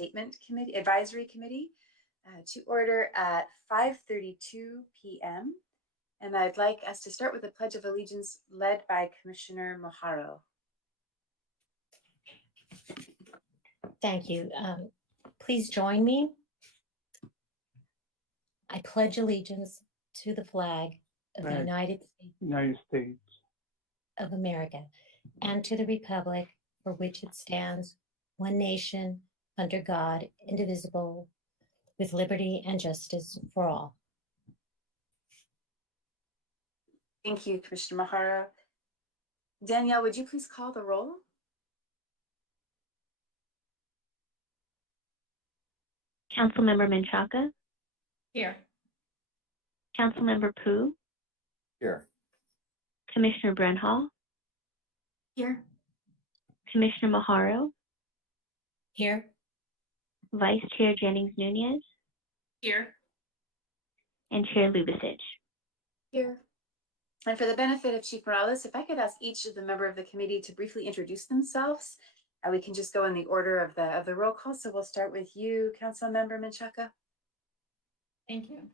Statement Committee, Advisory Committee to order at 5:32 p.m. And I'd like us to start with the Pledge of Allegiance led by Commissioner Moharo. Thank you. Please join me. I pledge allegiance to the flag of the United States of America and to the republic for which it stands, one nation, under God, indivisible, with liberty and justice for all. Thank you, Commissioner Moharo. Danielle, would you please call the roll? Councilmember Menchaca? Here. Councilmember Pooh? Here. Commissioner Brenhall? Here. Commissioner Moharo? Here. Vice Chair Jennings-Nunez? Here. And Chair Lubicic? Here. And for the benefit of Chief Morales, if I could ask each of the member of the committee to briefly introduce themselves, we can just go in the order of the roll call. So we'll start with you, Councilmember Menchaca. Thank you.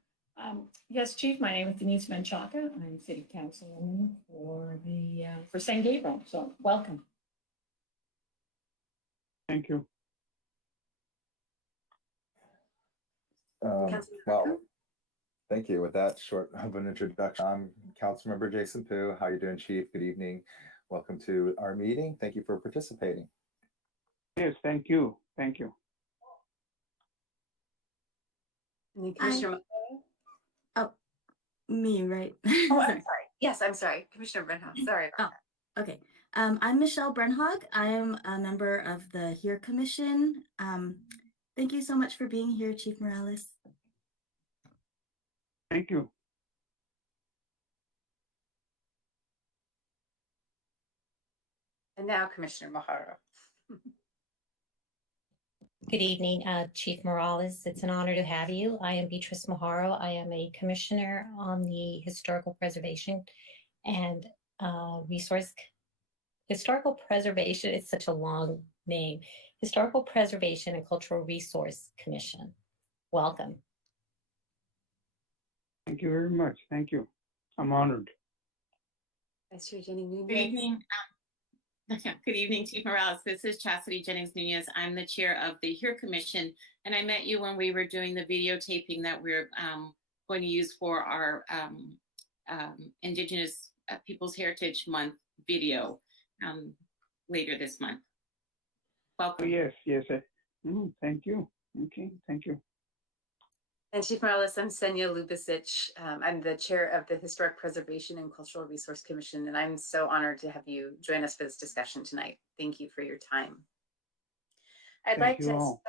Yes, Chief, my name is Denise Menchaca. I'm City Councilwoman for San Gabriel. So welcome. Thank you. Well, thank you. With that short of an introduction, I'm Councilmember Jason Pooh. How are you doing, Chief? Good evening. Welcome to our meeting. Thank you for participating. Yes, thank you. Thank you. And then Commissioner Me, right? Oh, I'm sorry. Yes, I'm sorry. Commissioner Brenhog. Sorry about that. Okay. I'm Michelle Brenhog. I am a member of the HERE Commission. Thank you so much for being here, Chief Morales. Thank you. And now Commissioner Moharo. Good evening, Chief Morales. It's an honor to have you. I am Beatrice Moharo. I am a commissioner on the Historical Preservation and Historical Preservation. It's such a long name. Historical Preservation and Cultural Resource Commission. Welcome. Thank you very much. Thank you. I'm honored. Vice Chair Jennings-Nunez. Good evening. Good evening, Chief Morales. This is Chastity Jennings-Nunez. I'm the chair of the HERE Commission, and I met you when we were doing the videotaping that we're going to use for our Indigenous Peoples Heritage Month video later this month. Welcome. Oh, yes. Thank you. Okay, thank you. And Chief Morales, I'm Senya Lubicic. I'm the chair of the Historic Preservation and Cultural Resource Commission, and I'm so honored to have you join us for this discussion tonight. Thank you for your time. I'd like to start.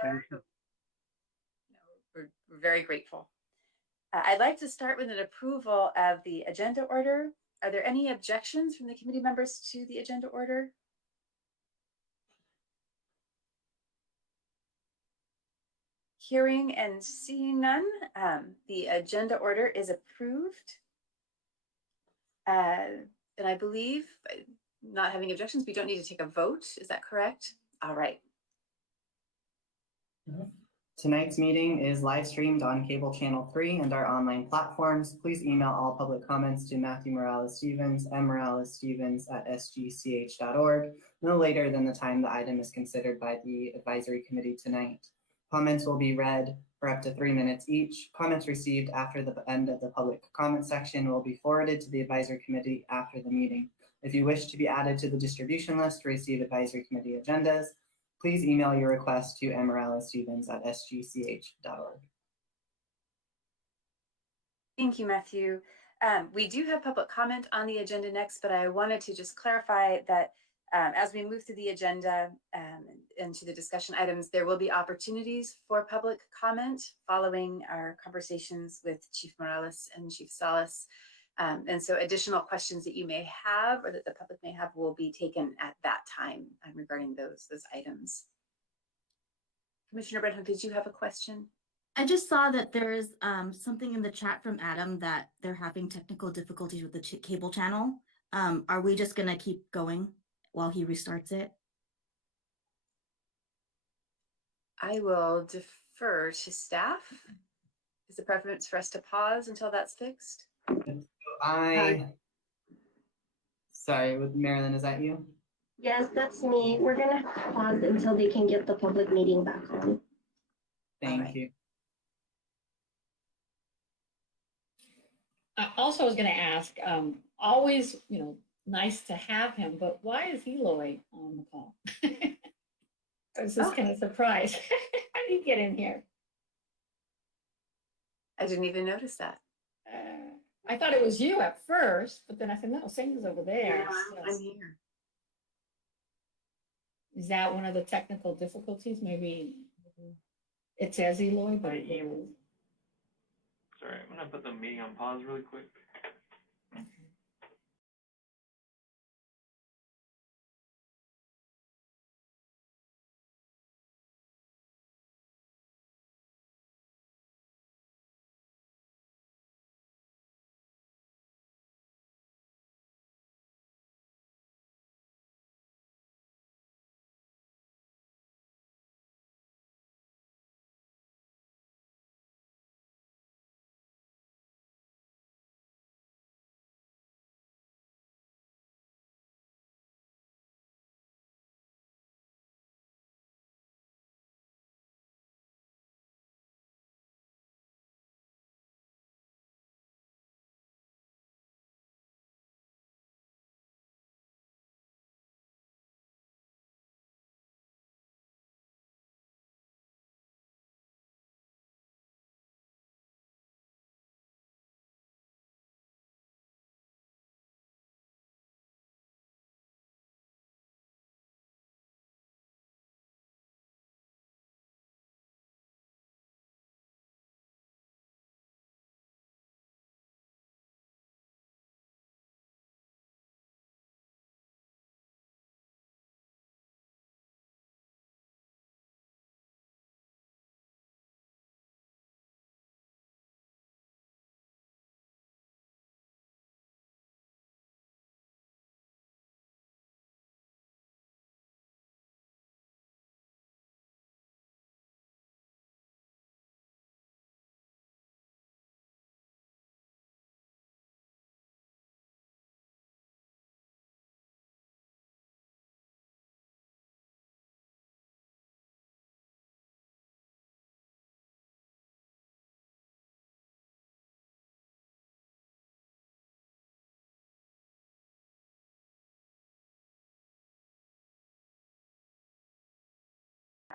We're very grateful. I'd like to start with an approval of the agenda order. Are there any objections from the committee members to the agenda order? Hearing and seeing none, the agenda order is approved. And I believe, not having objections, we don't need to take a vote. Is that correct? All right. Tonight's meeting is live streamed on cable channel 3 and our online platforms. Please email all public comments to Matthew Morales Stevens, mmoralesstevens@sgch.org, no later than the time the item is considered by the advisory committee tonight. Comments will be read for up to 3 minutes each. Comments received after the end of the public comment section will be forwarded to the advisory committee after the meeting. If you wish to be added to the distribution list to receive advisory committee agendas, please email your request to mmoralesstevens@sgch.org. Thank you, Matthew. We do have public comment on the agenda next, but I wanted to just clarify that as we move through the agenda and to the discussion items, there will be opportunities for public comment following our conversations with Chief Morales and Chief Salas. And so additional questions that you may have or that the public may have will be taken at that time regarding those items. Commissioner Brenham, did you have a question? I just saw that there's something in the chat from Adam that they're having technical difficulties with the cable channel. Are we just going to keep going while he restarts it? I will defer to staff. Is the preference for us to pause until that's fixed? Sorry, with Marilyn, is that you? Yes, that's me. We're gonna pause until they can get the public meeting back on. Thank right. you. I also was going to ask, always, nice to have him, but why is Eloy on the call? I was just kind of surprised. How did he get in here? I didn't even notice that. I thought it was you at first, but then I said, no, Sandy's over there. I'm here. Is that one of the technical difficulties? Maybe it says Eloy, but it is. Sorry, I'm gonna put the meeting on pause really quick.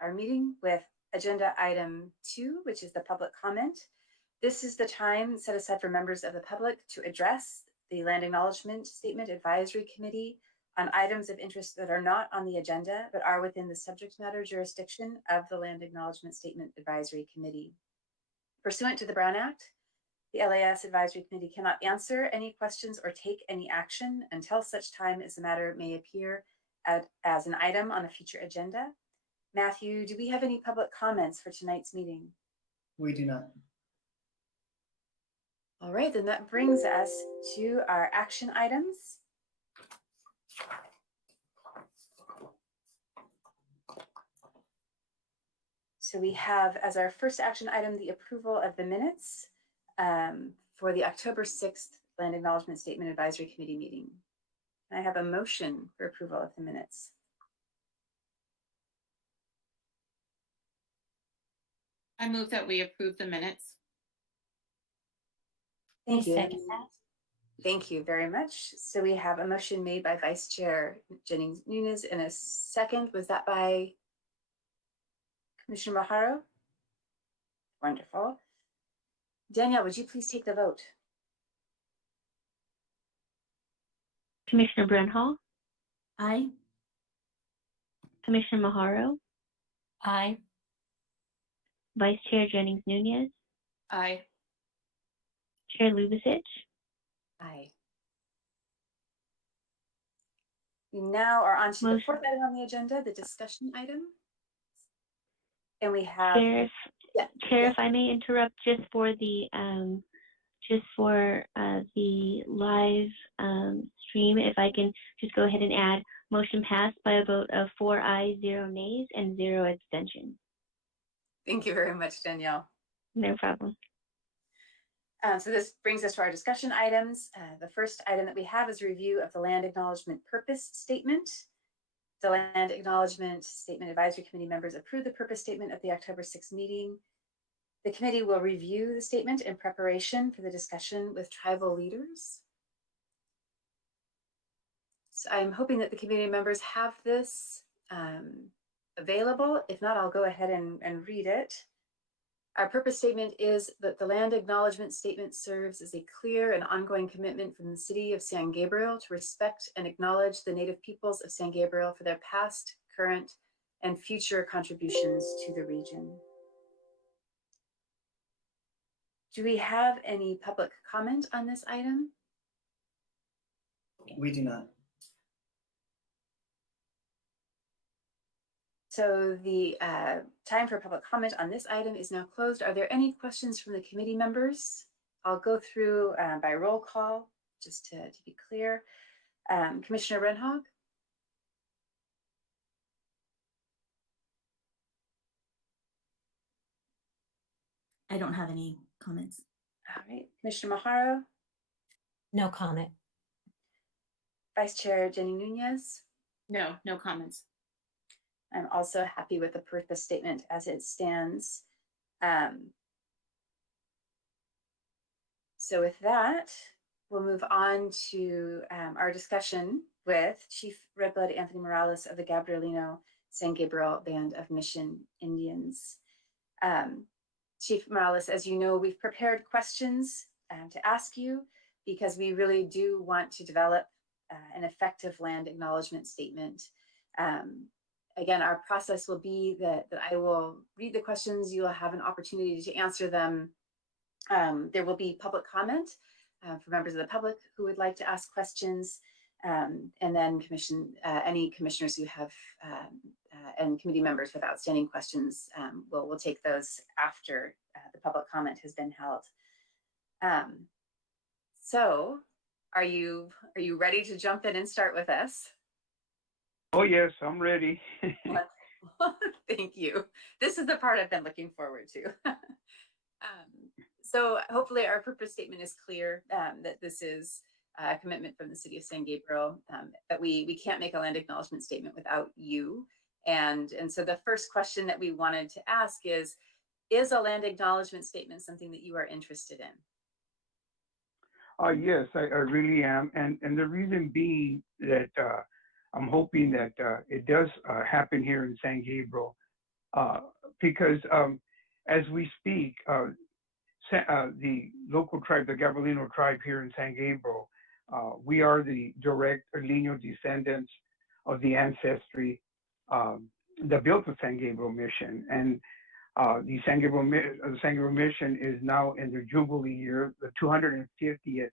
Our meeting with agenda item 2, which is the public comment. This is the time set aside for members of the public to address the Land Acknowledgement Statement Advisory Committee on items of interest that are not on the agenda, but are within the subject matter jurisdiction of the Land Acknowledgement Statement Advisory Committee. Pursuant to the Brown Act, the LAS Advisory Committee cannot answer any questions or take any action until such time as the matter may appear as an item on a future agenda. Matthew, do we have any public comments for tonight's meeting? We do not. All right, then that brings us to our action items. So we have as our first action item the approval of the minutes for the October 6th Land Acknowledgement Statement Advisory Committee meeting. Can I have a motion for approval of the minutes? I move that we approve the minutes. Thank you. Second that. Thank you very much. So we have a motion made by Vice Chair Jennings Nunes and a second. Was that by Commissioner Maharo? Wonderful. Danielle, would you please take the vote? Commissioner Brenhall, Aye. Commissioner Maharo, Aye. Vice Chair Jennings Nunes, Aye. Chair Lubicic, Aye. We now are on to the Motion. fourth item on the agenda, the discussion item. And we have, Chair, yeah, Chair, yeah. if I may interrupt just for the live stream, if I can just go ahead and add motion passed by a vote of 4 ayes, 0 nays, and 0 abstentions. Thank you very much, Danielle. No problem. So this brings us to our discussion items. The first item that we have is a review of the Land Acknowledgement Purpose Statement. The Land Acknowledgement Statement Advisory Committee members approved the purpose statement at the October 6th meeting. The committee will review the statement in preparation for the discussion with tribal leaders. So I'm hoping that the community members have this available. If not, I'll go ahead and read it. Our purpose statement is that the Land Acknowledgement Statement serves as a clear and ongoing commitment from the City of San Gabriel to respect and acknowledge the Native peoples of San Gabriel for their past, current, and future contributions to the region. Do we have any public comment on this item? We do not. So the time for public comment on this item is now closed. Are there any questions from the committee members? I'll go through by roll call, just to be clear. Commissioner Renhog? I don't have any comments. All right. Commissioner Maharo? No comment. Vice Chair Jenny Nunez? No, no comments. I'm also happy with the purpose statement as it stands. So with that, we'll move on to our discussion with Chief Redblood Anthony Morales of the Gabrielino San Gabriel Band of Mission Indians. Chief Morales, as you know, we've prepared questions to ask you because we really do want to develop an effective land acknowledgement statement. Again, our process will be that I will read the questions. You will have an opportunity to answer them. There will be public comment for members of the public who would like to ask questions, and then any commissioners who have and committee members with outstanding questions. We'll take those after the public comment has been held. So, are you ready to jump in and start with us? Oh, yes, I'm ready. Thank you. This is the part I've been looking forward to. So hopefully our purpose statement is clear, that this is a commitment from the City of San Gabriel, that we can't make a land acknowledgement statement without you. And so the first question that we wanted to ask is a land acknowledgement statement something that you are interested in? Yes, I really am. And the reason being that I'm hoping that it does happen here in San Gabriel, because as we speak, the local tribe, the Gabrielino tribe here in San Gabriel, we are the direct lineal descendants of the ancestry that built the San Gabriel mission. And the San Gabriel mission is now in their Jubilee year, the 250th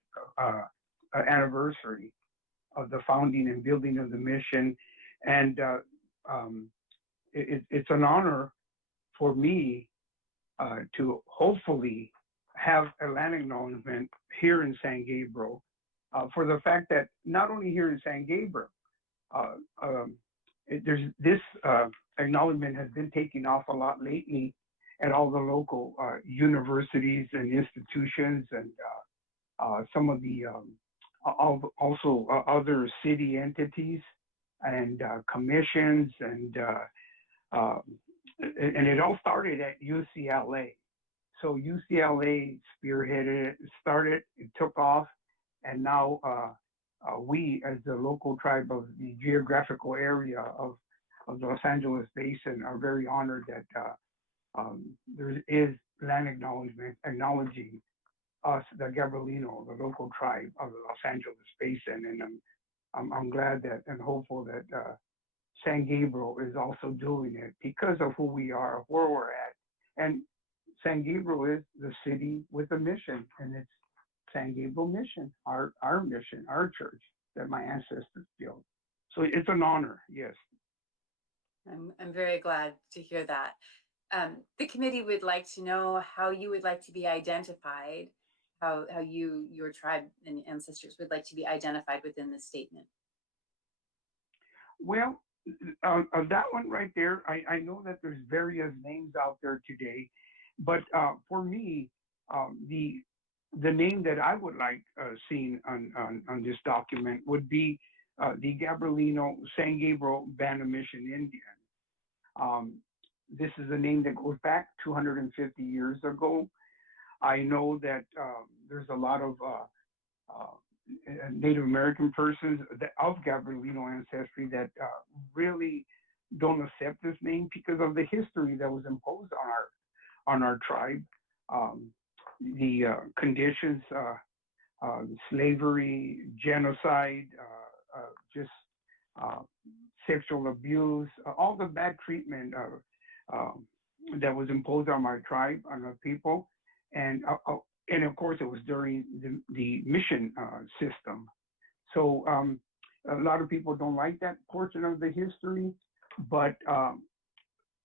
anniversary of the founding and building of the mission. And it's an honor for me to hopefully have a land acknowledgement here in San Gabriel, for the fact that not only here in San Gabriel, there's this acknowledgement has been taking off a lot lately at all the local universities and institutions, and some of the also other city entities and commissions, and it all started at UCLA. So UCLA spearheaded it, started, it took off, and now we, as the local tribe of the geographical area of the Los Angeles Basin, are very honored that there is land acknowledgement acknowledging us, the Gabrielino, the local tribe of the Los Angeles Basin. And I'm glad that and hopeful that San Gabriel is also doing it because of who we are, where we're at. And San Gabriel is the city with a mission, and it's San Gabriel mission, our mission, our church that my ancestors built. So it's an honor, yes. I'm very glad to hear that. The committee would like to know how you would like to be identified, how your tribe and ancestors would like to be identified within the statement. Well, that one right there, I know that there's various names out there today, but for me, the name that I would like seen on this document would be the Gabrielino San Gabriel Band of Mission Indian. This is a name that goes back 250 years ago. I know that there's a lot of Native American persons of Gabrielino ancestry that really don't accept this name because of the history that was imposed on our tribe, the conditions, slavery, genocide, just sexual abuse, all the bad treatment that was imposed on my tribe, on our people, and of course it was during the mission system. So a lot of people don't like that portion of the history, but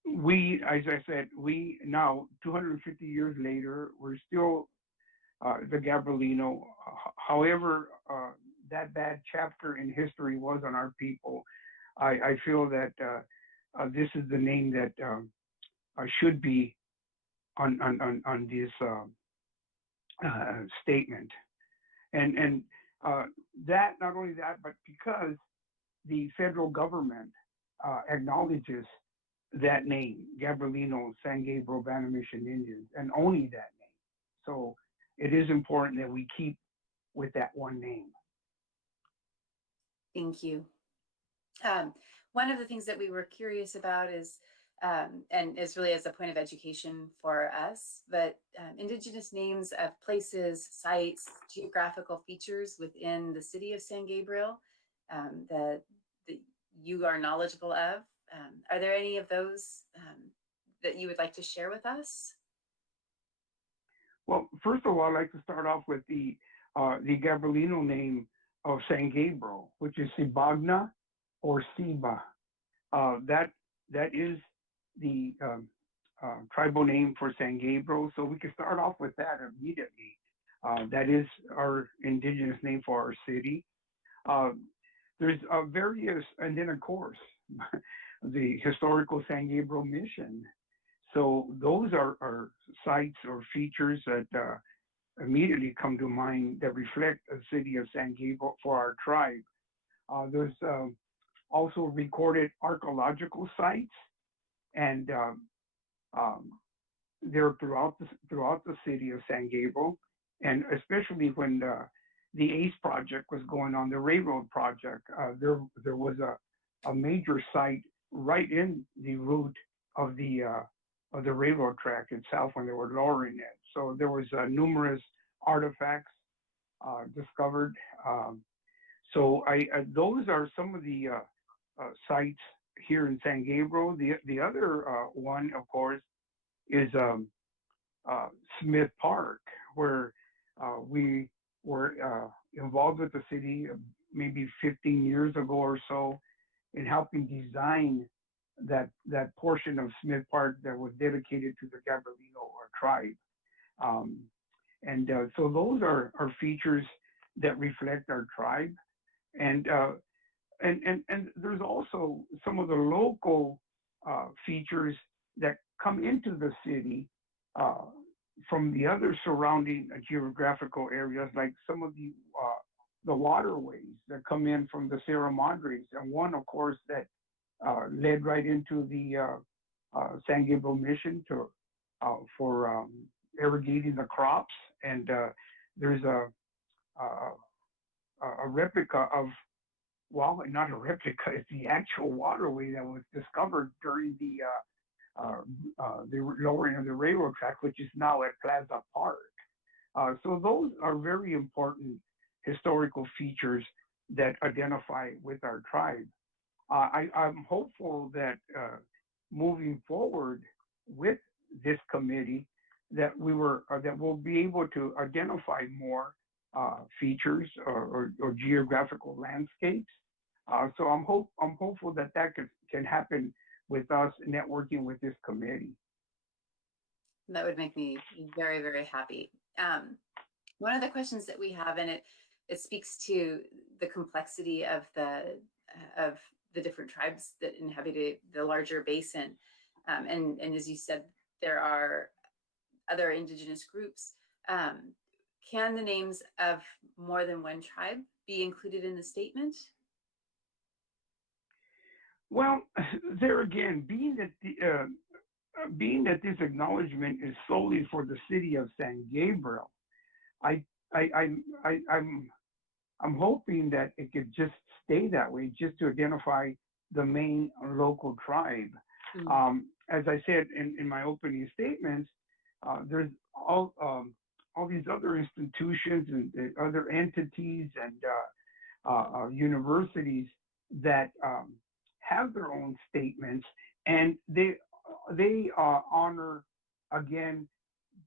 we, as I said, we now 250 years later, we're still the Gabrielino. However, that bad chapter in history was on our people. I feel that this is the name that should be on this statement, and that, not only that, but because the federal government acknowledges that name, Gabrielino San Gabriel Band of Mission Indians, and only that name. So it is important that we keep with that one name. Thank you. One of the things that we were curious about is, and it's really as a point of education for us, but Indigenous names of places, sites, geographical features within the city of San Gabriel that you are knowledgeable of. Are there any of those that you would like to share with us? Well, first of all, I'd like to start off with the Gabrielino name of San Gabriel, which is Sibagna or Siba. That is the tribal name for San Gabriel. So we can start off with that immediately. That is our indigenous name for our city. There's various, and then of course, the historical San Gabriel mission. So those are sites or features that immediately come to mind that reflect the city of San Gabriel for our tribe. There's also recorded archaeological sites, and they're throughout the city of San Gabriel, and especially when the ACE project was going on, the railroad project, there was a major site right in the route of the railroad track itself when they were lowering it. So there was numerous artifacts discovered. So those are some of the sites here in San Gabriel. The other one, of course, is Smith Park, where we were involved with the city maybe 15 years ago or so in helping design that portion of Smith Park that was dedicated to the Gabrielino tribe. So those are features that reflect our tribe. And there's also some of the local features that come into the city from the other surrounding geographical areas, like some of the waterways that come in from the Sierra Madres, and one, of course, that led right into the San Gabriel mission for irrigating the crops. And there's a replica of, well, not a replica, it's the actual waterway that was discovered during the lowering of the railroad track, which is now at Plaza Park. So those are very important historical features that identify with our tribe. I'm hopeful that moving forward with this committee, that we'll be able to identify more features or geographical landscapes. So I'm hopeful that can happen with us networking with this committee. That would make me very, very happy. One of the questions that we have, and it speaks to the complexity of the the different tribes that inhabited the larger basin. And as you said, there are other indigenous groups. Can the names of more than one tribe be included in the statement? Well, there again, being that this acknowledgement is solely for the city of San Gabriel, I'm hoping that it could just stay that way, just to identify the main local tribe. As I said in my opening statements, there's all these other institutions and other entities and universities that have their own statements, and they honor, again,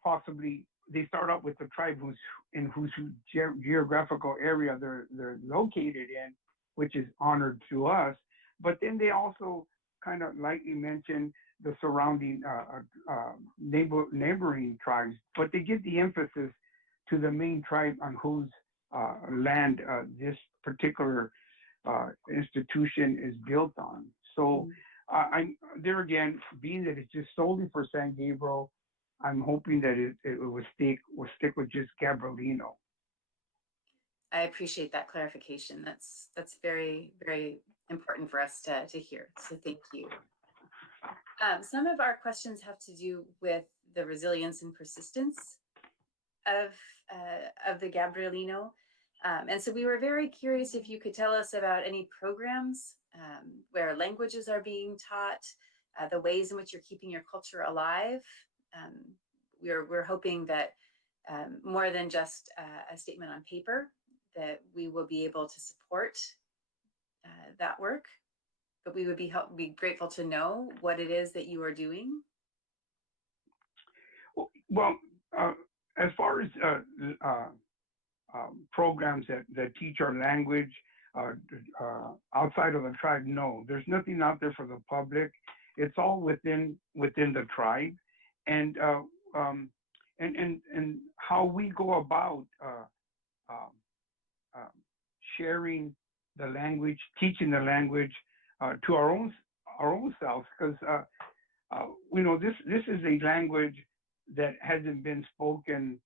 possibly they start out with the tribe whose geographical area they're located in, which is honored to us. But then they also kind of lightly mention the surrounding neighboring tribes, but they give the emphasis to the main tribe on whose land this particular institution is built on. So there again, being that it's just solely for San Gabriel, I'm hoping that it will stick with just Gabrielino. I appreciate that clarification. That's very, very important for us to hear. So thank you. Some of our questions have to do with the resilience and persistence of the Gabrielino. And so we were very curious if you could tell us about any programs where languages are being taught, the ways in which you're keeping your culture alive. We're hoping that more than just a statement on paper, that we will be able to support that work, but we would be grateful to know what it is that you are doing. Well, as far as programs that teach our language outside of the tribe, no, there's nothing out there for the public. It's all within the tribe, and how we go about sharing the language, teaching the language to our own selves, because this is a language that hasn't been spoken,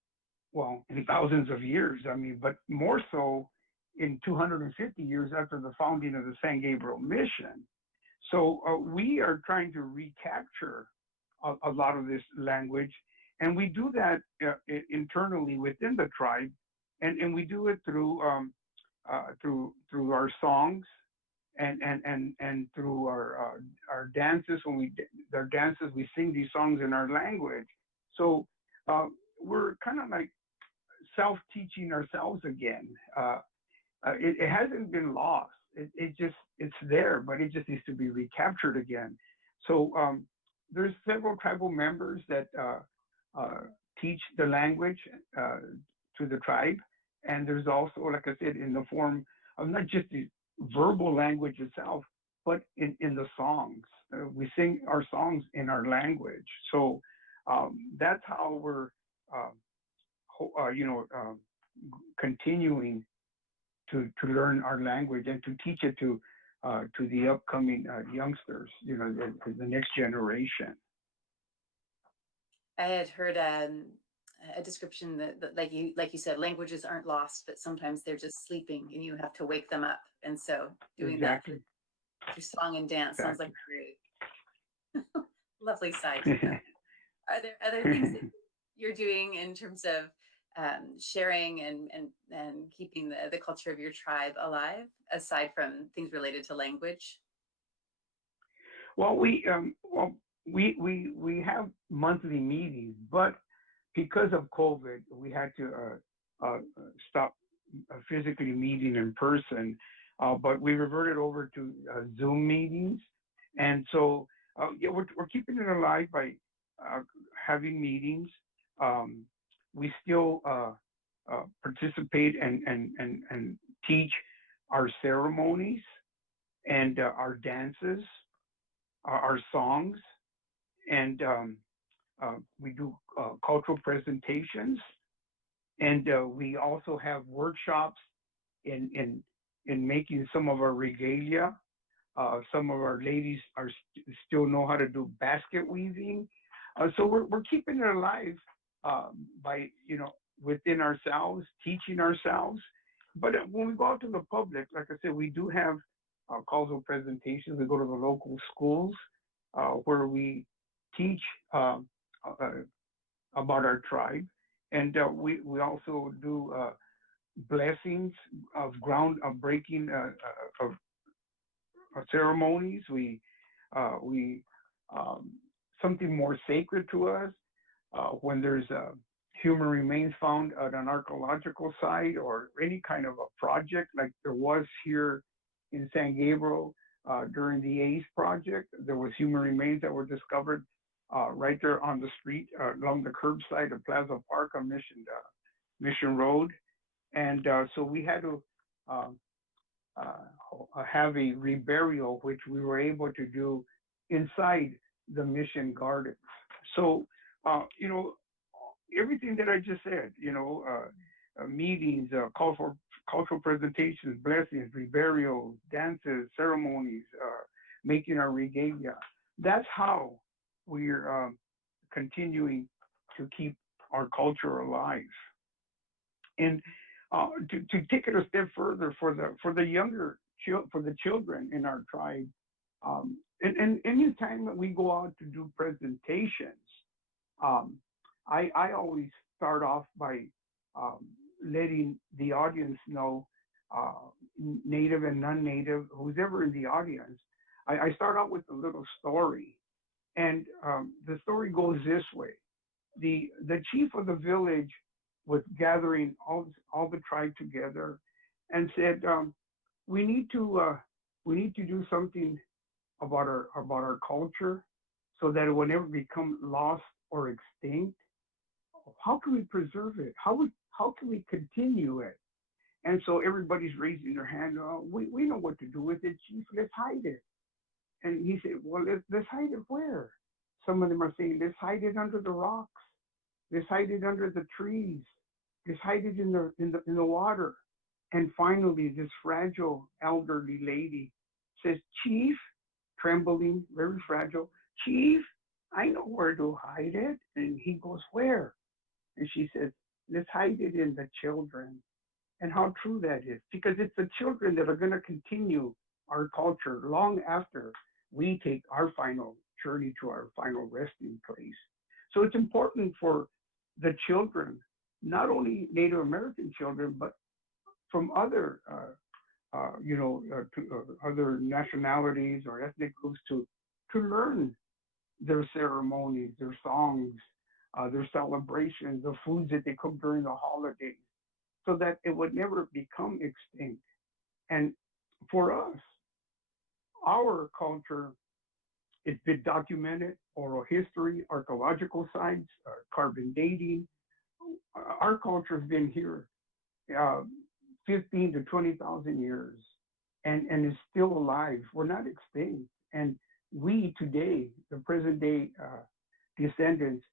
well, in thousands of years. I mean, but more so in 250 years after the founding of the San Gabriel Mission. So we are trying to recapture a lot of this language, and we do that internally within the tribe, and we do it through our songs and through our dances. When we sing these songs in our language. So we're kind of like self-teaching ourselves again. It hasn't been lost. It's there, but it just needs to be recaptured again. So there's several tribal members that teach the language to the tribe, and there's also, like I said, in the form of not just the verbal language itself, but in the songs. We sing our songs in our language. So that's how we're continuing to learn our language and to teach it to the upcoming youngsters, the next generation. I had heard a description that like you said, languages aren't lost, but sometimes they're just sleeping and you have to wake them up. And so doing that through song and dance sounds like great. Lovely side. Are there other things that you're doing in terms of sharing and keeping the culture of your tribe alive, aside from things related to language? Well, we have monthly meetings, but because of COVID, we had to stop physically meeting in person. But we reverted over to Zoom meetings, and so we're keeping it alive by having meetings. We still participate and teach our ceremonies and our dances, our songs, and we do cultural presentations, and we also have workshops in making some of our regalia, Some of our ladies still know how to do basket weaving. So we're keeping it alive by, within ourselves, teaching ourselves. But when we go out to the public, like I said, we do have calls or presentations. We go to the local schools where we teach about our tribe. And we also do blessings of breaking of ceremonies. We something more sacred to us when there's human remains found at an archaeological site or any kind of a project like there was here in San Gabriel during the ACE project. There was human remains that were discovered right there on the street along the curbside of Plaza Park on Mission Road. And so we had to have a reburial, which we were able to do inside the Mission Gardens. So, everything that I just said, meetings, cultural presentations, blessings, reburials, dances, ceremonies, making our regalia. That's how we're continuing to keep our culture alive. And to take it a step further for the children in our tribe, and anytime that we go out to do presentations, I always start off by letting the audience know, native and non-native, who's ever in the audience. I start out with a little story, and the story goes this way: the chief of the village was gathering all the tribe together, and said, we need to do something about our culture, so that it will never become lost or extinct. How can we preserve it? How can we continue it? And so everybody's raising their hand. We know what to do with it, chief. Let's hide it. And he said, well, let's hide it where? Some of them are saying, let's hide it under the rocks. Let's hide it under the trees. Let's hide it in the water. And finally, this fragile elderly lady says, Chief, trembling, very fragile, Chief, I know where to hide it. And he goes, where? And she says, let's hide it in the children. And how true that is, because it's the children that are going to continue our culture long after we take our final journey to our final resting place. So it's important for the children, not only Native American children, but from other, other nationalities or ethnic groups to learn their ceremonies, their songs, their celebrations, the foods that they cook during the holidays, so that it would never become extinct. And for us, our culture, it's been documented, oral history, archaeological sites, carbon dating. Our culture has been here 15 to 20,000 years and is still alive. We're not extinct. And we today, the present day descendants,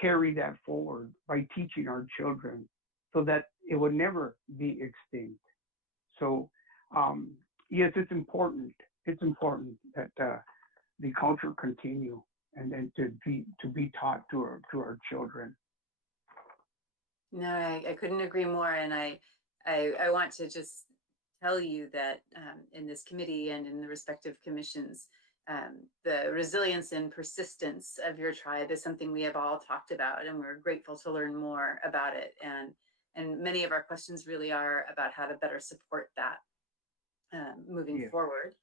carry that forward by teaching our children so that it would never be extinct. So yes, it's important. It's important that the culture continue and to be taught to our children. No, I couldn't agree more. And I want to just tell you that in this committee and in the respective commissions, the resilience and persistence of your tribe is something we have all talked about, and we're grateful to learn more about it. And many of our questions really are about how to better support that moving forward.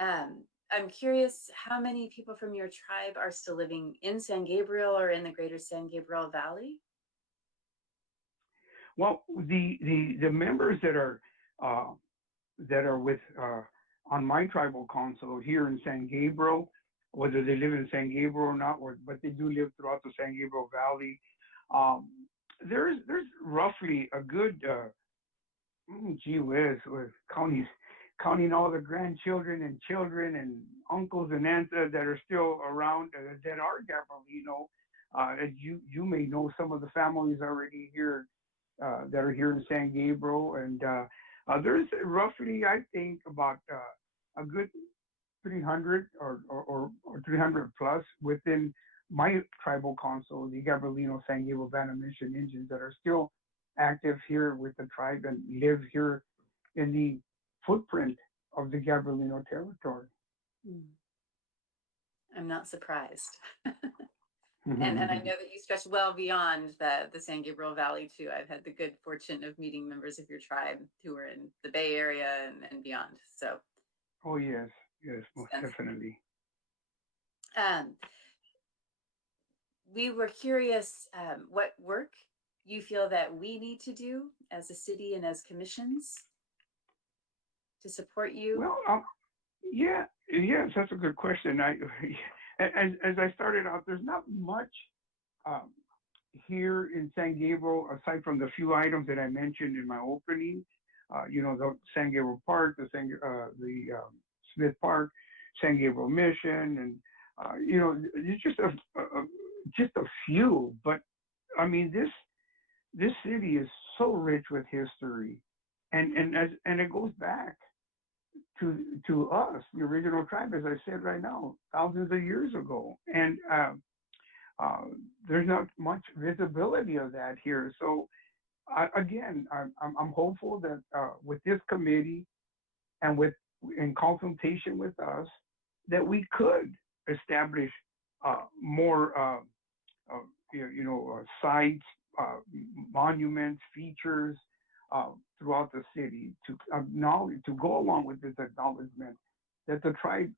I'm curious, how many people from your tribe are still living in San Gabriel or in the greater San Gabriel Valley? Well, the members that are with on my tribal council here in San Gabriel, whether they live in San Gabriel or not, but they do live throughout the San Gabriel Valley. There's roughly a good, gee whiz, with counting all the grandchildren and children and uncles and aunts that are still around that are Gabrielino. As you may know, some of the families already here that are here in San Gabriel, and there's roughly, I think, about a good 300 or 300 plus within my tribal council, the Gabrielino San Gabriel Band Mission Indians that are still active here with the tribe and live here in the footprint of the Gabrielino territory. I'm not surprised. And I know that you stretch well beyond the San Gabriel Valley too. I've had the good fortune of meeting members of your tribe who are in the Bay Area and beyond. So. Oh yes, most definitely. We were curious what work you feel that we need to do as a city and as commissions to support you. Well, yes, that's a good question. As I started out, there's not much here in San Gabriel aside from the few items that I mentioned in my opening. The San Gabriel Park, the Smith Park, San Gabriel Mission, and it's just a few. But I mean, this city is so rich with history, and it goes back to us, the original tribe, as I said right now, thousands of years ago, and there's not much visibility of that here. So I'm hopeful that with this committee and in consultation with us, that we could establish more sites, monuments, features throughout the city to go along with this acknowledgement that the tribe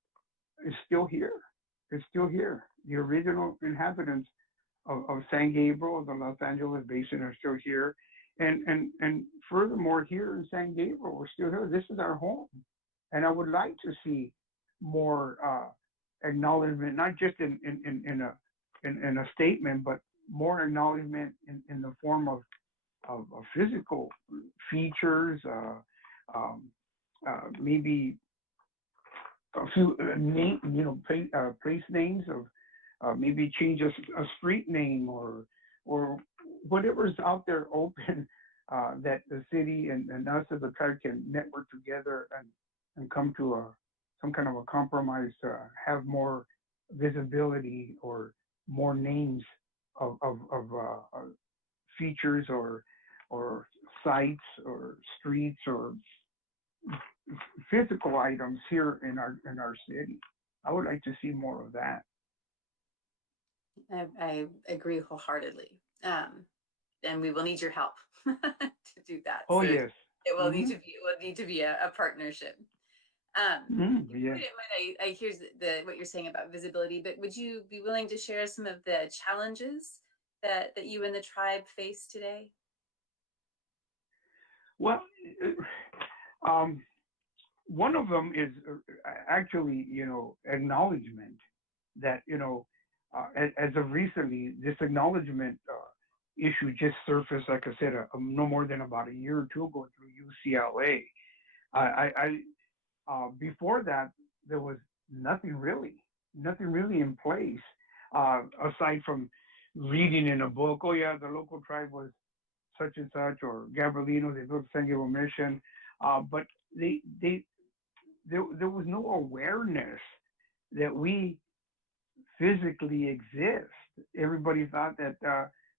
is still here. It's still here. The original inhabitants of San Gabriel, the Los Angeles Basin, are still here. And furthermore, here in San Gabriel, we're still here. This is our home. And I would like to see more acknowledgement, not just in a statement, but more acknowledgement in the form of physical features, maybe a few place names of maybe change a street name or whatever's out there open that the city and us as a tribe can network together and come to some kind of a compromise to have more visibility or more names of features or sites or streets or physical items here in our city. I would like to see more of that. I agree wholeheartedly. And we will need your help to do that. Oh, so yes. It will need to be a partnership. Yes. I hear what you're saying about visibility, but would you be willing to share some of the challenges that you and the tribe face today? Well, one of them is actually, acknowledgement that, as of recently, this acknowledgement issue just surfaced, like I said, no more than about a year or two ago through UCLA. Before that, there was nothing really in place, aside from reading in a book, oh yeah, the local tribe was such and such, or Gabrielino, they built San Gabriel Mission, but there was no awareness that we physically exist. Everybody thought that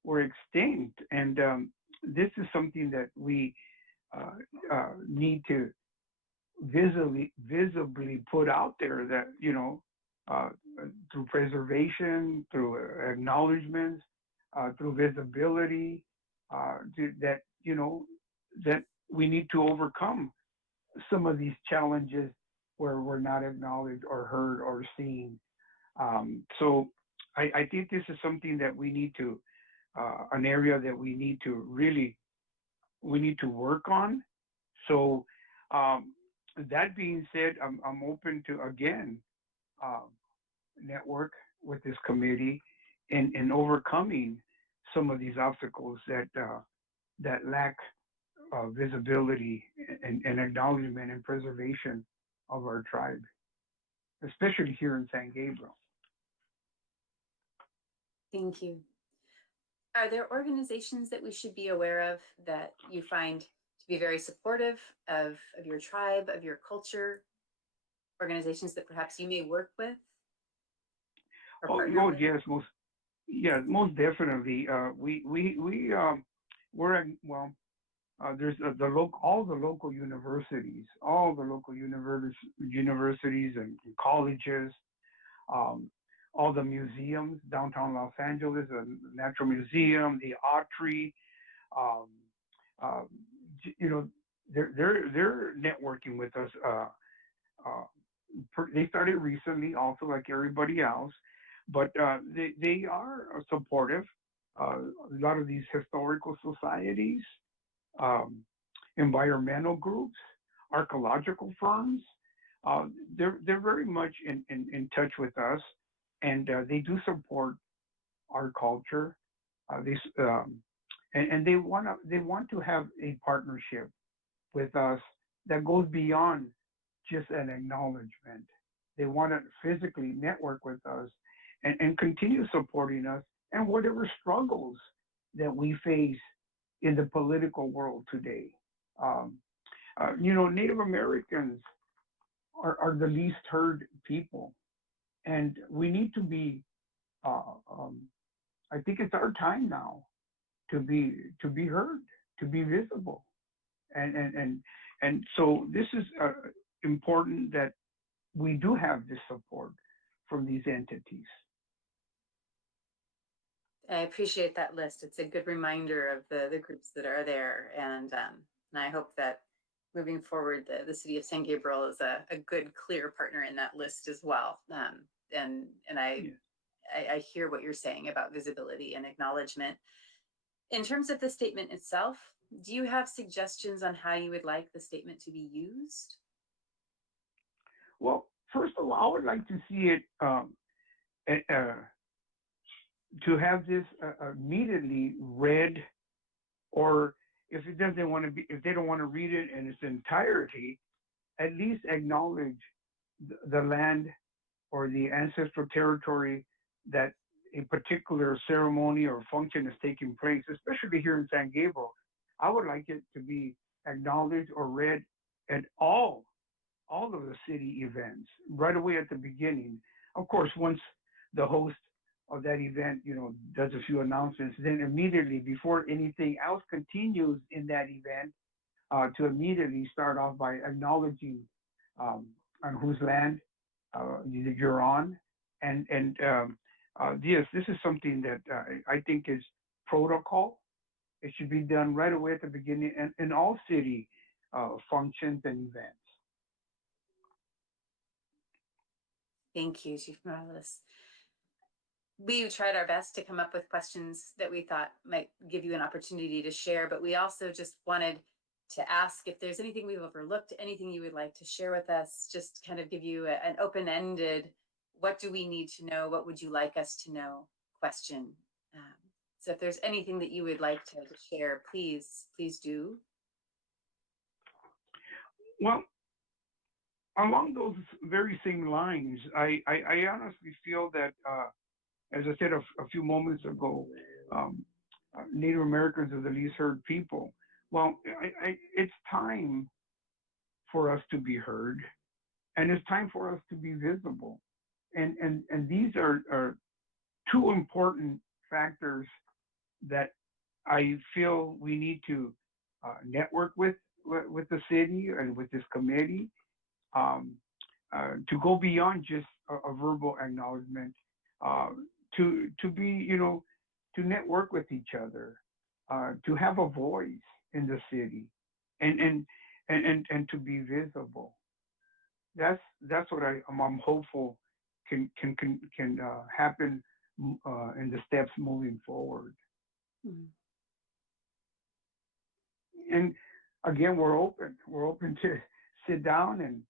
we're extinct, and this is something that we need to visibly put out there, that through preservation, through acknowledgments, through visibility, that we need to overcome some of these challenges where we're not acknowledged or heard or seen. So I think this is something that we need to, an area that we need to work on. So that being said, I'm open to, again, network with this committee in overcoming some of these obstacles that lack visibility and acknowledgement and preservation of our tribe, especially here in San Gabriel. Thank you. Are there organizations that we should be aware of that you find to be very supportive of your tribe, of your culture? organizations that perhaps you may work with? Or Oh, partner oh with? yes, most definitely. We're at, well, there's all the local universities, universities and colleges, all the museums, downtown Los Angeles, the Natural Museum, the Autry, um, uh, you know, they're networking with us. They started recently, also like everybody else, but they are supportive. A lot of these historical societies, um, environmental groups, archaeological firms, they're very much in touch with us, and they do support our culture. And they want to have a partnership with us that goes beyond just an acknowledgement. They want to physically network with us and continue supporting us and whatever struggles that we face in the political world today. Native Americans are the least heard people, and we need to be. I think it's our time now to be heard, to be visible, and so this is important that we do have this support from these entities. I appreciate that list. It's a good reminder of the groups that are there. And I hope that moving forward, the city of San Gabriel is a good, clear partner in that list as well. And I hear what you're saying about visibility and acknowledgement. In terms of the statement itself, do you have suggestions on how you would like the statement to be used? Well, first of all, I would like to see it to have this immediately read, or if it doesn't want to be, if they don't want to read it in its entirety, at least acknowledge the land or the ancestral territory that a particular ceremony or function is taking place, especially here in San Gabriel. I would like it to be acknowledged or read at all of the city events right away at the beginning. Of course, once the host of that event, does a few announcements, then immediately before anything else continues in that event, to immediately start off by acknowledging on whose land you're on, and yes, this is something that I think is protocol. It should be done right away at the beginning and in all city functions and events. Thank you, Chief Morales. We tried our best to come up with questions that we thought might give you an opportunity to share, but we also just wanted to ask if there's anything we've overlooked, anything you would like to share with us, just kind of give you an open-ended, what do we need to know, what would you like us to know question. So if there's anything that you would like to share, please do. Well, along those very same lines, I honestly feel that, as I said a few moments ago, Native Americans are the least heard people. Well, it's time for us to be heard, and it's time for us to be visible. And these are two important factors that I feel we need to network with the city and with this committee, to go beyond just a verbal acknowledgement, to be, to network with each other, to have a voice in the city, and to be visible. That's what I'm hopeful can happen in the steps moving forward. Mm-hmm. And again, we're open to sit down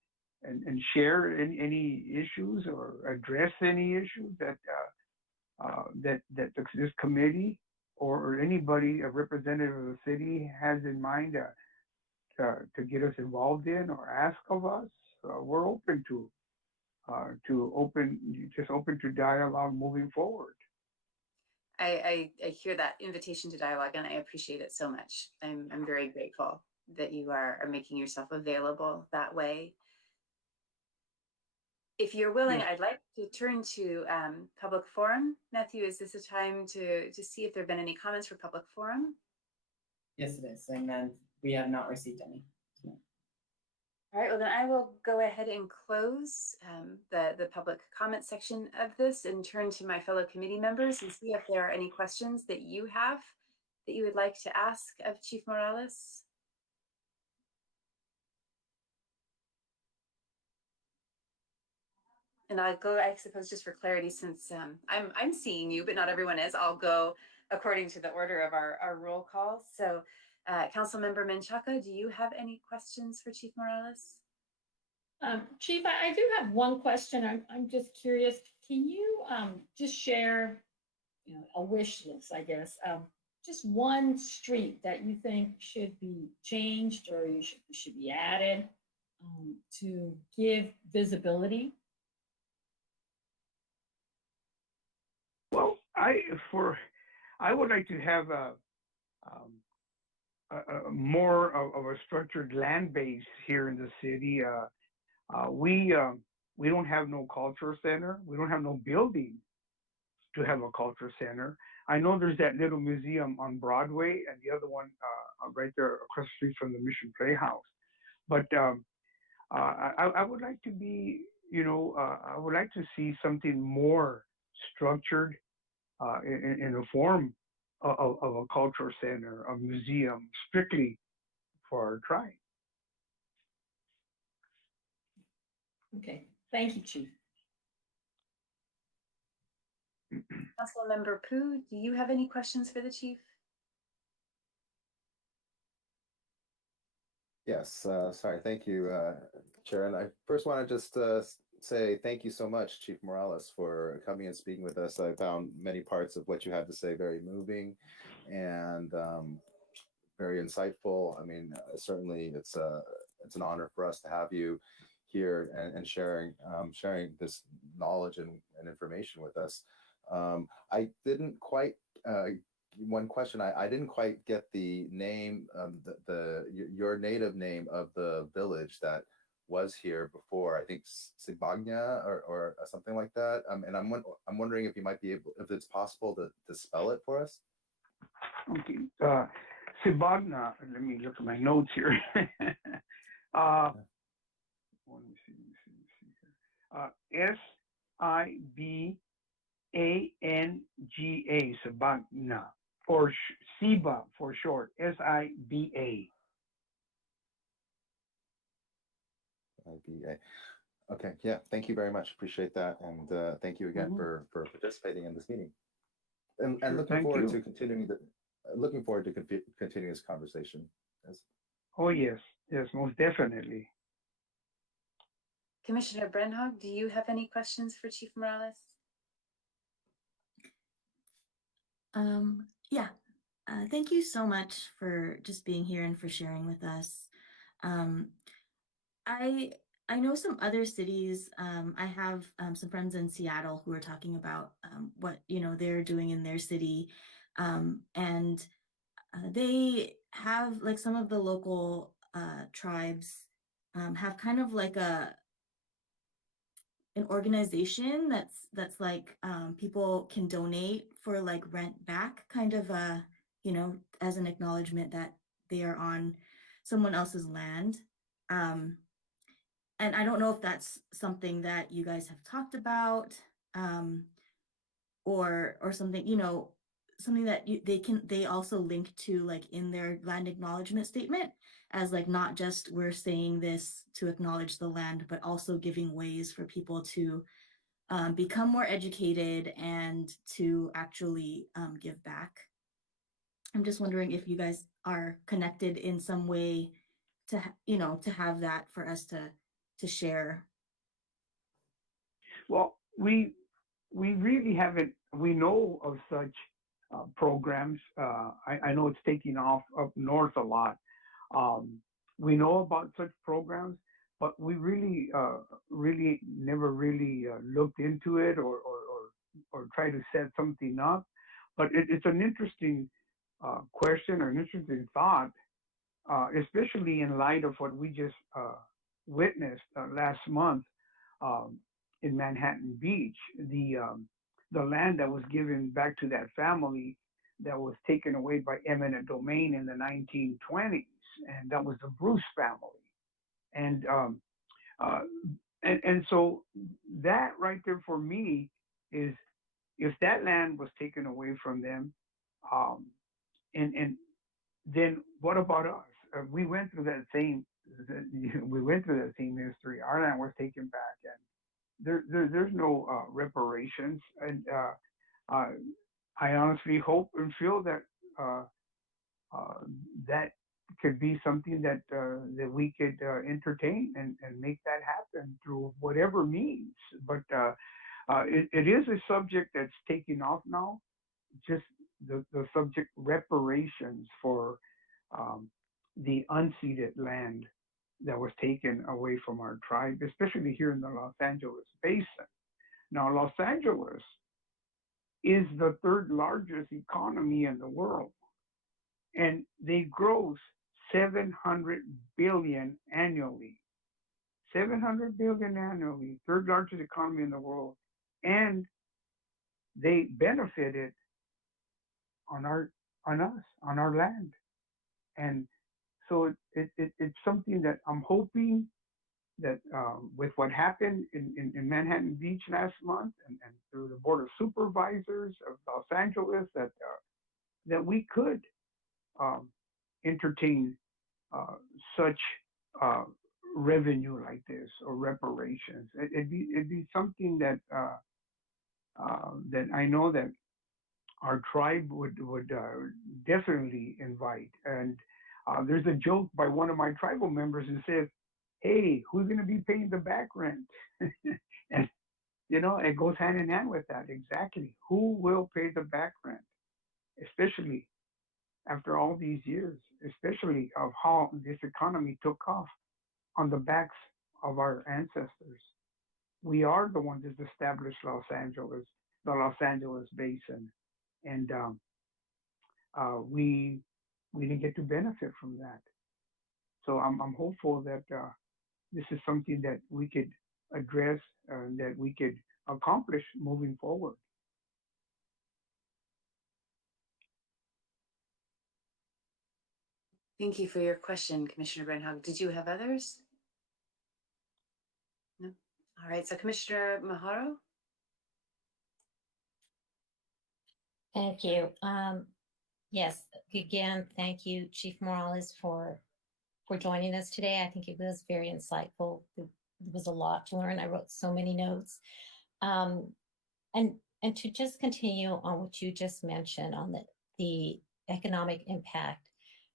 and share any issues or address any issues that this committee or anybody, a representative of the city, has in mind to get us involved in or ask of us. We're open to open to dialogue moving forward. I hear that invitation to dialogue, and I appreciate it so much. I'm very grateful that you are making yourself available that way. If you're willing, Yes. I'd like to turn to public forum. Matthew, is this a time to see if there have been any comments for public forum? Yes, it is. And then we have not received any. All right, well then I will go ahead and close the public comment section of this and turn to my fellow committee members and see if there are any questions that you have that you would like to ask of Chief Morales. And I'll go, I suppose, just for clarity, since I'm seeing you, but not everyone is, I'll go according to the order of our roll call. So Councilmember Menchaca, do you have any questions for Chief Morales? Chief, I do have one question. I'm just curious. Can you just share, a wish list, I guess, just one street that you think should be changed or should be added to give visibility? Well, I would like to have a more of a structured land base here in the city. We don't have no cultural center. We don't have no building to have a cultural center. I know there's that little museum on Broadway and the other one right there across the street from the Mission Playhouse. But I would like to be, I would like to see something more structured in the form of a cultural center, a museum, strictly for our tribe. Okay, thank you, Chief. Councilmember Pu, do you have any questions for the chief? Yes, sorry, thank you, Chair. And I first want to just say thank you so much, Chief Morales, for coming and speaking with us. I found many parts of what you had to say very moving and very insightful. I mean, certainly it's an honor for us to have you here and sharing this knowledge and information with us. I didn't quite one question. I didn't quite get the name, your native name of the village that was here before. I think Sibagna or something like that. And I'm wondering if you might be able, if it's possible to spell it for us. Okay, Sibagna. Let me look at my notes here. Let me see here. Sibanga, Sibagna, or Siba for short. Siba. IBA. Okay, yeah, thank you very much. Appreciate that, and thank you again for participating in this meeting. And Sure, looking forward to continuing continuing this conversation. Yes. Oh yes, most definitely. Commissioner Brenhog, do you have any questions for Chief Morales? Yeah, thank you so much for just being here and for sharing with us. I know some other cities. I have some friends in Seattle who are talking about what they're doing in their city, and they have like some of the local tribes have kind of like an organization that's like people can donate for like rent back, kind of as an acknowledgement that they are on someone else's land. And I don't know if that's something that you guys have talked about, or something, something that they also link to like in their land acknowledgement statement as like not just we're saying this to acknowledge the land, but also giving ways for people to become more educated and to actually give back. I'm just wondering if you guys are connected in some way to to have that for us to share. Well, we really haven't. We know of such programs. I know it's taking off up north a lot. We know about such programs, but we really never really looked into it or try to set something up. But it's an interesting question or an interesting thought, especially in light of what we just witnessed last month. in Manhattan Beach, the land that was given back to that family that was taken away by eminent domain in the 1920s, and that was the Bruce family. And uh, and so that right there for me is, if that land was taken away from them, um, and then what about us? We went through that same we went through that same history. Our land was taken back, and there's no reparations. And I honestly hope and feel that uh, that could be something that that we could entertain and make that happen through whatever means. But it is a subject that's taking off now. Just the subject reparations for the unceded land that was taken away from our tribe, especially here in the Los Angeles basin. Now, Los Angeles is the third largest economy in the world, and they gross 700 billion annually. 700 billion annually, third largest economy in the world, and they benefited on our land. And so it's something that I'm hoping that with what happened in Manhattan Beach last month, and through the Board of Supervisors of Los Angeles, that we could entertain such revenue like this, or reparations. It'd be something that that I know that our tribe would definitely invite. And there's a joke by one of my tribal members who says, "Hey, who's going to be paying the back rent?" And it goes hand in hand with that, exactly. Who will pay the back rent, especially after all these years, especially of how this economy took off on the backs of our ancestors. We are the ones that established Los Angeles, the Los Angeles basin, and we didn't get to benefit from that. So I'm hopeful that this is something that we could address, that we could accomplish moving forward. Thank you for your question, Commissioner Brenhog. Did you have others? No? All right, so Commissioner Maharo? Thank you. Yes, again, thank you, Chief Morales, for joining us today. I think it was very insightful. There was a lot to learn. I wrote so many notes. And to just continue on what you just mentioned on the economic impact,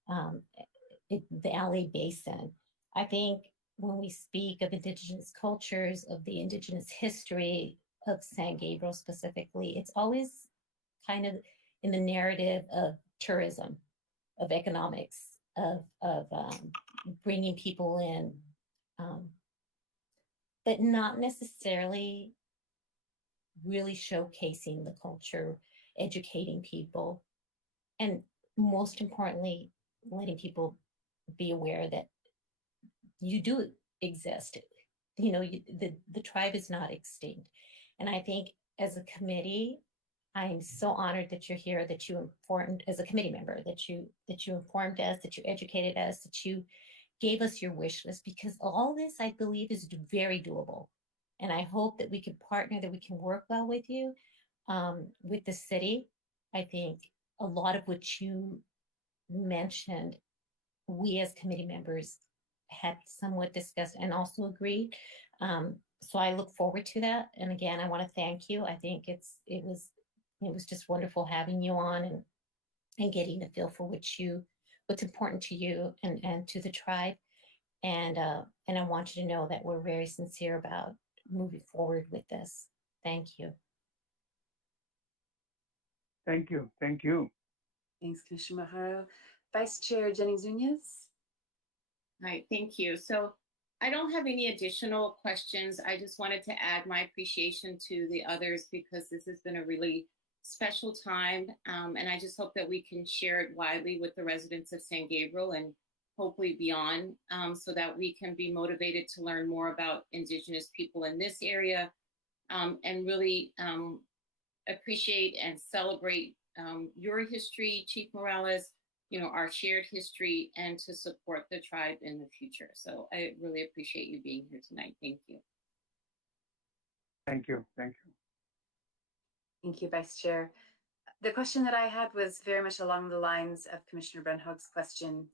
the LA Basin. I think when we speak of indigenous cultures, of the indigenous history of San Gabriel specifically, it's always kind of in the narrative of tourism, of economics, of bringing people in, but not necessarily really showcasing the culture, educating people, and most importantly, letting people be aware that you do exist. The tribe is not extinct. And I think as a committee, I'm so honored that you're here, that you informed, as a committee member, that you informed us, that you educated us, that you gave us your wish list, because all this, I believe, is very doable. And I hope that we can partner, that we can work well with you, with the city. I think a lot of what you mentioned, we as committee members had somewhat discussed and also agreed. So I look forward to that. And again, I want to thank you. I think it was just wonderful having you on and getting a feel for what's important to you and to the tribe. And I want you to know that we're very sincere about moving forward with this. Thank you. Thank you. Thank you. Thanks, Commissioner Maharo. Vice Chair Jennings Nunez. All right, thank you. So I don't have any additional questions. I just wanted to add my appreciation to the others, because this has been a really special time. And I just hope that we can share it widely with the residents of San Gabriel and hopefully beyond, so that we can be motivated to learn more about Indigenous people in this area, and really appreciate and celebrate your history, Chief Morales, our shared history, and to support the tribe in the future. So I really appreciate you being here tonight. Thank you. Thank you. Thank you. Thank you, Vice Chair. The question that I had was very much along the lines of Commissioner Brenhog's question,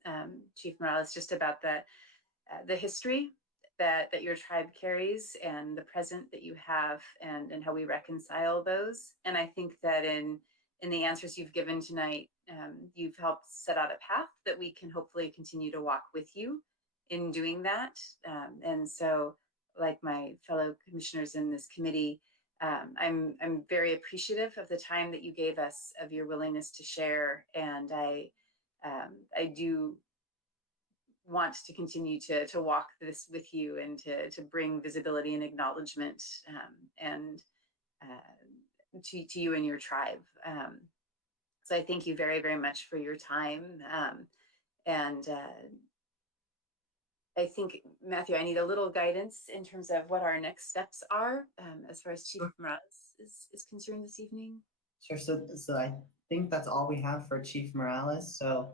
Chief Morales, just about the history that your tribe carries and the present that you have, and how we reconcile those. And I think that in the answers you've given tonight, you've helped set out a path that we can hopefully continue to walk with you in doing that. And so, like my fellow commissioners in this committee, I'm very appreciative of the time that you gave us, of your willingness to share, and I do want to continue to walk this with you and to bring visibility and acknowledgement and to you and your tribe. So I thank you very, very much for your time. And I think, Matthew, I need a little guidance in terms of what our next steps are as far as Chief Morales is concerned this evening. Sure. So I think that's all we have for Chief Morales. So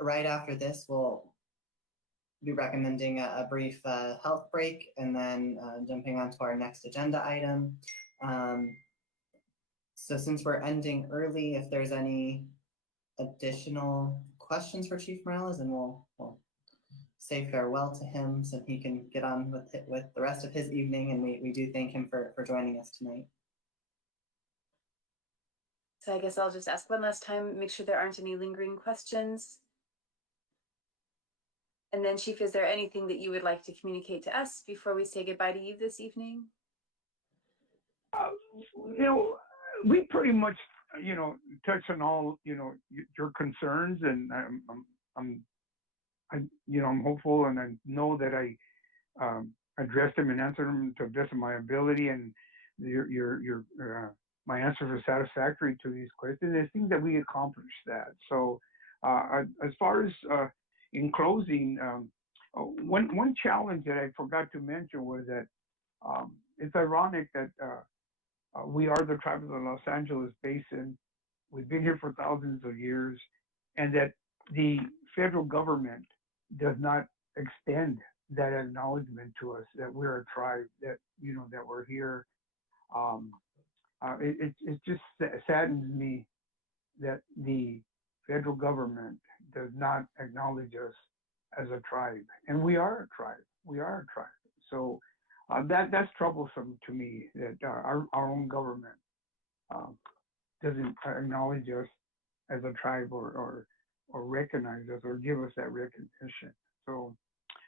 right after this, we'll be recommending a brief health break, and then jumping on to our next agenda item. So since we're ending early, if there's any additional questions for Chief Morales, then we'll say farewell to him so he can get on with the rest of his evening. And we do thank him for joining us tonight. So I guess I'll just ask one last time, make sure there aren't any lingering questions. And then, Chief, is there anything that you would like to communicate to us before we say goodbye to you this evening? We pretty much, touch on all, your concerns, and I'm hopeful, and I know that I addressed them and answered them to the best of my ability, and my answers are satisfactory to these questions. I think that we accomplished that. So as far as in closing, one challenge that I forgot to mention was that it's ironic that we are the tribe of the Los Angeles Basin. We've been here for thousands of years, and that the federal government does not extend that acknowledgement to us that we're a tribe, that that we're here. It just saddens me that the federal government does not acknowledge us as a tribe, and we are a tribe. We are a tribe. So that's troublesome to me, that our own government doesn't acknowledge us as a tribe, or recognize us, or give us that recognition. So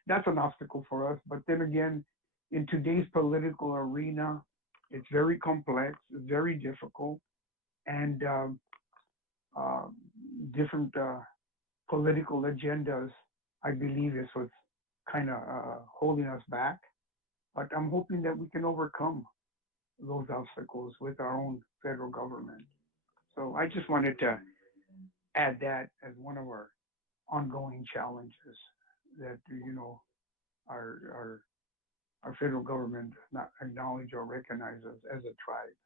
that's an obstacle for us. But then again, in today's political arena, it's very complex, it's very difficult, and different political agendas, I believe, is what's kind of holding us back. But I'm hoping that we can overcome those obstacles with our own federal government. So I just wanted to add that as one of our ongoing challenges, that our federal government does not acknowledge or recognize us as a tribe.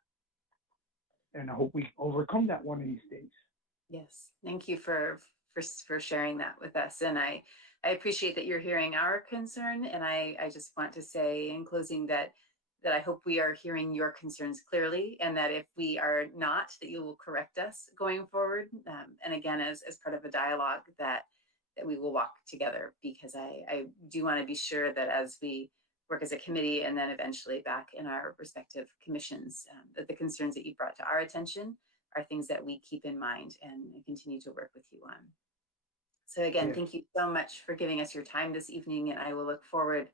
And I hope we overcome that one of these days. Yes, thank you for sharing that with us. And I appreciate that you're hearing our concern. And I just want to say in closing that I hope we are hearing your concerns clearly, and that if we are not, that you will correct us going forward. And again, as part of a dialogue, that we will walk together, because I do want to be sure that as we work as a committee, and then eventually back in our respective commissions, that the concerns that you brought to our attention are things that we keep in mind and continue to work with you on. So again, Thank you so much for giving us your time this evening, and I will look forward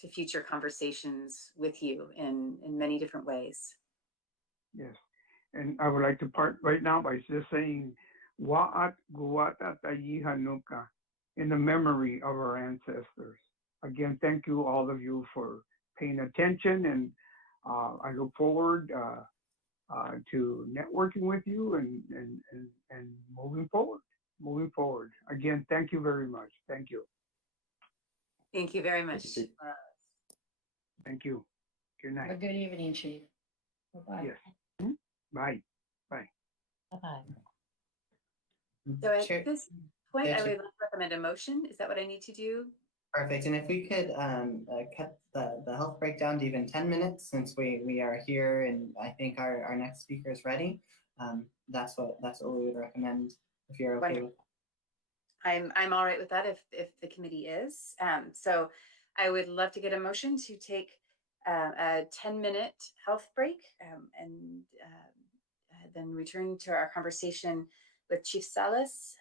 to future conversations with you in many different ways. Yes, and I would like to part right now by just saying, Wa'at Guwata Tayi Hanukkah, in the memory of our ancestors. Again, thank you, all of you, for paying attention, and I look forward to networking with you and moving forward. Again, thank you very much. Thank you. Thank you very much. Thank you. Good Have a night. good evening, Chief. Bye-bye. Yes. Bye. Bye. Bye-bye. So at Chair- this point, Yeah, I Chair- would recommend a motion. Is that what I need to do? Perfect. And if we could cut the health breakdown to even 10 minutes, since we are here and I think our next speaker is ready. That's what we would recommend if you're okay with that. I'm all right with that if the committee is. So I would love to get a motion to take a 10-minute health break and then return to our conversation with Chief Salas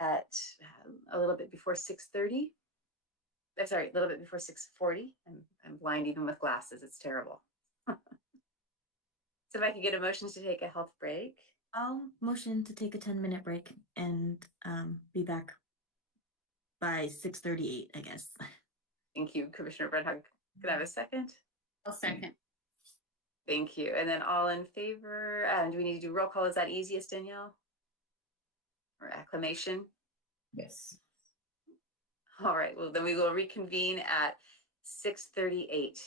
at a little bit before 6:30. Sorry, a little bit before 6:40. I'm blind even with glasses. It's terrible. So if I could get a motion to take a health break. I'll motion to take a 10-minute break and be back by 6:38, I guess. Thank you, Commissioner Brenhug. Can I have a second? I'll second. Thank you. And then all in favor, do we need to do roll call? Is that easiest, Danielle? Or acclamation? Yes. All right, well, then we will reconvene at 6:38.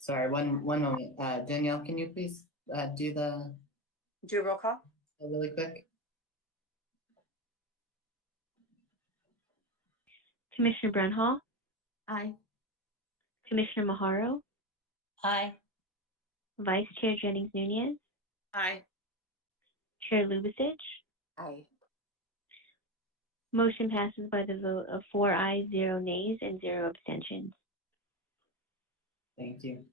Sorry, one moment. Danielle, can you please do the Do a roll call? really quick? Commissioner Brunhall, Aye. Commissioner Maharo, Aye. Vice Chair Jennings Nunez, Aye. Chair Lubasich. Aye. Motion passes by the vote of 4 ayes, 0 nays, and 0 abstentions. Thank you.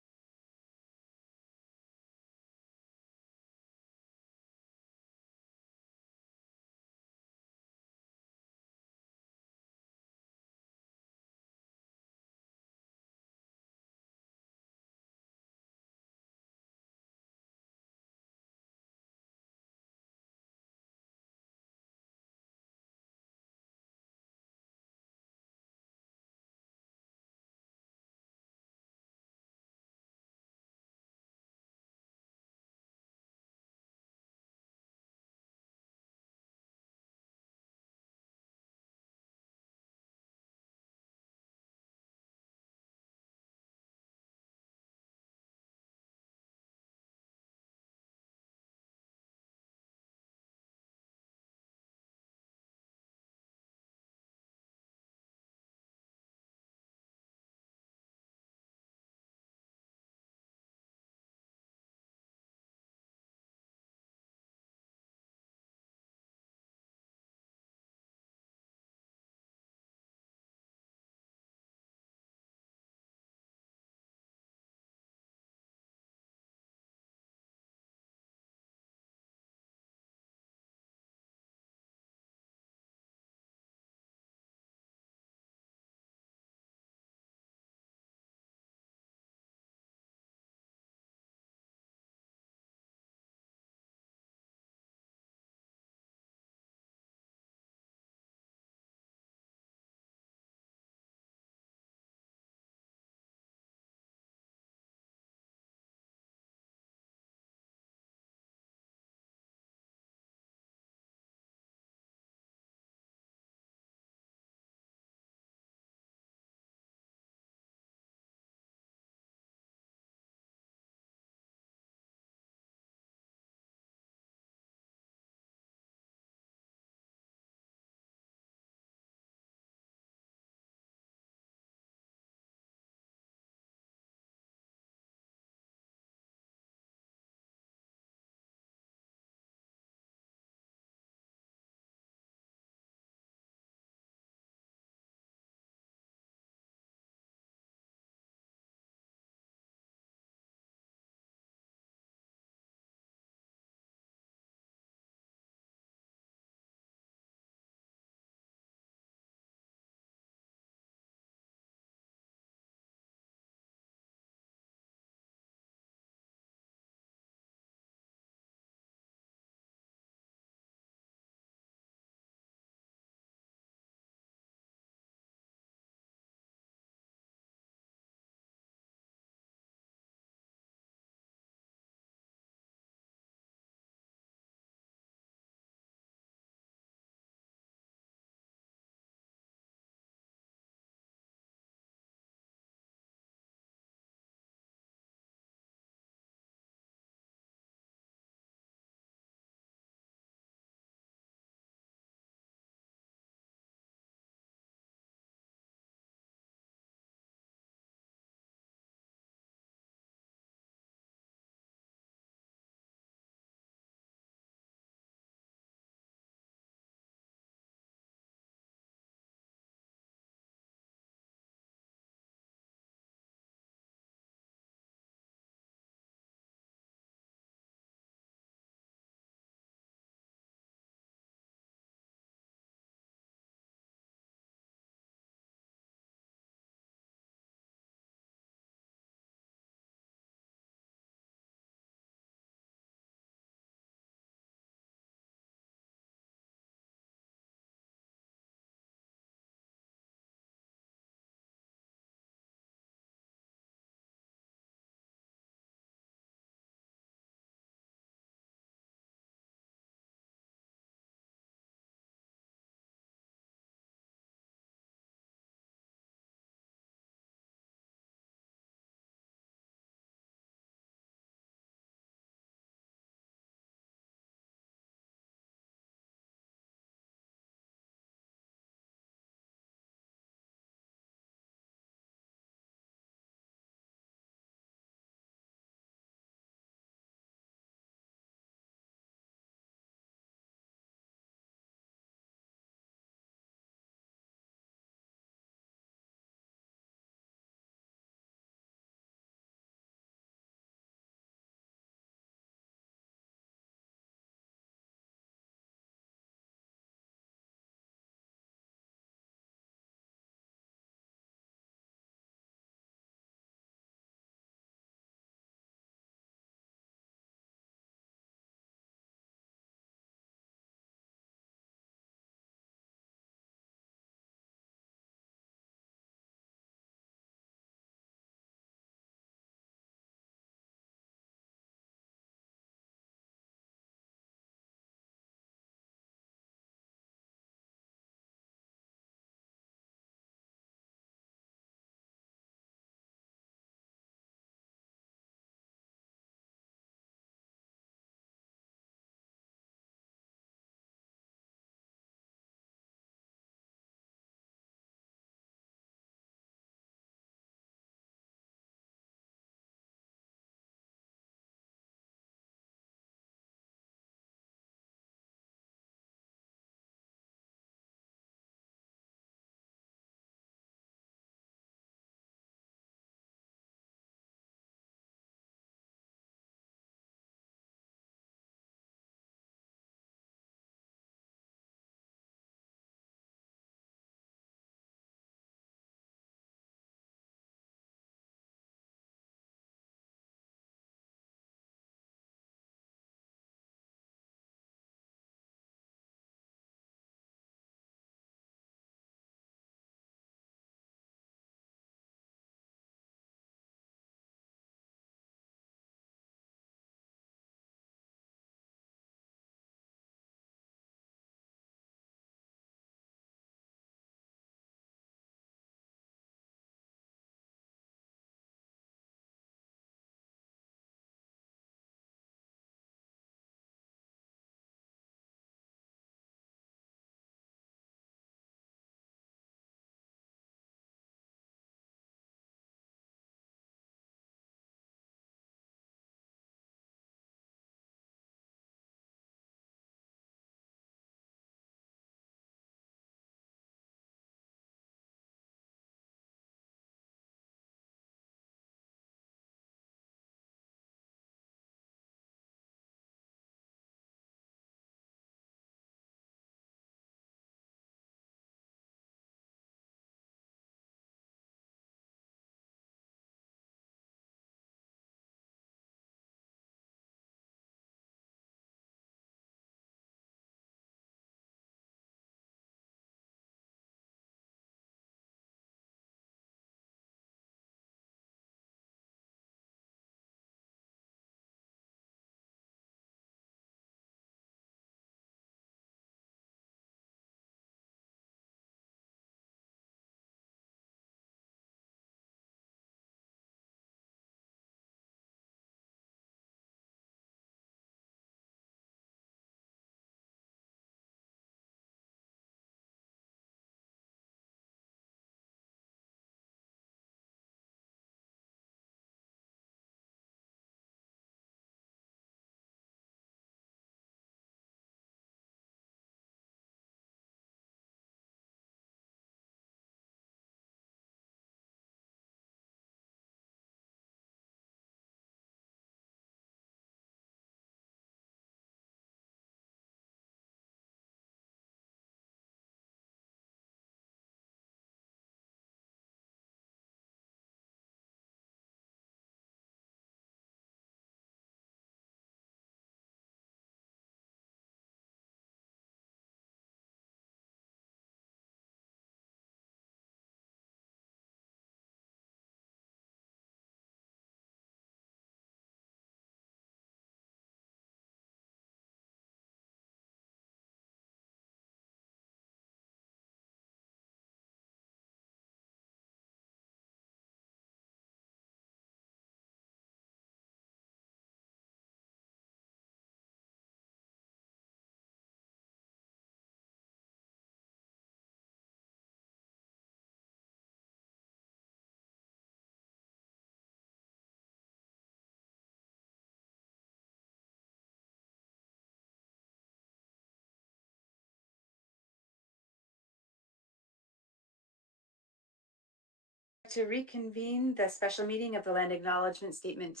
To reconvene the special meeting of the Land Acknowledgement Statement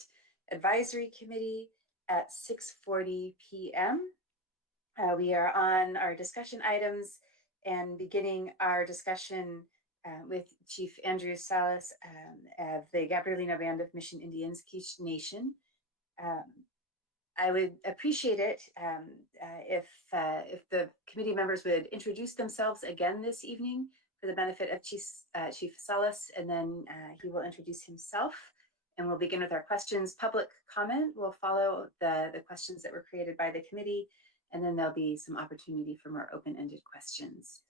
Advisory Committee at 6:40 p.m. We are on our discussion items and beginning our discussion with Chief Andrew Salas of the Gabrielino Band of Mission Indians, Quiche Nation. I would appreciate it if the committee members would introduce themselves again this evening for the benefit of Chief Salas, and then he will introduce himself. And we'll begin with our questions. Public comment will follow the questions that were created by the committee, and then there'll be some opportunity for more open-ended questions.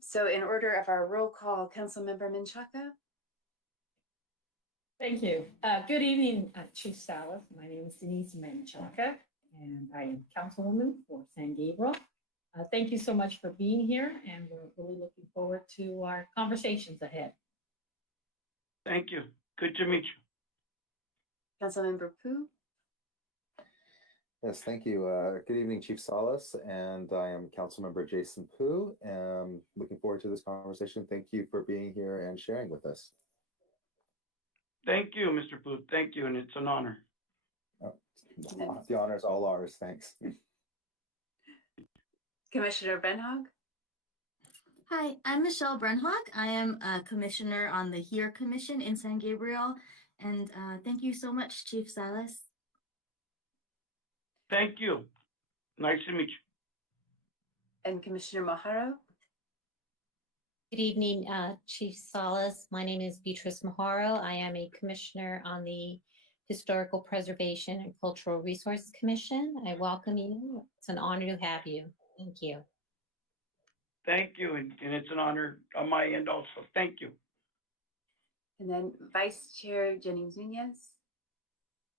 So in order of our roll call, Councilmember Menchaca. Thank you. Good evening, Chief Salas. My name is Denise Menchaca, and I am Councilwoman for San Gabriel. Thank you so much for being here, and we're really looking forward to our conversations ahead. Thank you. Good to meet you. Councilmember Pu. Yes, thank you. Good evening, Chief Salas, and I am Councilmember Jason Poo. Looking forward to this conversation. Thank you for being here and sharing with us. Thank you, Mr. Poo. Thank you, and it's an honor. Oh, the honor is all ours. Thanks. Commissioner Benhog. Hi, I'm Michelle Brenhog. I am a commissioner on the HERE Commission in San Gabriel. And thank you so much, Chief Salas. Thank you. Nice to meet you. And Commissioner Maharo. Good evening, Chief Salas. My name is Beatrice Maharo. I am a commissioner on the Historical Preservation and Cultural Resource Commission. I welcome you. It's an honor to have you. Thank you. Thank you, and it's an honor on my end also. Thank you. And then Vice Chair Jennings Nunez.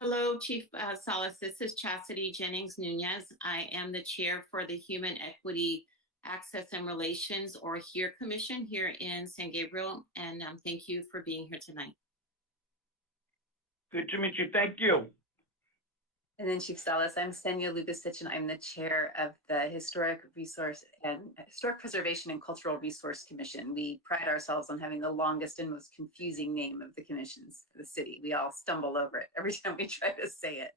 Hello, Chief Salas. This is Chastity Jennings Nunez. I am the chair for the Human Equity Access and Relations, or HERE Commission, here in San Gabriel, and thank you for being here tonight. Good to meet you. Thank you. And then Chief Salas, I'm Senya Lubicic, and I'm the chair of the Historic Preservation and Cultural Resource Commission. We pride ourselves on having the longest and most confusing name of the commissions for the city. We all stumble over it every time we try to say it.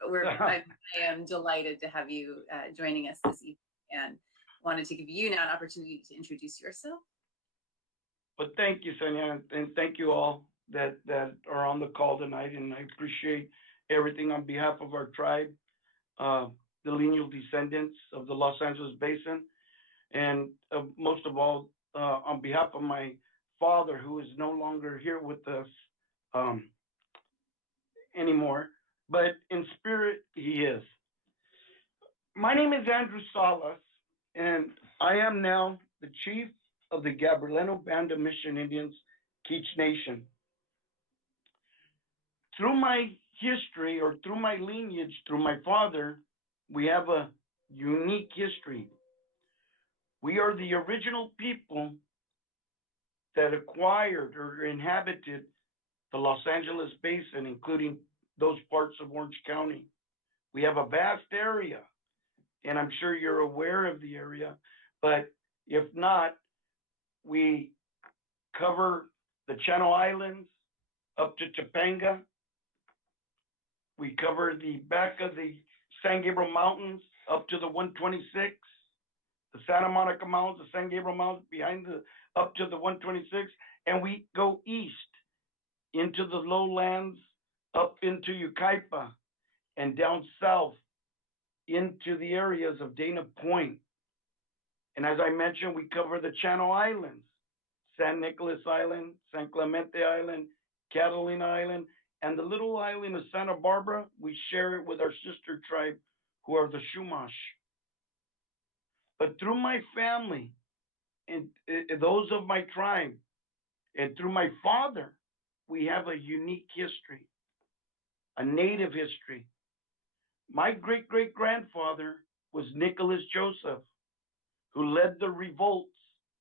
But I am delighted to have you joining us this evening, and wanted to give you now an opportunity to introduce yourself. Well, thank you, Senya, and thank you all that are on the call tonight, and I appreciate everything on behalf of our tribe, the lineal descendants of the Los Angeles Basin, and most of all, on behalf of my father, who is no longer here with us anymore, but in spirit, he is. My name is Andrew Salas, and I am now the chief of the Gabrielino Band of Mission Indians, Quiche Nation. Through my history, or through my lineage, through my father, we have a unique history. We are the original people that acquired or inhabited the Los Angeles Basin, including those parts of Orange County. We have a vast area, and I'm sure you're aware of the area, but if not, we cover the Channel Islands up to Topanga. We cover the back of the San Gabriel Mountains up to the 126, the Santa Monica Mountains, the San Gabriel Mountains behind up to the 126, and we go east into the lowlands, up into Yucaipa, and down south into the areas of Dana Point. And as I mentioned, we cover the Channel Islands, San Nicolas Island, San Clemente Island, Catalina Island, and the little island of Santa Barbara. We share it with our sister tribe, who are the Chumash. But through my family and those of my tribe, and through my father, we have a unique history, a native history. My great-great-grandfather was Nicholas Joseph, who led the revolts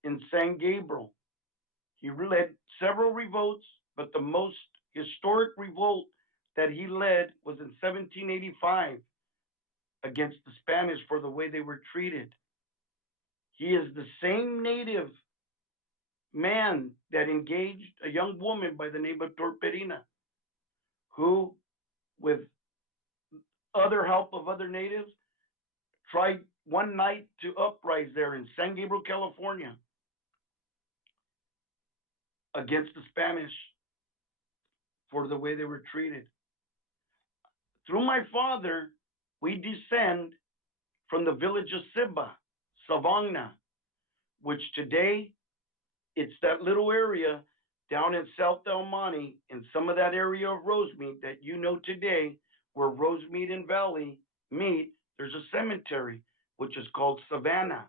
in San Gabriel. He led several revolts, but the most historic revolt that he led was in 1785 against the Spanish for the way they were treated. He is the same native man that engaged a young woman by the name of Torperina, who, with other help of other natives, tried one night to uprise there in San Gabriel, California, against the Spanish for the way they were treated. Through my father, we descend from the village of Siba, Savangna, which today, it's that little area down in South El Monte, in some of that area of Rosemead that you know today, where Rosemead and Valley meet, there's a cemetery, which is called Savannah.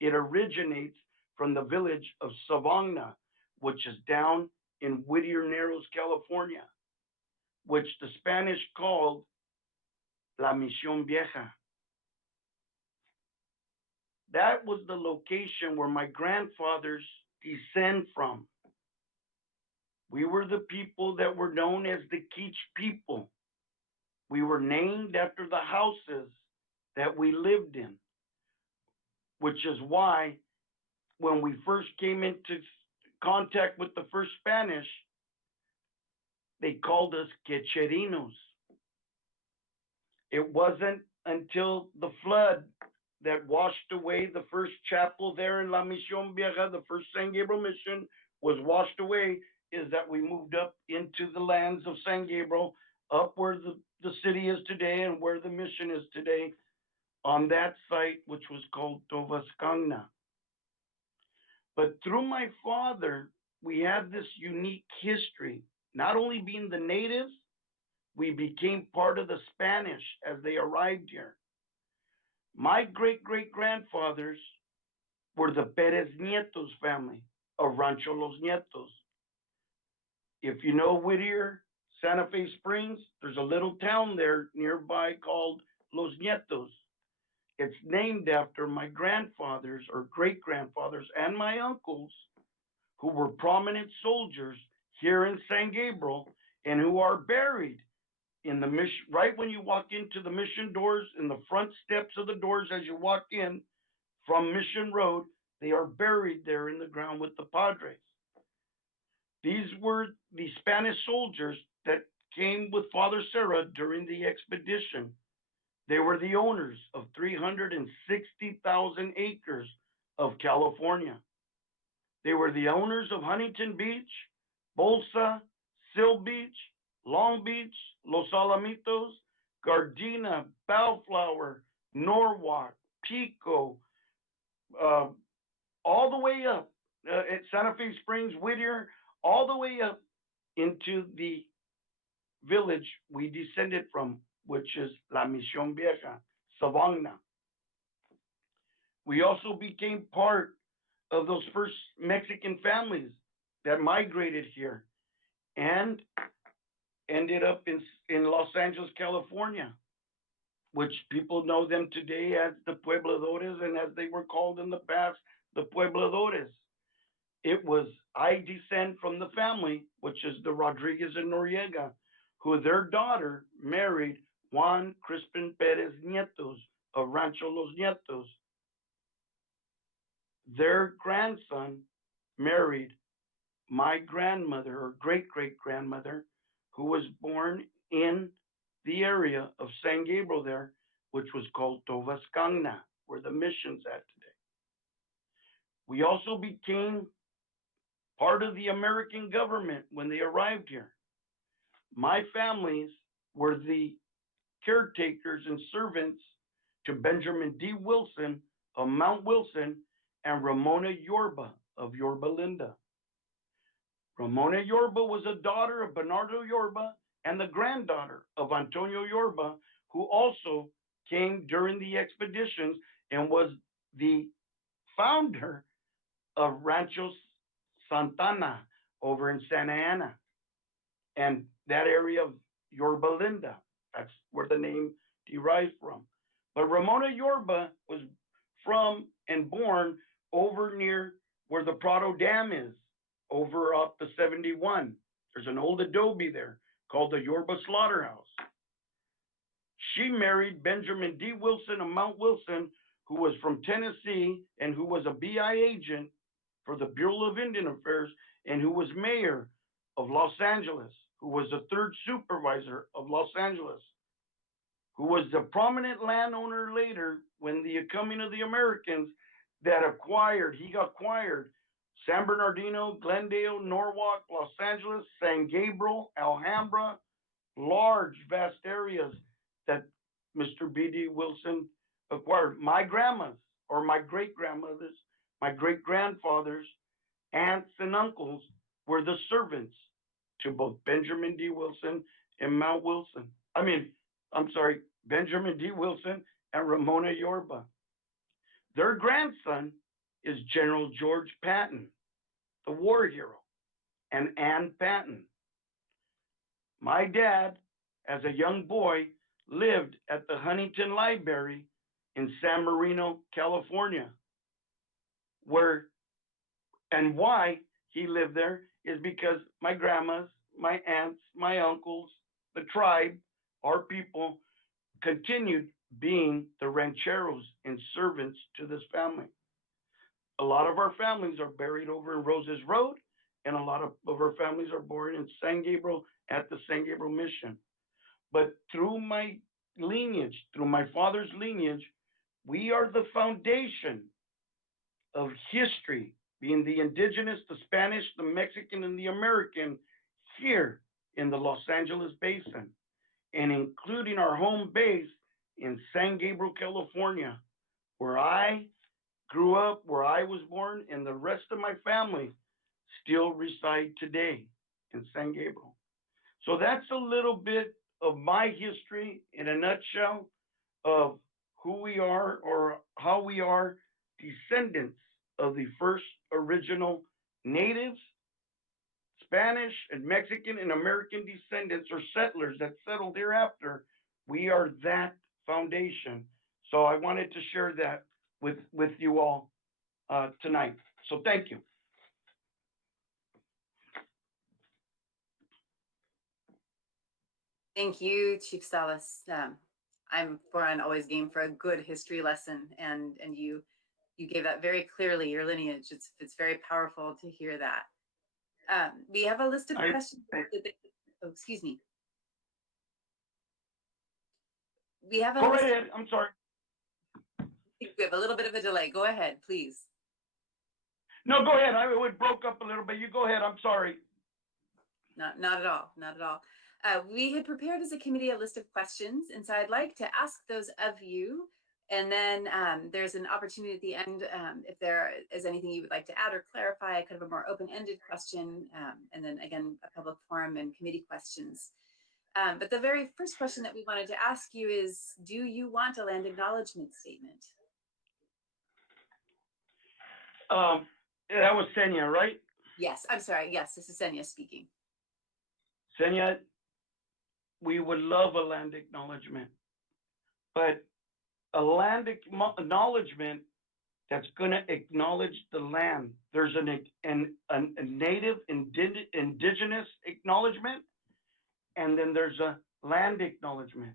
It originates from the village of Savangna, which is down in Whittier Narrows, California, which the Spanish called La Misión Vieja. That was the location where my grandfathers descend from. We were the people that were known as the Quiche people. We were named after the houses that we lived in, which is why when we first came into contact with the first Spanish, they called us Quecherinos. It wasn't until the flood that washed away the first chapel there in La Misión Vieja, the first San Gabriel mission was washed away, is that we moved up into the lands of San Gabriel, up where the city is today and where the mission is today, on that site, which was called Tongva. But through my father, we have this unique history, not only being the natives, we became part of the Spanish as they arrived here. My great-great-grandfathers were the Perez Nietos family of Rancho Los Nietos. If you know Whittier, Santa Fe Springs, there's a little town there nearby called Los Nietos. It's named after my grandfathers or great-grandfathers and my uncles who were prominent soldiers here in San Gabriel and who are buried in the mission, right when you walk into the mission doors, in the front steps of the doors as you walk in from Mission Road, they are buried there in the ground with the Padres. These were the Spanish soldiers that came with Father Serra during the expedition. They were the owners of 360,000 acres of California. They were the owners of Huntington Beach, Bolsa, Seal Beach, Long Beach, Los Alamitos, Gardena, Bellflower, Norwalk, Pico, all the way up at Santa Fe Springs, Whittier, all the way up into the village we descended from, which is La Misión Vieja, Savangna. We also became part of those first Mexican families that migrated here and ended up in Los Angeles, California, which people know them today as the Puebladores, and as they were called in the past, the Puebladores. I descend from the family, which is the Rodriguez and Noriega, who their daughter married Juan Crispin Perez Nietos of Rancho Los Nietos. Their grandson married my grandmother or great-great-grandmother, who was born in the area of San Gabriel there, which was called Tovascangna, where the mission's at today. We also became part of the American government when they arrived here. My families were the caretakers and servants to Benjamin D. Wilson of Mount Wilson and Ramona Yorba of Yorba Linda. Ramona Yorba was a daughter of Bernardo Yorba and the granddaughter of Antonio Yorba, who also came during the expeditions and was the founder of Rancho Santana over in Santa Ana and that area of Yorba Linda. That's where the name derives from. But Ramona Yorba was from and born over near where the Prado Dam is, over off the 71. There's an old adobe there called the Yorba Slaughterhouse. She married Benjamin D. Wilson of Mount Wilson, who was from Tennessee and who was a BI agent for the Bureau of Indian Affairs and who was mayor of Los Angeles, who was the third supervisor of Los Angeles, who was the prominent landowner later when the coming of the Americans that he got acquired San Bernardino, Glendale, Norwalk, Los Angeles, San Gabriel, Alhambra, large, vast areas that Mr. B.D. Wilson acquired. My grandmas, or my great-grandmothers, my great-grandfathers, aunts and uncles were the servants to both Benjamin D. Wilson and Benjamin D. Wilson and Ramona Yorba. Their grandson is General George Patton, the war hero, and Ann Patton. My dad, as a young boy, lived at the Huntington Library in San Marino, California, and why he lived there is because my grandmas, my aunts, my uncles, the tribe, our people continued being the rancheros and servants to this family. A lot of our families are buried over in Roses Road, and a lot of our families are born in San Gabriel at the San Gabriel Mission. But through my lineage, through my father's lineage, we are the foundation of history, being the indigenous, the Spanish, the Mexican, and the American here in the Los Angeles Basin, and including our home base in San Gabriel, California, where I grew up, where I was born, and the rest of my family still reside today in San Gabriel. So that's a little bit of my history in a nutshell of who we are or how we are descendants of the first original natives, Spanish and Mexican and American descendants or settlers that settled hereafter. We are that foundation. So I wanted to share that with you all tonight. So thank you. Thank you, Chief Salas. I'm always game for a good history lesson, and you gave that very clearly, your lineage. It's very powerful to hear that. We have a list of questions. Oh, excuse me. We have a Go list. ahead. I'm sorry. We have a little bit of a delay. Go ahead, please. No, go ahead. It broke up a little bit. You go ahead. I'm sorry. Not at all. Not at all. We had prepared as a committee a list of questions, and so I'd like to ask those of you. And then there's an opportunity at the end if there is anything you would like to add or clarify, kind of a more open-ended question, and then again, a public forum and committee questions. But the very first question that we wanted to ask you is, do you want a land acknowledgement statement? That was Senya, right? Yes, I'm sorry. Yes, this is Senya speaking. Senya, we would love a land acknowledgement, but a land acknowledgement that's going to acknowledge the land. There's a native indigenous acknowledgement, and then there's a land acknowledgement.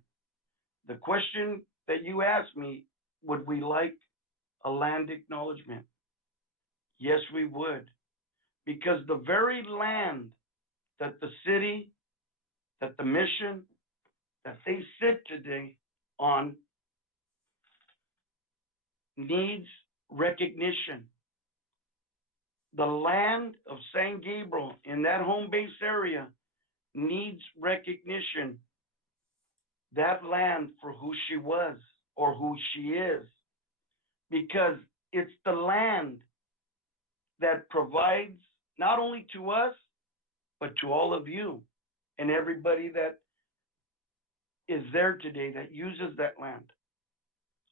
The question that you asked me, would we like a land acknowledgement? Yes, we would, because the very land that the city, that the mission, that they sit today on needs recognition. The land of San Gabriel in that home base area needs recognition. That land for who she was or who she is, because it's the land that provides not only to us, but to all of you and everybody that is there today that uses that land.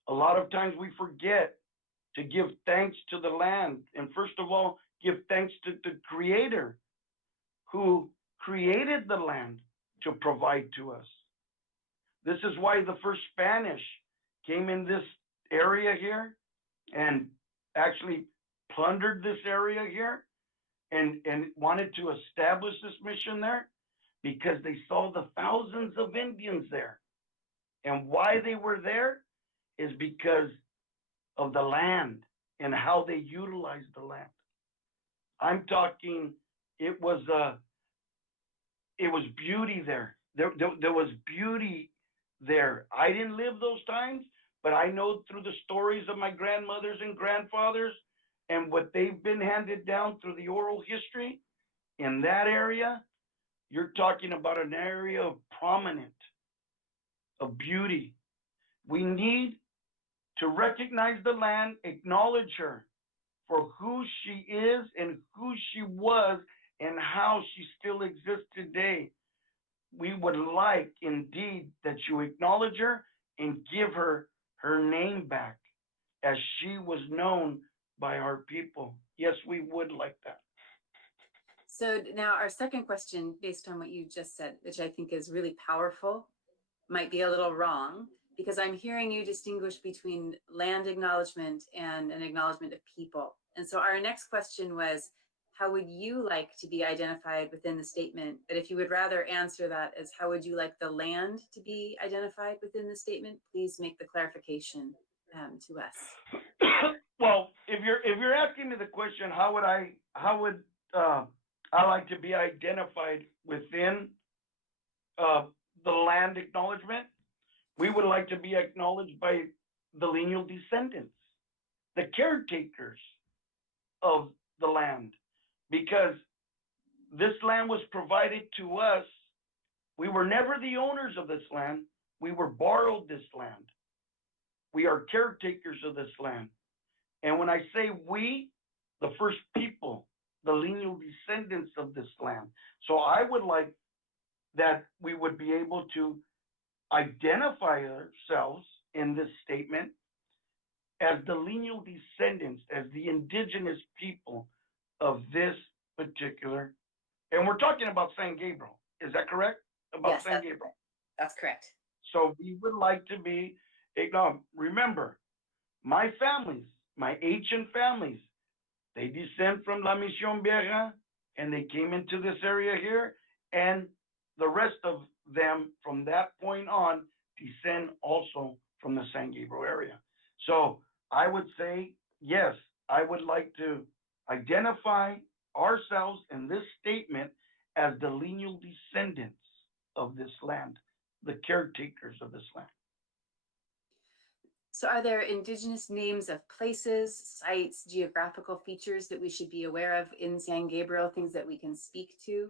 A lot of times we forget to give thanks to the land. And first of all, give thanks to the Creator who created the land to provide to us. This is why the first Spanish came in this area here and actually plundered this area here and wanted to establish this mission there, because they saw the thousands of Indians there. And why they were there is because of the land and how they utilized the land. I'm talking, it was beauty there. There was beauty there. I didn't live those times, but I know through the stories of my grandmothers and grandfathers and what they've been handed down through the oral history in that area, you're talking about an area of prominent, of beauty. We need to recognize the land, acknowledge her for who she is and who she was and how she still exists today. We would like indeed that you acknowledge her and give her her name back as she was known by our people. Yes, we would like that. So now our second question, based on what you just said, which I think is really powerful, might be a little wrong, because I'm hearing you distinguish between land acknowledgement and an acknowledgement of people. And so our next question was, how would you like to be identified within the statement? But if you would rather answer that as how would you like the land to be identified within the statement, please make the clarification to us. Well, if you're asking me the question, how would I like to be identified within the land acknowledgement? We would like to be acknowledged by the lineal descendants, the caretakers of the land, because this land was provided to us. We were never the owners of this land. We were borrowed this land. We are caretakers of this land. And when I say we, the first people, the lineal descendants of this land. So I would like that we would be able to identify ourselves in this statement as the lineal descendants, as the indigenous people of this particular, and we're talking about San Gabriel. Is that correct? About Yes, San Gabriel. That's correct. So we would like to be acknowledged. Remember, my families, my ancient families, they descend from La Misión Vieja, and they came into this area here, and the rest of them from that point on descend also from the San Gabriel area. So I would say, yes, I would like to identify ourselves in this statement as the lineal descendants of this land, the caretakers of this land. So are there indigenous names of places, sites, geographical features that we should be aware of in San Gabriel, things that we can speak to?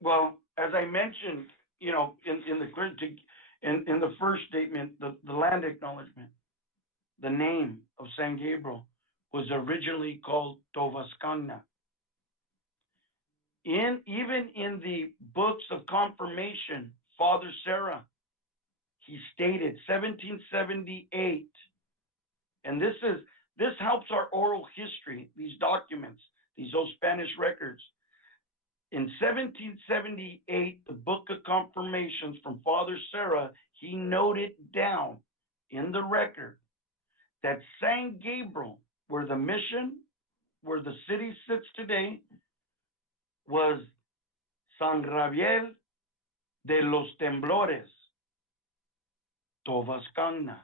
Well, as I mentioned, you know, in the first statement, the land acknowledgement, the name of San Gabriel was originally called Tovascana. Even in the books of confirmation, Father Sarah, he stated 1778, and this helps our oral history, these documents, these old Spanish records. In 1778, the Book of Confirmations from Father Sarah, he noted down in the record that San Gabriel, where the mission, where the city sits today, was San Gabriel de los Temblores, Tovascana.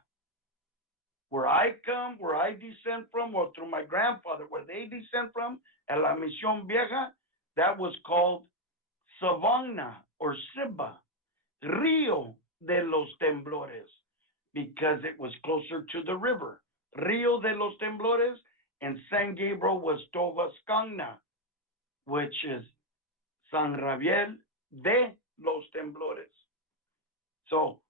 Where I come, where I descend from, or through my grandfather, where they descend from, at La Misión Vieja, that was called Savannah or Siba, Rio de los Temblores, because it was closer to the river. Rio de los Temblores, and San Gabriel was Tovascana, which is San Gabriel de los Temblores. So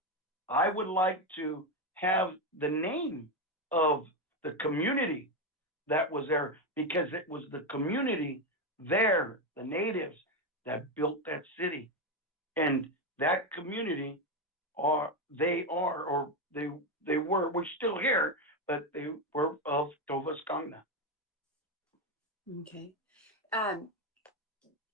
I would like to have the name of the community that was there, because it was the community there, the natives, that built that city. And that community we're still here, but they were of Tovascana. Okay. And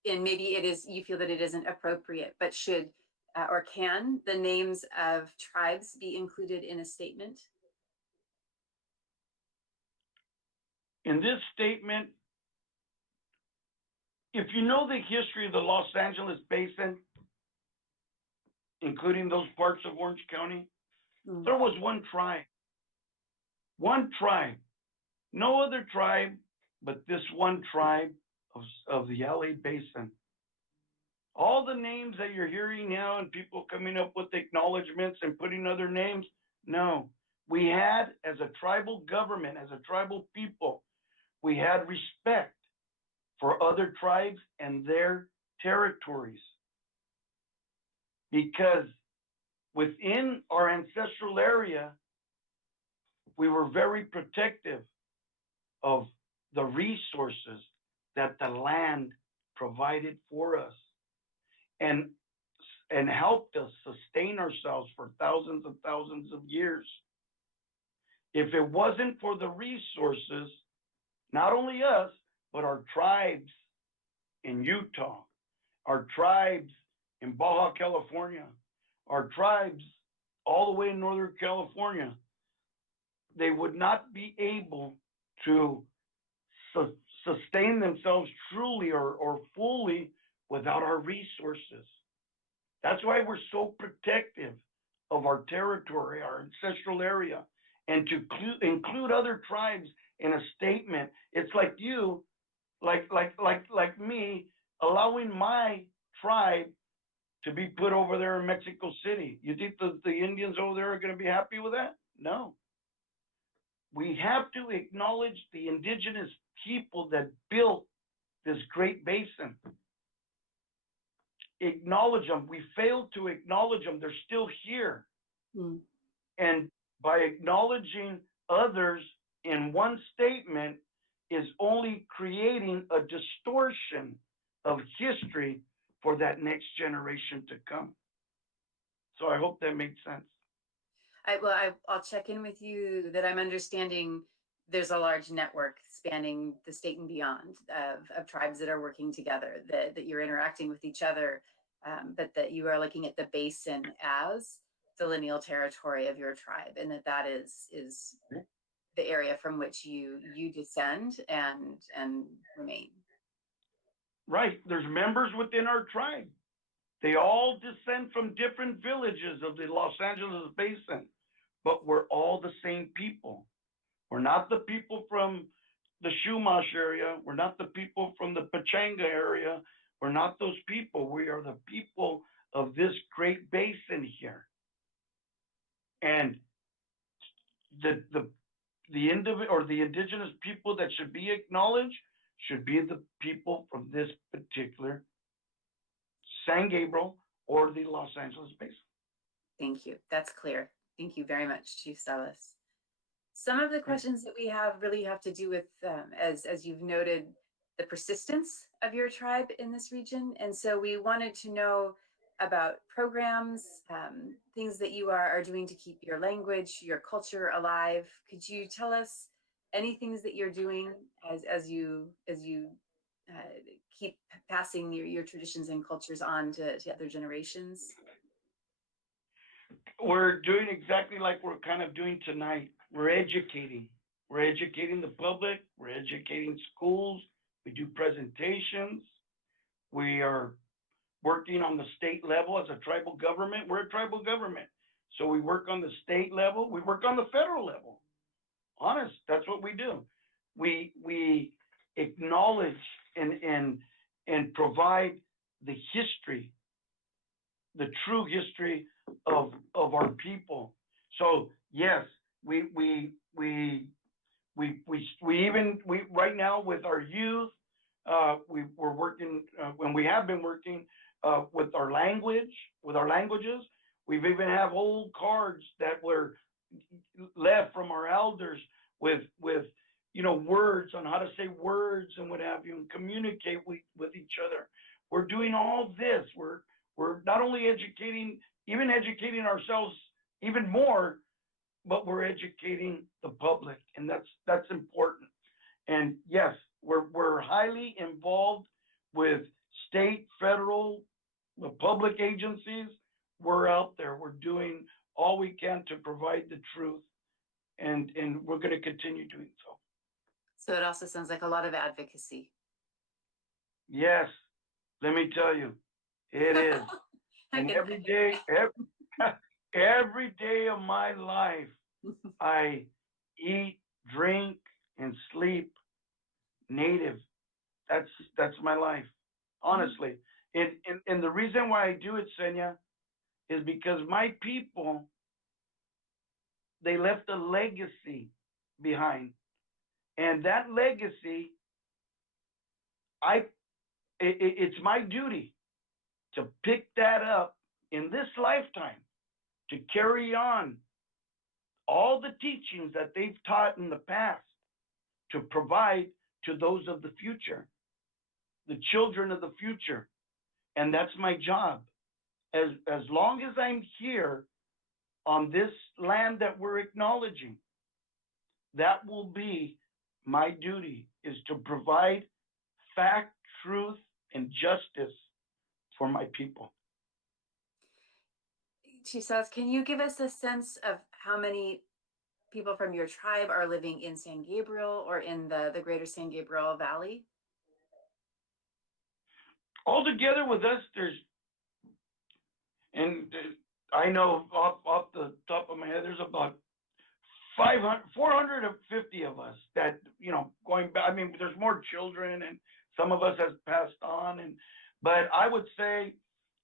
maybe you feel that it isn't appropriate, but should or can the names of tribes be included in a statement? In this statement, if you know the history of the Los Angeles Basin, including those parts of Orange County, there was one tribe. One tribe. No other tribe but this one tribe of the LA Basin. All the names that you're hearing now and people coming up with acknowledgements and putting other names, no. We had, as a tribal government, as a tribal people, we had respect for other tribes and their territories. Because within our ancestral area, we were very protective of the resources that the land provided for us and helped us sustain ourselves for thousands and thousands of years. If it wasn't for the resources, not only us, but our tribes in Utah, our tribes in Baja California, our tribes all the way in Northern California, they would not be able to sustain themselves truly or fully without our resources. That's why we're so protective of our territory, our ancestral area, and to include other tribes in a statement. It's like you, like me, allowing my tribe to be put over there in Mexico City. You think the Indians over there are going to be happy with that? No. We have to acknowledge the indigenous people that built this great basin. Acknowledge them. We failed to acknowledge them. They're still here. And by acknowledging others in one statement is only creating a distortion of history for that next generation to come. So I hope that makes sense. I'll check in with you that I'm understanding there's a large network spanning the state and beyond of tribes that are working together, that you're interacting with each other, but that you are looking at the basin as the lineal territory of your tribe, and that is the area from which you descend and remain. Right. There's members within our tribe. They all descend from different villages of the Los Angeles Basin, but we're all the same people. We're not the people from the Chumash area. We're not the people from the Pachanga area. We're not those people. We are the people of this great basin here. And the indigenous people that should be acknowledged should be the people from this particular San Gabriel or the Los Angeles Basin. Thank you. That's clear. Thank you very much, Chief Salas. Some of the questions that we have really have to do with, as you've noted, the persistence of your tribe in this region. And so we wanted to know about programs, things that you are doing to keep your language, your culture alive. Could you tell us any things that you're doing as you keep passing your traditions and cultures on to other generations? We're doing exactly like we're kind of doing tonight. We're educating. We're educating the public. We're educating schools. We do presentations. We are working on the state level as a tribal government. We're a tribal government. So we work on the state level. We work on the federal level. Honest, that's what we do. We acknowledge and provide the history, the true history of our people. So yes, we right now with our youth, we're working and we have been working with our languages. We've even have old cards that were left from our elders with words on how to say words and what have you, and communicate with each other. We're doing all this. We're not only educating ourselves even more, but we're educating the public, and that's important. And yes, we're highly involved with state, federal, the public agencies. We're out there. We're doing all we can to provide the truth, and we're going to continue doing so. So it also sounds like a lot of advocacy. Yes, let me tell you, it is. And every day of my life, I eat, drink, and sleep native. That's my life, honestly. And the reason why I do it, Senya, is because my people, they left a legacy behind. And that legacy, it's my duty to pick that up in this lifetime, to carry on all the teachings that they've taught in the past, to provide to those of the future, the children of the future. And that's my job. As long as I'm here on this land that we're acknowledging, that will be my duty, is to provide fact, truth, and justice for my people. Chief Salas, can you give us a sense of how many people from your tribe are living in San Gabriel or in the greater San Gabriel Valley? All together with us, there's, and I know off the top of my head, there's about 450 of us that, you know, going back. I mean, there's more children, and some of us has passed on, but I would say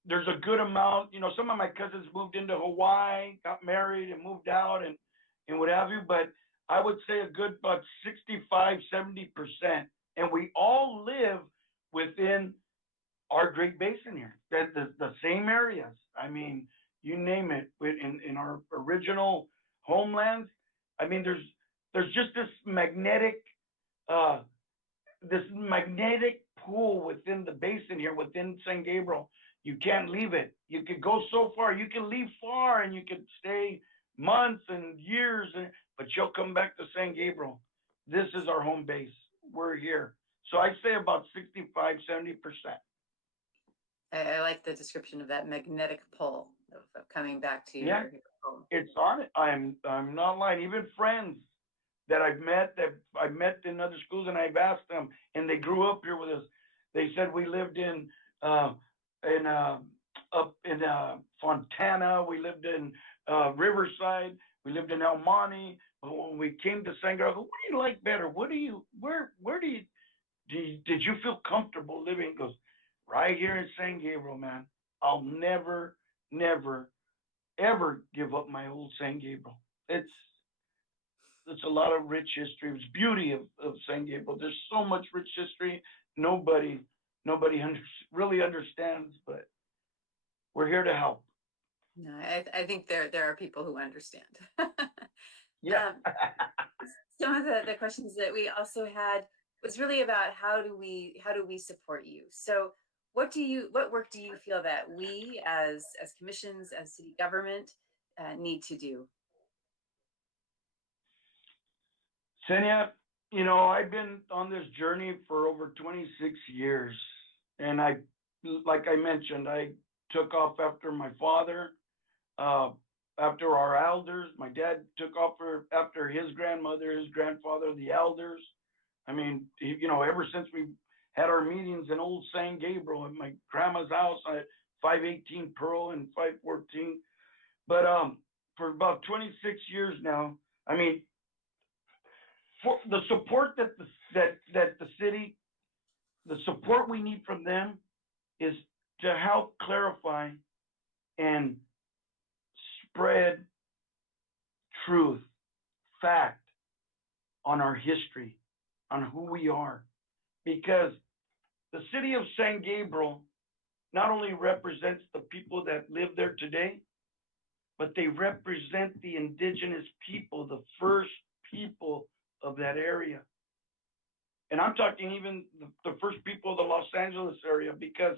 there's a good amount. You know, some of my cousins moved into Hawaii, got married, and moved out, and what have you. But I would say a good about 65, 70%, and we all live within our Great Basin here, the same areas. I mean, you name it, in our original homelands. I mean, there's just this magnetic pool within the basin here, within San Gabriel. You can't leave it. You could go so far. You can leave far, and you could stay months and years, but you'll come back to San Gabriel. This is our home base. We're here. So I'd say about 65, 70%. I like the description of that magnetic pull of coming back to Yeah, your home. it's on it. I'm not lying. Even friends that I've met in other schools, and I've asked them, and they grew up here with us. They said we lived up in Fontana. We lived in Riverside. We lived in El Monte. But when we came to San Gabriel, what do you like better? Where did you feel comfortable living? He goes, right here in San Gabriel, man. I'll never, ever give up my old San Gabriel. It's a lot of rich history. It's beauty of San Gabriel. There's so much rich history. Nobody really understands, but we're here to help. No, I think there are people who understand. Yeah. Some of the questions that we also had was really about how do we support you? So what work do you feel that we as commissions, as city government need to do? Senya, you know, I've been on this journey for over 26 years. And like I mentioned, I took off after my father, after our elders. My dad took off after his grandmother, his grandfather, the elders. I mean, you know, ever since we had our meetings in old San Gabriel at my grandma's house at 518 Pearl and 514. But for about 26 years now, I mean, for the support that the city, the support we need from them is to help clarify and spread truth, fact on our history, on who we are. Because the city of San Gabriel not only represents the people that live there today, but they represent the indigenous people, the first people of that area. And I'm talking even the first people of the Los Angeles area, because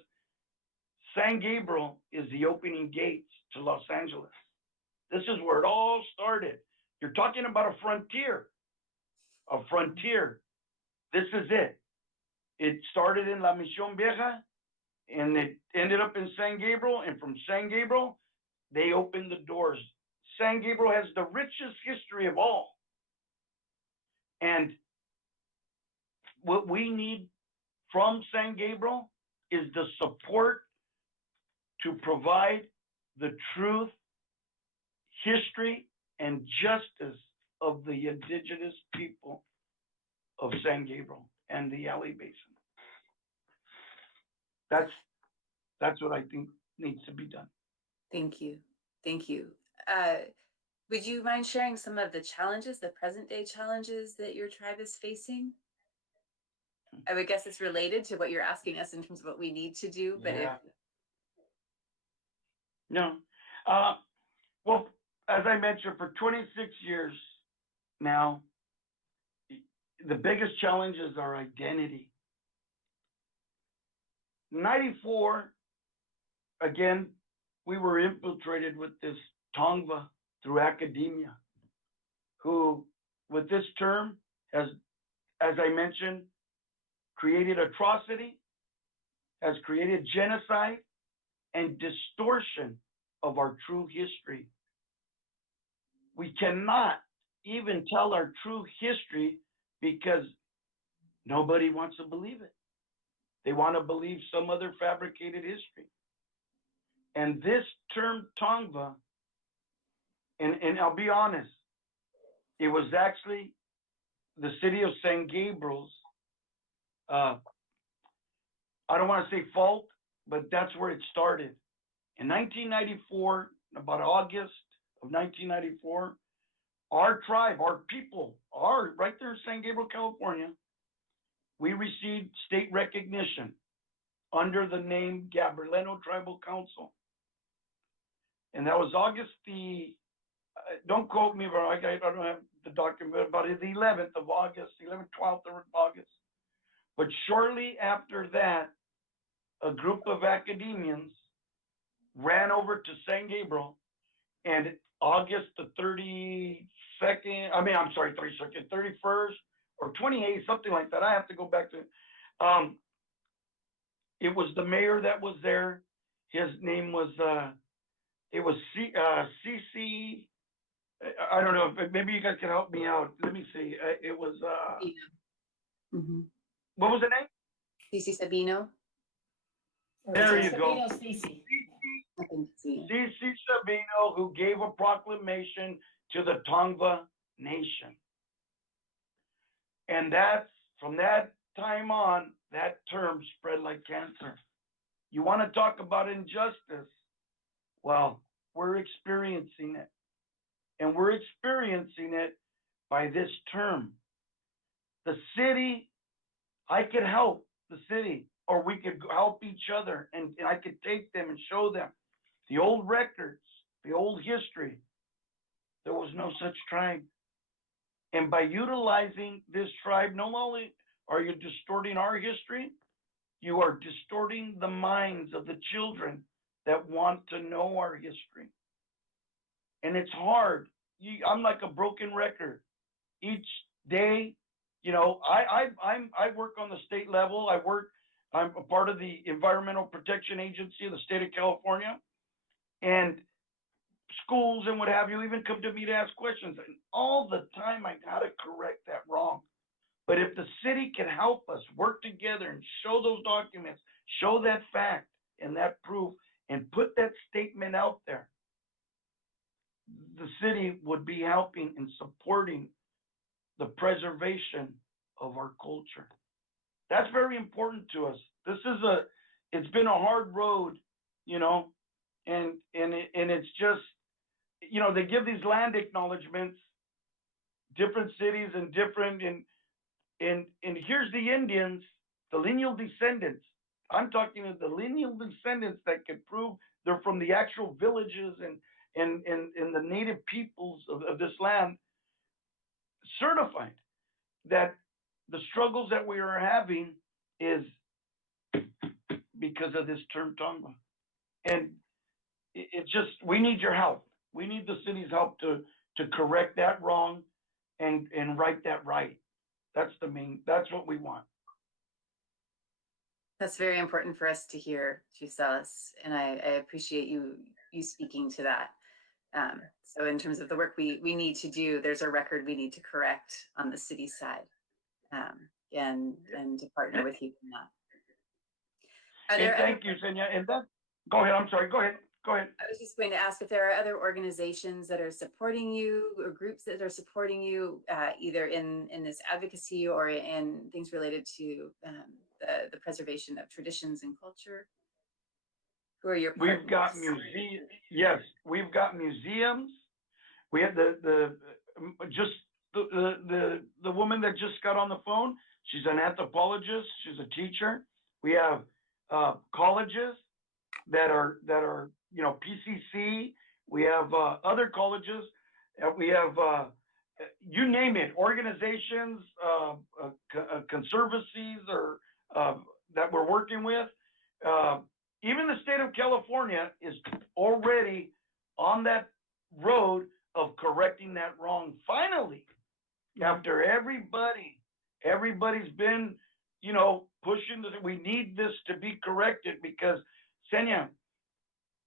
San Gabriel is the opening gates to Los Angeles. This is where it all started. You're talking about a frontier. A frontier. This is it. It started in La Misión Vieja, and it ended up in San Gabriel. And from San Gabriel, they opened the doors. San Gabriel has the richest history of all. And what we need from San Gabriel is the support to provide the truth, history, and justice of the indigenous people of San Gabriel. and the LA Basin. That's what I think needs to be done. Thank you. Thank you. Would you mind sharing some of the challenges, the present day challenges that your tribe is facing? I would guess it's related to what you're asking us in terms of what we need to do, but Yeah. No. Well, as I mentioned, for 26 years now, the biggest challenge is our identity. 94, again, we were infiltrated with this Tongva through academia, who, with this term, has, as I mentioned, created atrocity, has created genocide and distortion of our true history. We cannot even tell our true history because nobody wants to believe it. They want to believe some other fabricated history. And this term Tongva, and I'll be honest, it was actually the city of San Gabriel's, I don't want to say fault, but that's where it started. In 1994, about August of 1994, our tribe, our people, right there in San Gabriel, California, we received state recognition under the name Gabrielino Tribal Council. And that was August don't quote me, but I don't have the document, but it's the 11th of August, 11th, 12th of August. But shortly after that, a group of academians ran over to San Gabriel, and August the 31st or 28th, something like that. I have to go back to it was the mayor that was there. His name was it was CC. I don't know if maybe you guys can help me out. Let me see. It was what was the name? CC Sabino. There you go. CC. CC Sabino, who gave a proclamation to the Tongva Nation. And that's from that time on, that term spread like cancer. You want to talk about injustice? Well, we're experiencing it. And we're experiencing it by this term. The city, I could help the city, or we could help each other, and I could take them and show them the old records, the old history. There was no such tribe. And by utilizing this tribe, not only are you distorting our history, you are distorting the minds of the children that want to know our history. And it's hard. I'm like a broken record. Each day, you know, I work on the state level. I'm a part of the Environmental Protection Agency of the state of California. And schools and what have you even come to me to ask questions. And all the time I gotta correct that wrong. But if the city can help us work together and show those documents, show that fact and that proof, and put that statement out there, the city would be helping and supporting the preservation of our culture. That's very important to us. It's been a hard road, you know, and it's just, you know, they give these land acknowledgements, different cities and different, and here's the Indians, the lineal descendants. I'm talking of the lineal descendants that can prove they're from the actual villages and the native peoples of this land, certified that the struggles that we are having is because of this term Tongva. And it's just, we need your help. We need the city's help to correct that wrong and right that right. That's what we want. That's very important for us to hear, Chief Salas, and I appreciate you speaking to that. So in terms of the work we need to do, there's a record we need to correct on the city side, and to partner with you in that. Thank you, Senya. And that, go ahead. I'm sorry. Go ahead. Go ahead. I was just going to ask if there are other organizations that are supporting you or groups that are supporting you, either in this advocacy or in things related to the preservation of traditions and culture. Who are your partners? We've got museums. Yes, we've got museums. We have the woman that just got on the phone. She's an anthropologist. She's a teacher. We have colleges that are PCC. We have other colleges. We have you name it, organizations, conservancies, or that we're working with. Even the state of California is already on that road of correcting that wrong. Finally, after everybody's been, pushing this, we need this to be corrected because, Senya,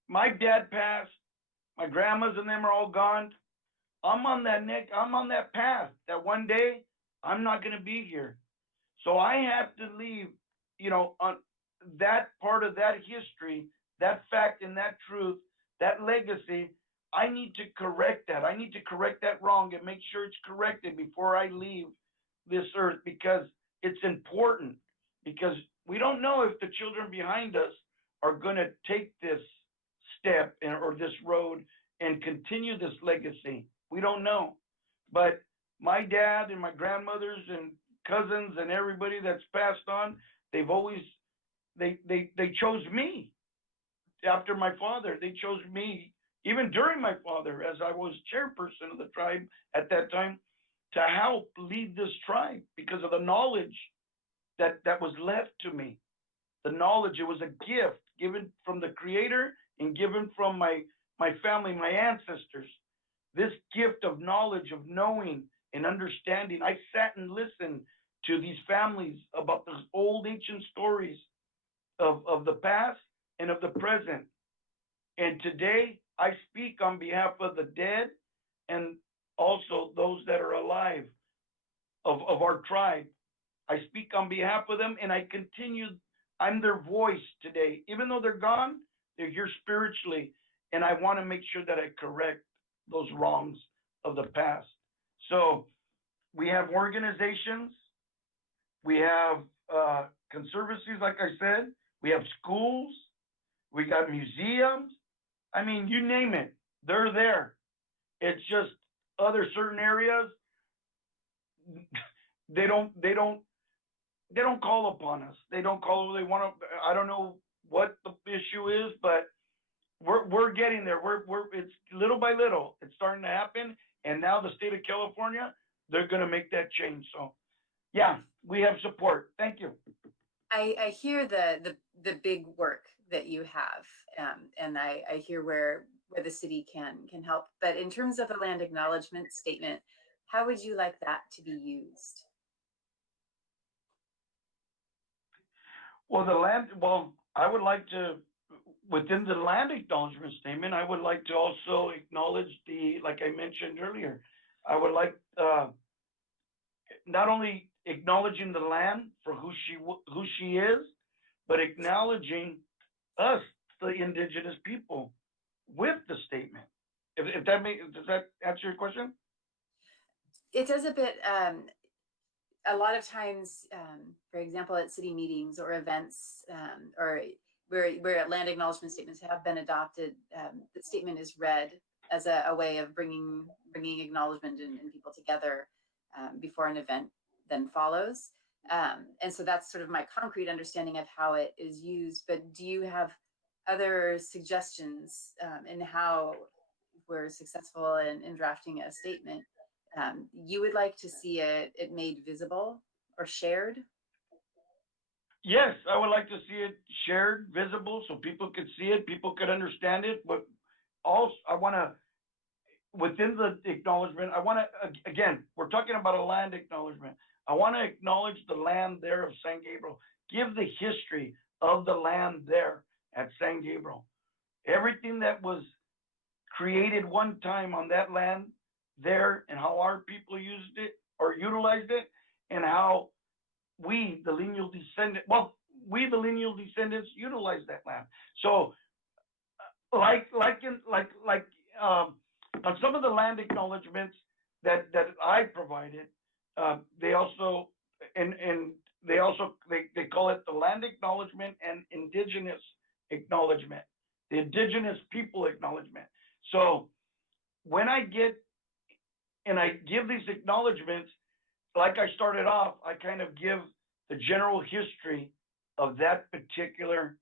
my dad passed, my grandmas and them are all gone. I'm on that path that one day I'm not going to be here. So I have to leave, on that part of that history, that fact and that truth, that legacy. I need to correct that. I need to correct that wrong and make sure it's corrected before I leave this earth, because it's important, because we don't know if the children behind us are going to take this step or this road and continue this legacy. We don't know. But my dad and my grandmothers and cousins and everybody that's passed on, they've always, they chose me after my father. They chose me even during my father, as I was chairperson of the tribe at that time, to help lead this tribe because of the knowledge that was left to me. The knowledge, it was a gift given from the Creator and given from my family, my ancestors. This gift of knowledge, of knowing and understanding. I sat and listened to these families about those old ancient stories of the past and of the present. And today, I speak on behalf of the dead and also those that are alive of our tribe. I speak on behalf of them, and I continue. I'm their voice today. Even though they're gone, they're here spiritually, and I want to make sure that I correct those wrongs of the past. So we have organizations, we have conservancies, like I said, we have schools, we got museums. I mean, you name it, they're there. It's just other certain areas, they don't call upon us. They don't call. They want to. I don't know what the issue is, but we're getting there. It's little by little. It's starting to happen, and now the state of California, they're going to make that change. So, yeah, we have support. Thank you. I hear the big work that you have, and I hear where the city can help. But in terms of the land acknowledgement statement, how would you like that to be used? Well, I would like to, within the land acknowledgement statement, I would like to also acknowledge like I mentioned earlier, I would like not only acknowledging the land for who she is, but acknowledging us, the indigenous people, with the statement. Does that answer your question? It does a bit. A lot of times, for example, at city meetings or events, or where land acknowledgement statements have been adopted, the statement is read as a way of bringing acknowledgement and people together before an event then follows. And so that's sort of my concrete understanding of how it is used. But do you have other suggestions in how we're successful in drafting a statement? You would like to see it made visible or shared? Yes, I would like to see it shared, visible, so people could see it, people could understand it. But also, I want to, within the acknowledgement, I want to, again, we're talking about a land acknowledgement. I want to acknowledge the land there of San Gabriel. Give the history of the land there at San Gabriel. Everything that was created one time on that land there, and how our people used it or utilized it, and how we, the lineal descendants, utilize that land. So On some of the land acknowledgements that I provided, they also they call it the land acknowledgement and indigenous acknowledgement, the indigenous people acknowledgement. So when I get and I give these acknowledgements, like I started off, I kind of give the general history of that particular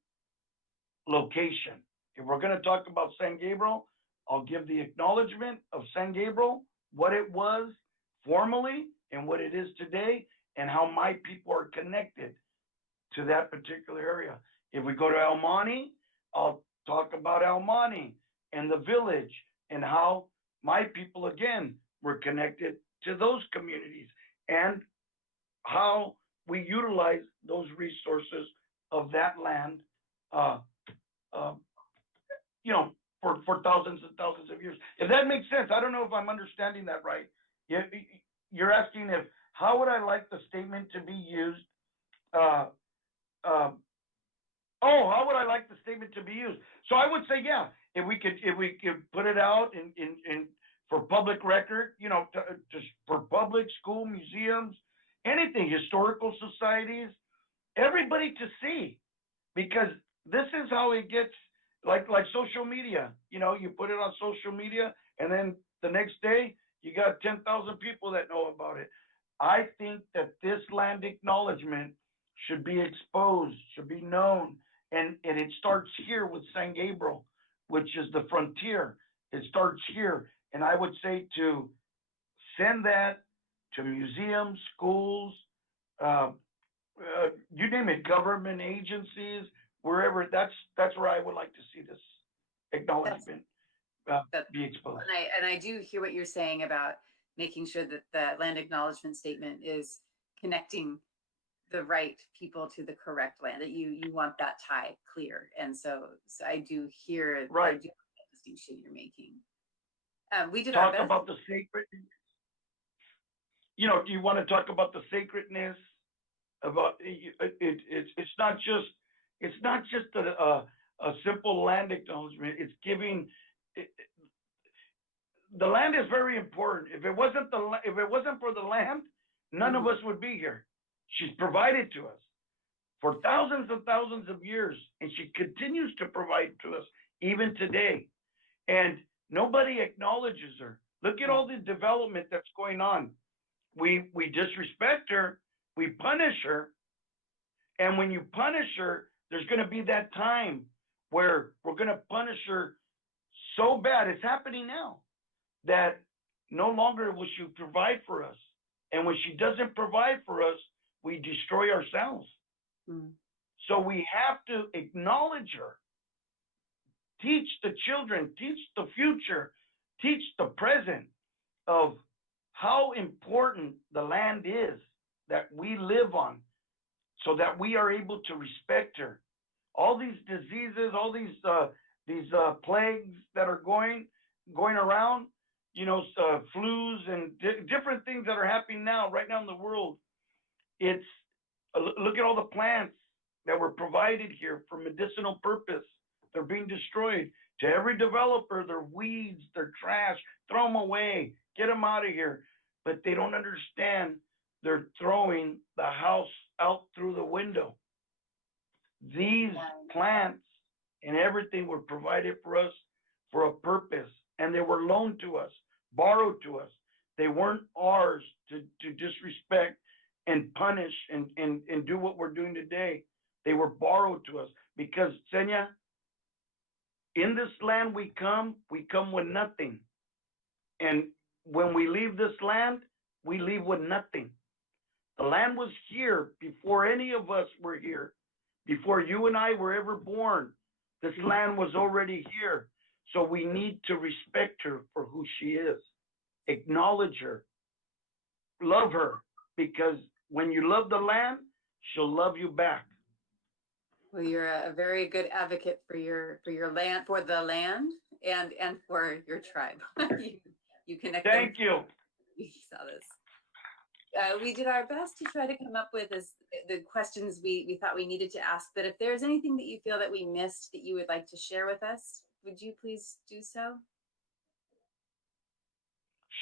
location. If we're going to talk about San Gabriel, I'll give the acknowledgement of San Gabriel, what it was formerly and what it is today, and how my people are connected to that particular area. If we go to El Monte, I'll talk about El Monte and the village and how my people, again, were connected to those communities and how we utilize those resources of that land, for thousands and thousands of years. If that makes sense, I don't know if I'm understanding that right. You're asking how would I like the statement to be used? How would I like the statement to be used? So I would say, yeah, if we could put it out in for public record, just for public, school, museums, anything, historical societies, everybody to see, because this is how it gets, like social media. You put it on social media, and then the next day you got 10,000 people that know about it. I think that this land acknowledgement should be exposed, should be known, and it starts here with San Gabriel, which is the frontier. It starts here, and I would say to send that to museums, schools, you name it, government agencies, wherever. That's where I would like to see this acknowledgement be exposed. And I do hear what you're saying about making sure that the land acknowledgement statement is connecting the right people to the correct land, that you want that tie clear. And so I do hear right. I do hear the distinction you're making. We did talk about the sacred. Do you want to talk about the sacredness? About it's not just a simple land acknowledgement. It's giving. The land is very important. If it wasn't for the land, none of us would be here. She's provided to us for thousands and thousands of years, and she continues to provide to us even today. And nobody acknowledges her. Look at all the development that's going on. We disrespect her, we punish her, and when you punish her, there's going to be that time where we're going to punish her so bad. It's happening now that no longer will she provide for us. And when she doesn't provide for us, we destroy ourselves. So we have to acknowledge her, teach the children, teach the future, teach the present of how important the land is that we live on, so that we are able to respect her. All these diseases, all these plagues that are going around, flus and different things that are happening right now in the world. It's look at all the plants that were provided here for medicinal purpose. They're being destroyed. To every developer, they're weeds, they're trash. Throw them away. Get them out of here. But they don't understand. They're throwing the house out through the window. These plants and everything were provided for us for a purpose, and they were loaned to us, borrowed to us. They weren't ours to disrespect and punish and do what we're doing today. They were borrowed to us because, Senya, in this land we come with nothing. And when we leave this land, we leave with nothing. The land was here before any of us were here. Before you and I were ever born, this land was already here. So we need to respect her for who she is. Acknowledge her. Love her. Because when you love the land, she'll love you back. Well, you're a very good advocate for your land, for the land, and for your tribe. you connect. Thank you. We saw this. We did our best to try to come up with the questions we thought we needed to ask. But if there's anything that you feel that we missed that you would like to share with us, would you please do so?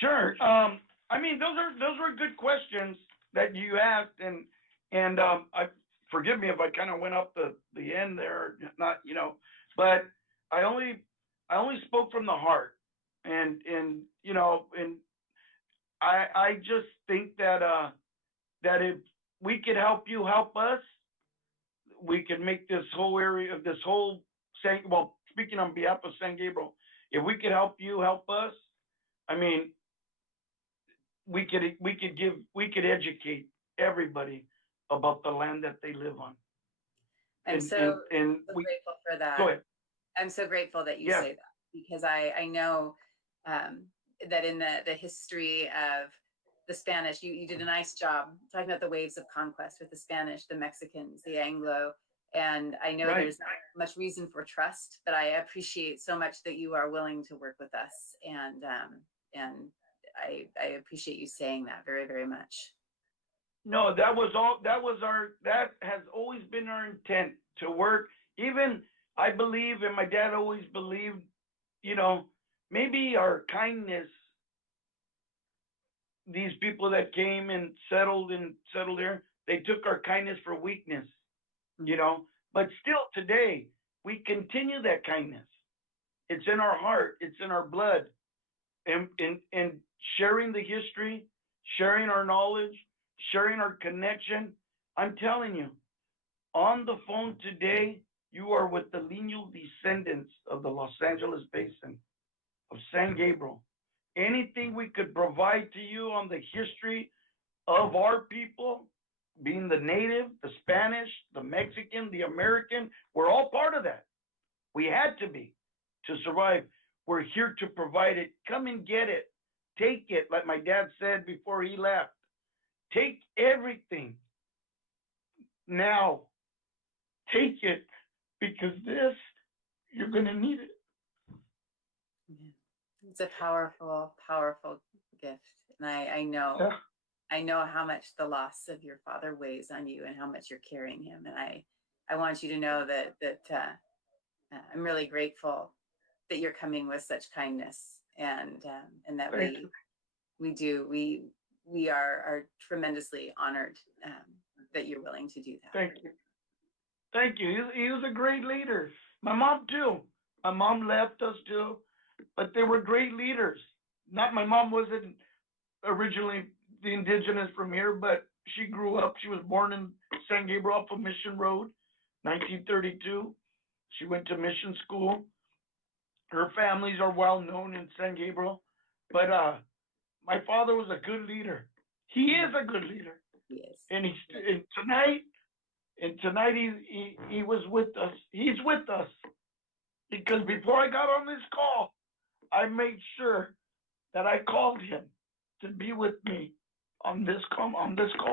Sure. I mean, those were good questions that you asked, and I forgive me if I kind of went up the end there, not but I only spoke from the heart, and I just think that that if we could help you help us, we could make this whole area, this whole speaking on behalf of San Gabriel, if we could help you help us, I mean, we could educate everybody about the land that they live on. I'm so grateful for that. Go ahead. I'm so grateful that you say that, because I know that in the history of the Spanish, you did a nice job talking about the waves of conquest with the Spanish, the Mexicans, the Anglo, and I know there's not much reason for trust, but I appreciate so much that you are willing to work with us, and I appreciate you saying that very, very much. No, that has always been our intent to work. Even I believe, and my dad always believed, maybe our kindness, these people that came and settled here, they took our kindness for weakness, but still today, we continue that kindness. It's in our heart, it's in our blood, and sharing the history, sharing our knowledge, sharing our connection. I'm telling you, on the phone today, you are with the lineal descendants of the Los Angeles Basin, of San Gabriel. Anything we could provide to you on the history of our people, being the native, the Spanish, the Mexican, the American, we're all part of that. We had to be to survive. We're here to provide it. Come and get it. Take it, like my dad said before he left. Take everything. Now, take it, because you're going to need it. It's a powerful, powerful gift. And I know how much the loss of your father weighs on you and how much you're carrying him. And I want you to know that I'm really grateful that you're coming with such kindness, and that we are tremendously honored that you're willing to do that. Thank you. Thank you. He was a great leader. My mom too. My mom left us too, but they were great leaders. My mom wasn't originally the indigenous from here, but she grew up. She was born in San Gabriel off of Mission Road, 1932. She went to mission school. Her families are well known in San Gabriel, but my father was a good leader. He is a good leader. Yes. And tonight he was with us. He's with us, because before I got on this call, I made sure that I called him to be with me on this call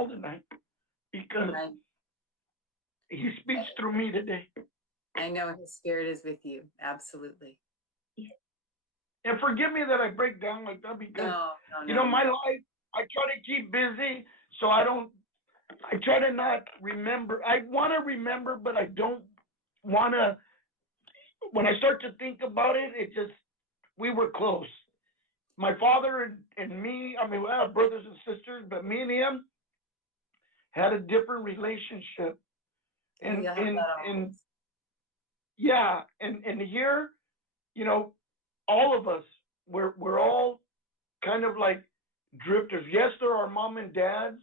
tonight, because he speaks through me today. I know his spirit is with you. Absolutely. And forgive me that I break down like that, because my life, I try to keep busy, so I try to not remember. I want to remember, but I don't want to. When I start to think about it, we were close. My father and me, I mean, we have brothers and sisters, but me and him had a different relationship. And here, all of us, we're all kind of like drifters. Yes, there are mom and dads,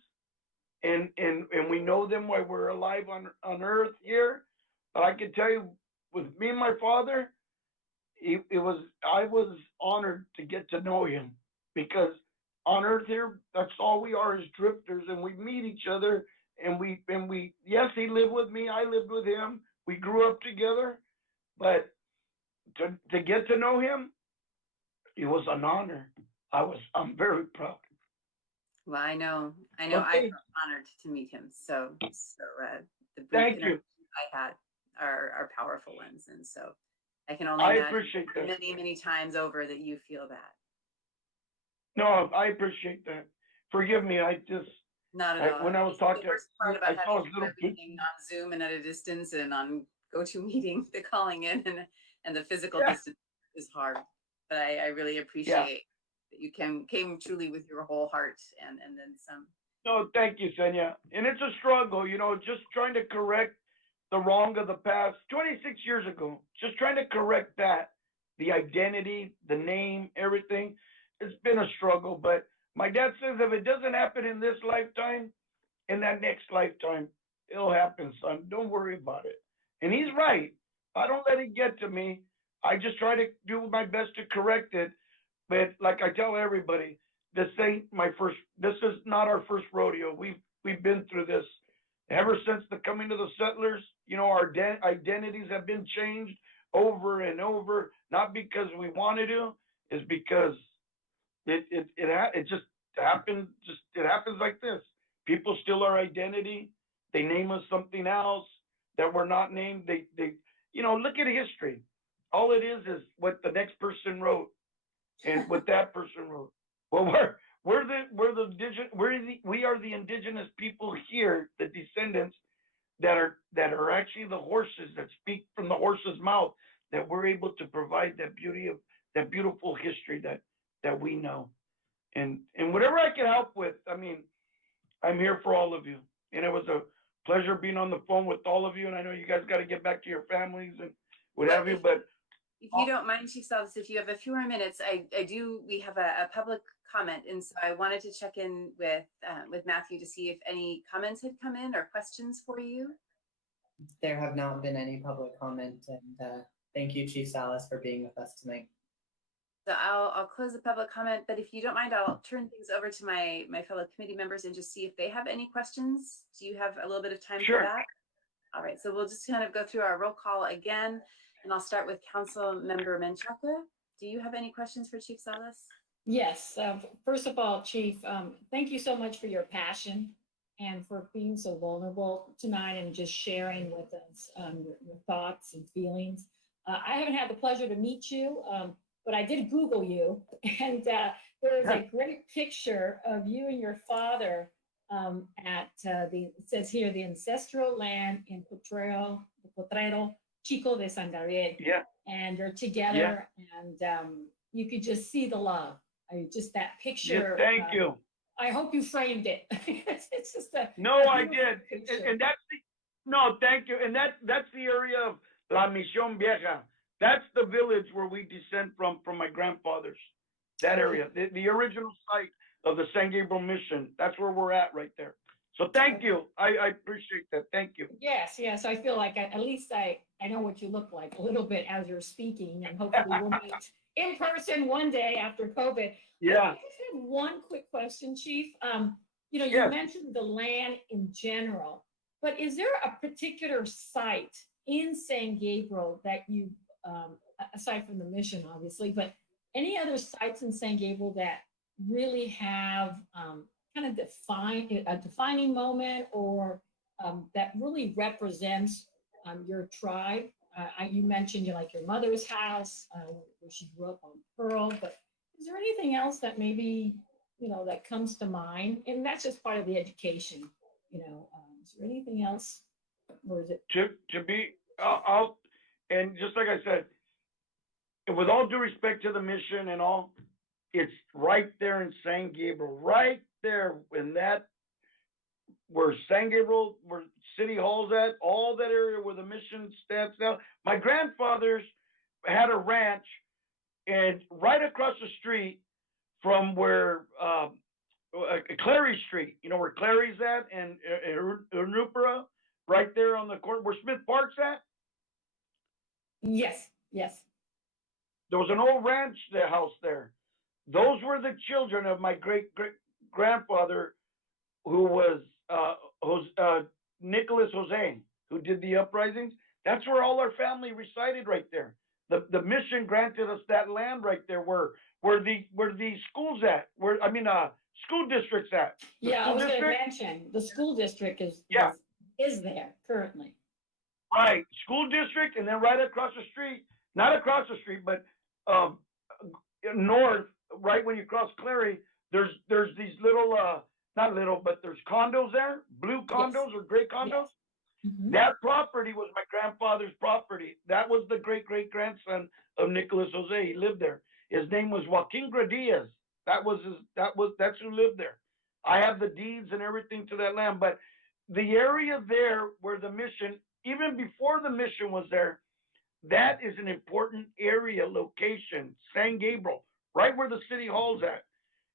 and we know them while we're alive on earth here. But I can tell you, with me and my father, I was honored to get to know him, because on earth here, that's all we are, is drifters, and we meet each other, and we yes, he lived with me, I lived with him, we grew up together, but to get to know him, it was an honor. I'm very proud. Well, I know Okay. I felt honored to meet him. So the brief Thank you. interviews I had are powerful ones, and so I can only I imagine appreciate that. many, many times over that you feel that. No, I appreciate that. Forgive me, Not at all. when I was talking, The worst part about I saw having his to do little everything on Zoom and at a distance and on GoToMeeting, the calling in, and and the physical Yeah. distance is hard. But I really appreciate that you came truly with your whole heart and then some. No, thank you, Senya. And it's a struggle, you know, just trying to correct the wrong of the past. 26 years ago, just trying to correct that, the identity, the name, everything. It's been a struggle, but my dad says if it doesn't happen in this lifetime, in that next lifetime, it'll happen, son. Don't worry about it. And he's right. I don't let it get to me. I just try to do my best to correct it. But like I tell everybody, this is not our first rodeo. We've been through this ever since the coming of the settlers. You know, our identities have been changed over and over, not because we wanted to, it's because it just happens. It happens like this. People steal our identity. They name us something else that we're not named. They you know, look at history. All it is what the next person wrote and what that person wrote. Well, we are the indigenous people here, the descendants that are actually the horses that speak from the horse's mouth, that we're able to provide that beautiful history that we know. And whatever I can help with, I mean, I'm here for all of you. And it was a pleasure being on the phone with all of you. And I know you guys got to get back to your families and what have you, but if you don't mind, Chief Salas, if you have a few more minutes, we have a public comment. And so I wanted to check in with Matthew to see if any comments had come in or questions for you. There have not been any public comment, and thank you, Chief Salas, for being with us tonight. So I'll close the public comment, but if you don't mind, I'll turn things over to my fellow committee members and just see if they have any questions. Do you have a little bit of time for that? All right, so we'll just kind of go through our roll call again, and I'll start with Council Member Menchaca. Do you have any questions for Chief Salas? Yes. First of all, Chief, thank you so much for your passion and for being so vulnerable tonight and just sharing with us your thoughts and feelings. I haven't had the pleasure to meet you, but I did Google you, and there is a great picture of you and your father at it says here, the ancestral land in Potrero Chico de San Gabriel. Yeah. And you're together, and you could just see the love. Just that picture. Yeah, thank you. I hope you framed it. It's just a. No, I did, and that's thank you, and that's the area of La Misión Vieja. That's the village where we descend from my grandfathers. That area, the original site of the San Gabriel Mission. That's where we're at right there. So thank you. I appreciate that. Thank you. Yes. I feel like at least I know what you look like a little bit as you're speaking, and hopefully we'll meet in person one day after COVID. Yeah. I just have one quick question, Chief. You know, you mentioned the land in general, but is there a particular site in San Gabriel that you, aside from the mission, obviously, but any other sites in San Gabriel that really have kind of a defining moment, or that really represents your tribe? You mentioned like your mother's house, where she grew up on Pearl, but is there anything else that maybe, you know, that comes to mind? And that's just part of the education, you know. Is there anything else, or is it? To be, and just like I said, with all due respect to the mission and all, it's right there in San Gabriel, right there in that, where San Gabriel, where City Hall's at, all that area where the mission stands now. My grandfathers had a ranch, and right across the street from where Clary Street, you know where Clary's at, and Unupera, right there on the corner where Smith Park's at. Yes. There was an old ranch house there. Those were the children of my great grandfather, who was Nicholas Jose, who did the uprisings. That's where all our family resided right there. The mission granted us that land right there where the school's at, school district's at. I was going to mention the school district is there currently. Right, school district, and then right across the street, not across the street, but north, right when you cross Clary, there's these little, not little, but there's condos there, blue condos or gray condos. That property was my grandfather's property. That was the great-great-grandson of Nicholas Jose. He lived there. His name was Joaquin Gradias. That's who lived there. I have the deeds and everything to that land, but the area there where the mission, even before the mission was there, that is an important area location, San Gabriel, right where the city hall's at.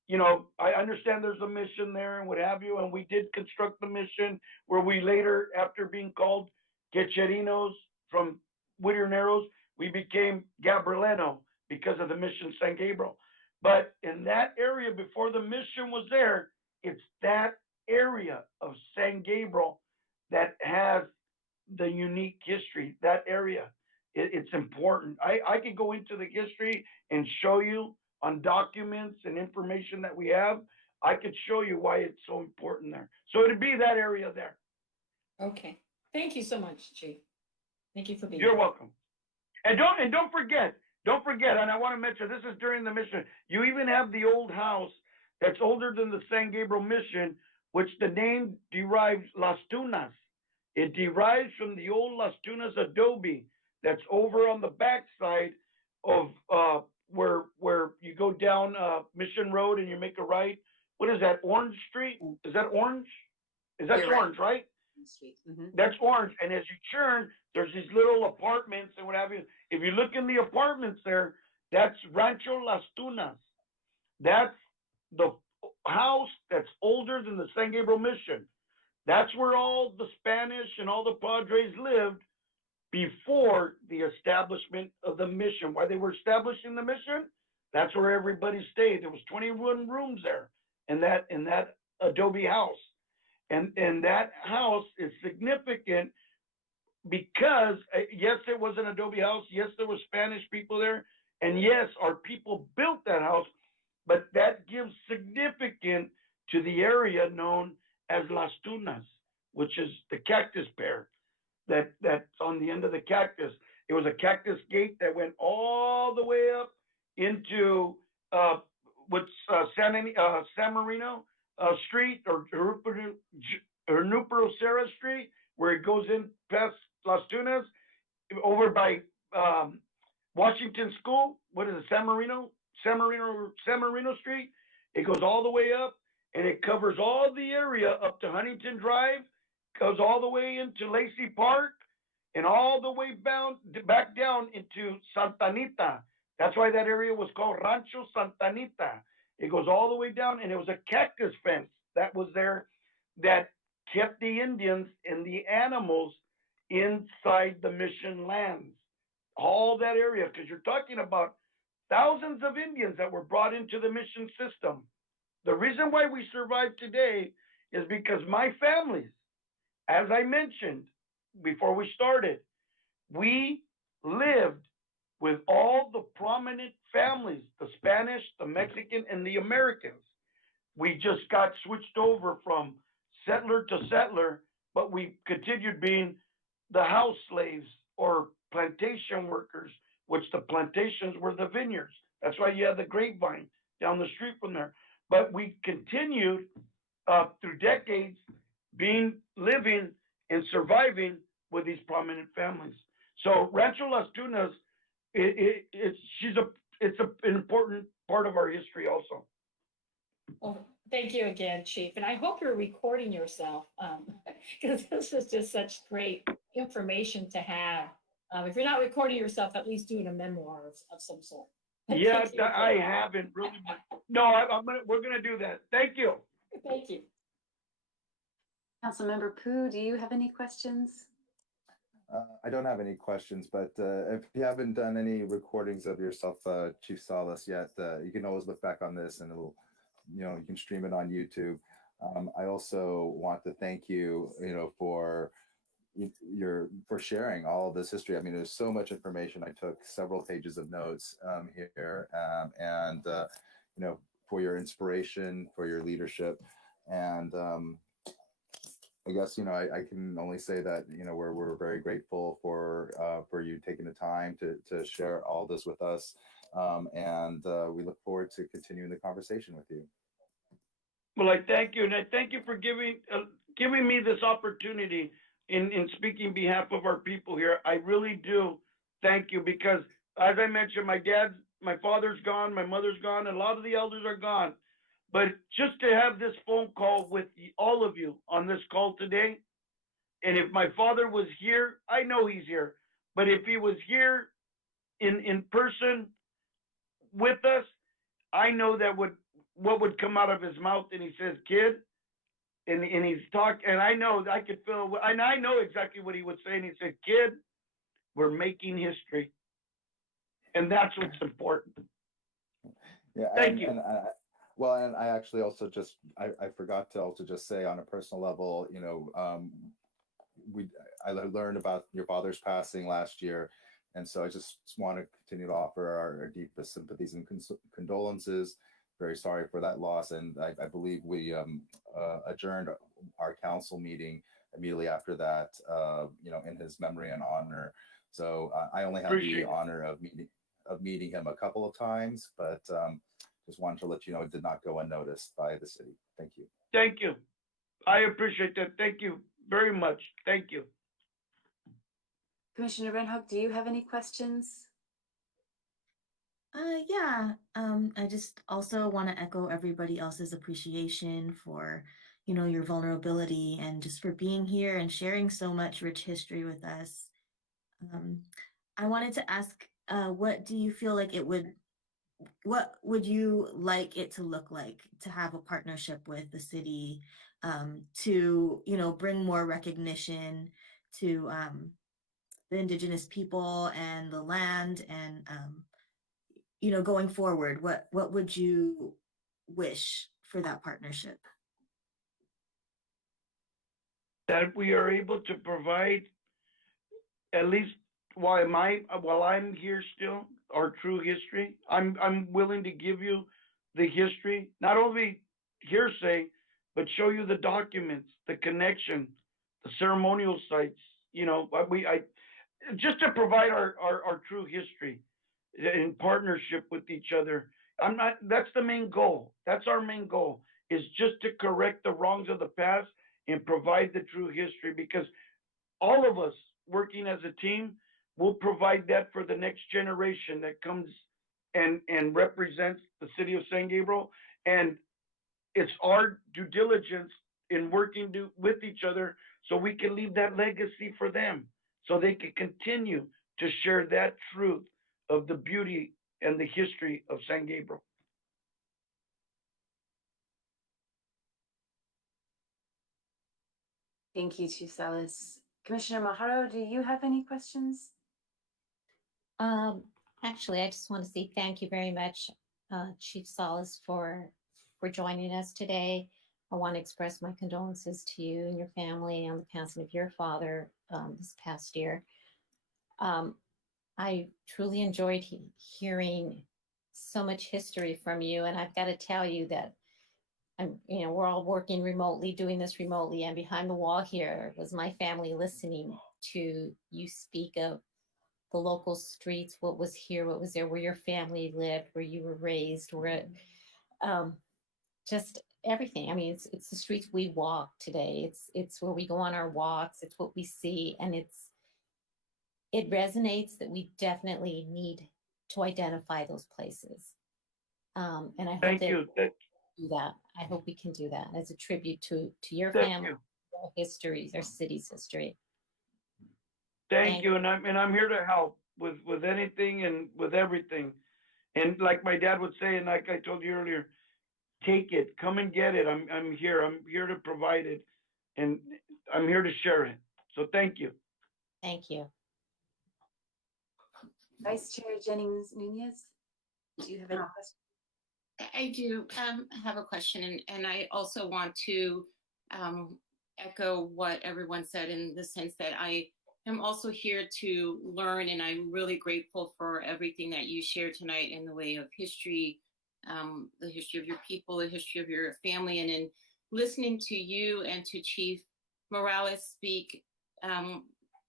You know, I understand there's a mission there and what have you, and we did construct the mission where we later, after being called Quecherinos from Whittier Narrows, we became Gabrieleno because of the mission San Gabriel. But in that area before the mission was there, it's that area of San Gabriel that has the unique history, that area. It's important. I could go into the history and show you on documents and information that we have. I could show you why it's so important there. So it'd be that area there. Okay. Thank you so much, Chief. Thank you for being You're here. welcome. And don't forget, and I want to mention, this is during the mission. You even have the old house that's older than the San Gabriel mission, which the name derives Las Tunas. It derives from the old Las Tunas adobe that's over on the backside of where you go down Mission Road and you make a right. What is that? Orange Street? Is that Orange? That's You're right. Orange, right? Street. That's Orange. And as you turn, there's these little apartments and what have you. If you look in the apartments there, that's Rancho Las Tunas. That's the house that's older than the San Gabriel mission. That's where all the Spanish and all the Padres lived before the establishment of the mission. Why they were establishing the mission, that's where everybody stayed. There was 21 rooms there in that adobe house. And that house is significant because, yes, it was an adobe house. Yes, there were Spanish people there. And yes, our people built that house, but that gives significance to the area known as Las Tunas, which is the cactus pear that's on the end of the cactus. It was a cactus gate that went all the way up into San Marino Street or Junipero Serra Street, where it goes in past Las Tunas, over by Washington School. What is it, San Marino Street? It goes all the way up, and it covers all the area up to Huntington Drive, goes all the way into Lacey Park, and all the way back down into Santa Anita. That's why that area was called Rancho Santa Anita. It goes all the way down, and it was a cactus fence that was there that kept the Indians and the animals inside the mission lands. All that area, because you're talking about thousands of Indians that were brought into the mission system. The reason why we survive today is because my families, as I mentioned before we started, we lived with all the prominent families, the Spanish, the Mexican, and the Americans. We just got switched over from settler to settler, but we continued being the house slaves or plantation workers, which the plantations were the vineyards. That's why you have the grapevine down the street from there. But we continued through decades living and surviving with these prominent families. So Rancho Las Tunas, it's an important part of our history also. Well, thank you again, Chief. And I hope you're recording yourself because this is just such great information to have. If you're not recording yourself, at least doing a memoir of some sort. Yeah, I haven't really. No, we're going to do that. Thank you. Thank you. Councilmember Pu, do you have any questions? I don't have any questions, but if you haven't done any recordings of yourself, Chief Salas, yet, you can always look back on this and it'll, you can stream it on YouTube. I also want to thank you, for sharing all of this history. I mean, there's so much information. I took several pages of notes here, and for your inspiration, for your leadership, and I guess I can only say that we're very grateful for you taking the time to share all this with us, and we look forward to continuing the conversation with you. Well, I thank you, and I thank you for giving me this opportunity in speaking behalf of our people here, I really do thank you because, as I mentioned, my father's gone, my mother's gone, and a lot of the elders are gone. But just to have this phone call with all of you on this call today, and if my father was here, I know he's here, but if he was here in person with us, I know that what would come out of his mouth, and he says, "Kid," and he's talking, and I know I could feel, and I know exactly what he would say, and he said, "Kid, we're making history," and that's what's important. Yeah, Thank you. And well, and I actually also I forgot to also just say on a personal level, you know, I learned about your father's passing last year, and so I just want to continue to offer our deepest sympathies and condolences. Very sorry for that loss, and I believe we adjourned our council meeting immediately after that, you know, in his memory and honor. So I only had the honor of meeting him a couple of times, but just wanted to let you know it did not go unnoticed by the city. Thank you. Thank you. I appreciate that. Thank you very much. Thank you. Commissioner Renhoek, do you have any questions? Yeah, I just also want to echo everybody else's appreciation for, you know, your vulnerability and just for being here and sharing so much rich history with us. I wanted to ask, what do you feel like what would you like it to look like to have a partnership with the city, to, you know, bring more recognition to the indigenous people and the land and, you know, going forward, what would you wish for that partnership? That we are able to provide, at least while I'm here still, our true history. I'm willing to give you the history, not only hearsay, but show you the documents, the connection, the ceremonial sites. You know, just to provide our true history in partnership with each other. That's the main goal. That's our main goal, is just to correct the wrongs of the past and provide the true history, because all of us working as a team will provide that for the next generation that comes and represents the city of San Gabriel. And it's our due diligence in working with each other so we can leave that legacy for them, so they can continue to share that truth of the beauty and the history of San Gabriel. Thank you, Chief Salas. Commissioner Maharo, do you have any questions? Actually, I just want to say thank you very much, Chief Salas, for joining us today. I want to express my condolences to you and your family on the passing of your father this past year. I truly enjoyed hearing so much history from you, and I've got to tell you that we're all working remotely, doing this remotely, and behind the wall here was my family listening to you speak of the local streets, what was here, what was there, where your family lived, where you were raised, where just everything. I mean, it's the streets we walk today. It's where we go on our walks. It's what we see, and it resonates that we definitely need to identify those places. And I hope Thank that you. do that. I hope we can do that as a tribute to your Thank family, you. our history, our city's history. Thank you, and I'm here to help with anything and with everything. And like my dad would say, and like I told you earlier, take it, come and get it. I'm here to provide it, and I'm here to share it. So thank you. Thank you. Vice Chair Jennings Nunez, do you have any questions? I do have a question, and I also want to echo what everyone said, in the sense that I am also here to learn, and I'm really grateful for everything that you shared tonight in the way of history, the history of your people, the history of your family, and in listening to you and to Chief Morales speak,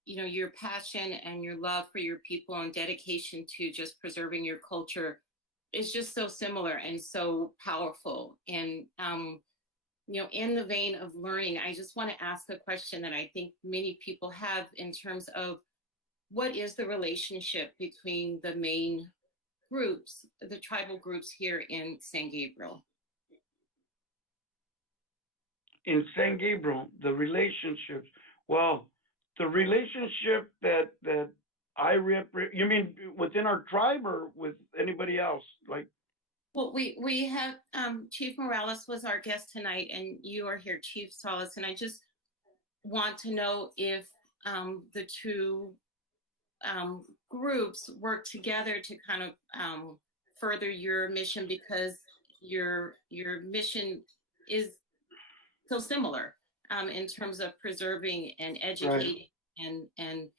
your passion and your love for your people and dedication to just preserving your culture is just so similar and so powerful. And in the vein of learning, I just want to ask a question that I think many people have in terms of what is the relationship between the main groups, the tribal groups here in San Gabriel? In San Gabriel, the relationships, well, the relationship that I you mean within our tribe or with anybody else? Like, well, we have Chief Morales was our guest tonight, and you are here, Chief Salas, and I just want to know if the two groups work together to kind of further your mission, because your mission is so similar in terms of preserving and educating and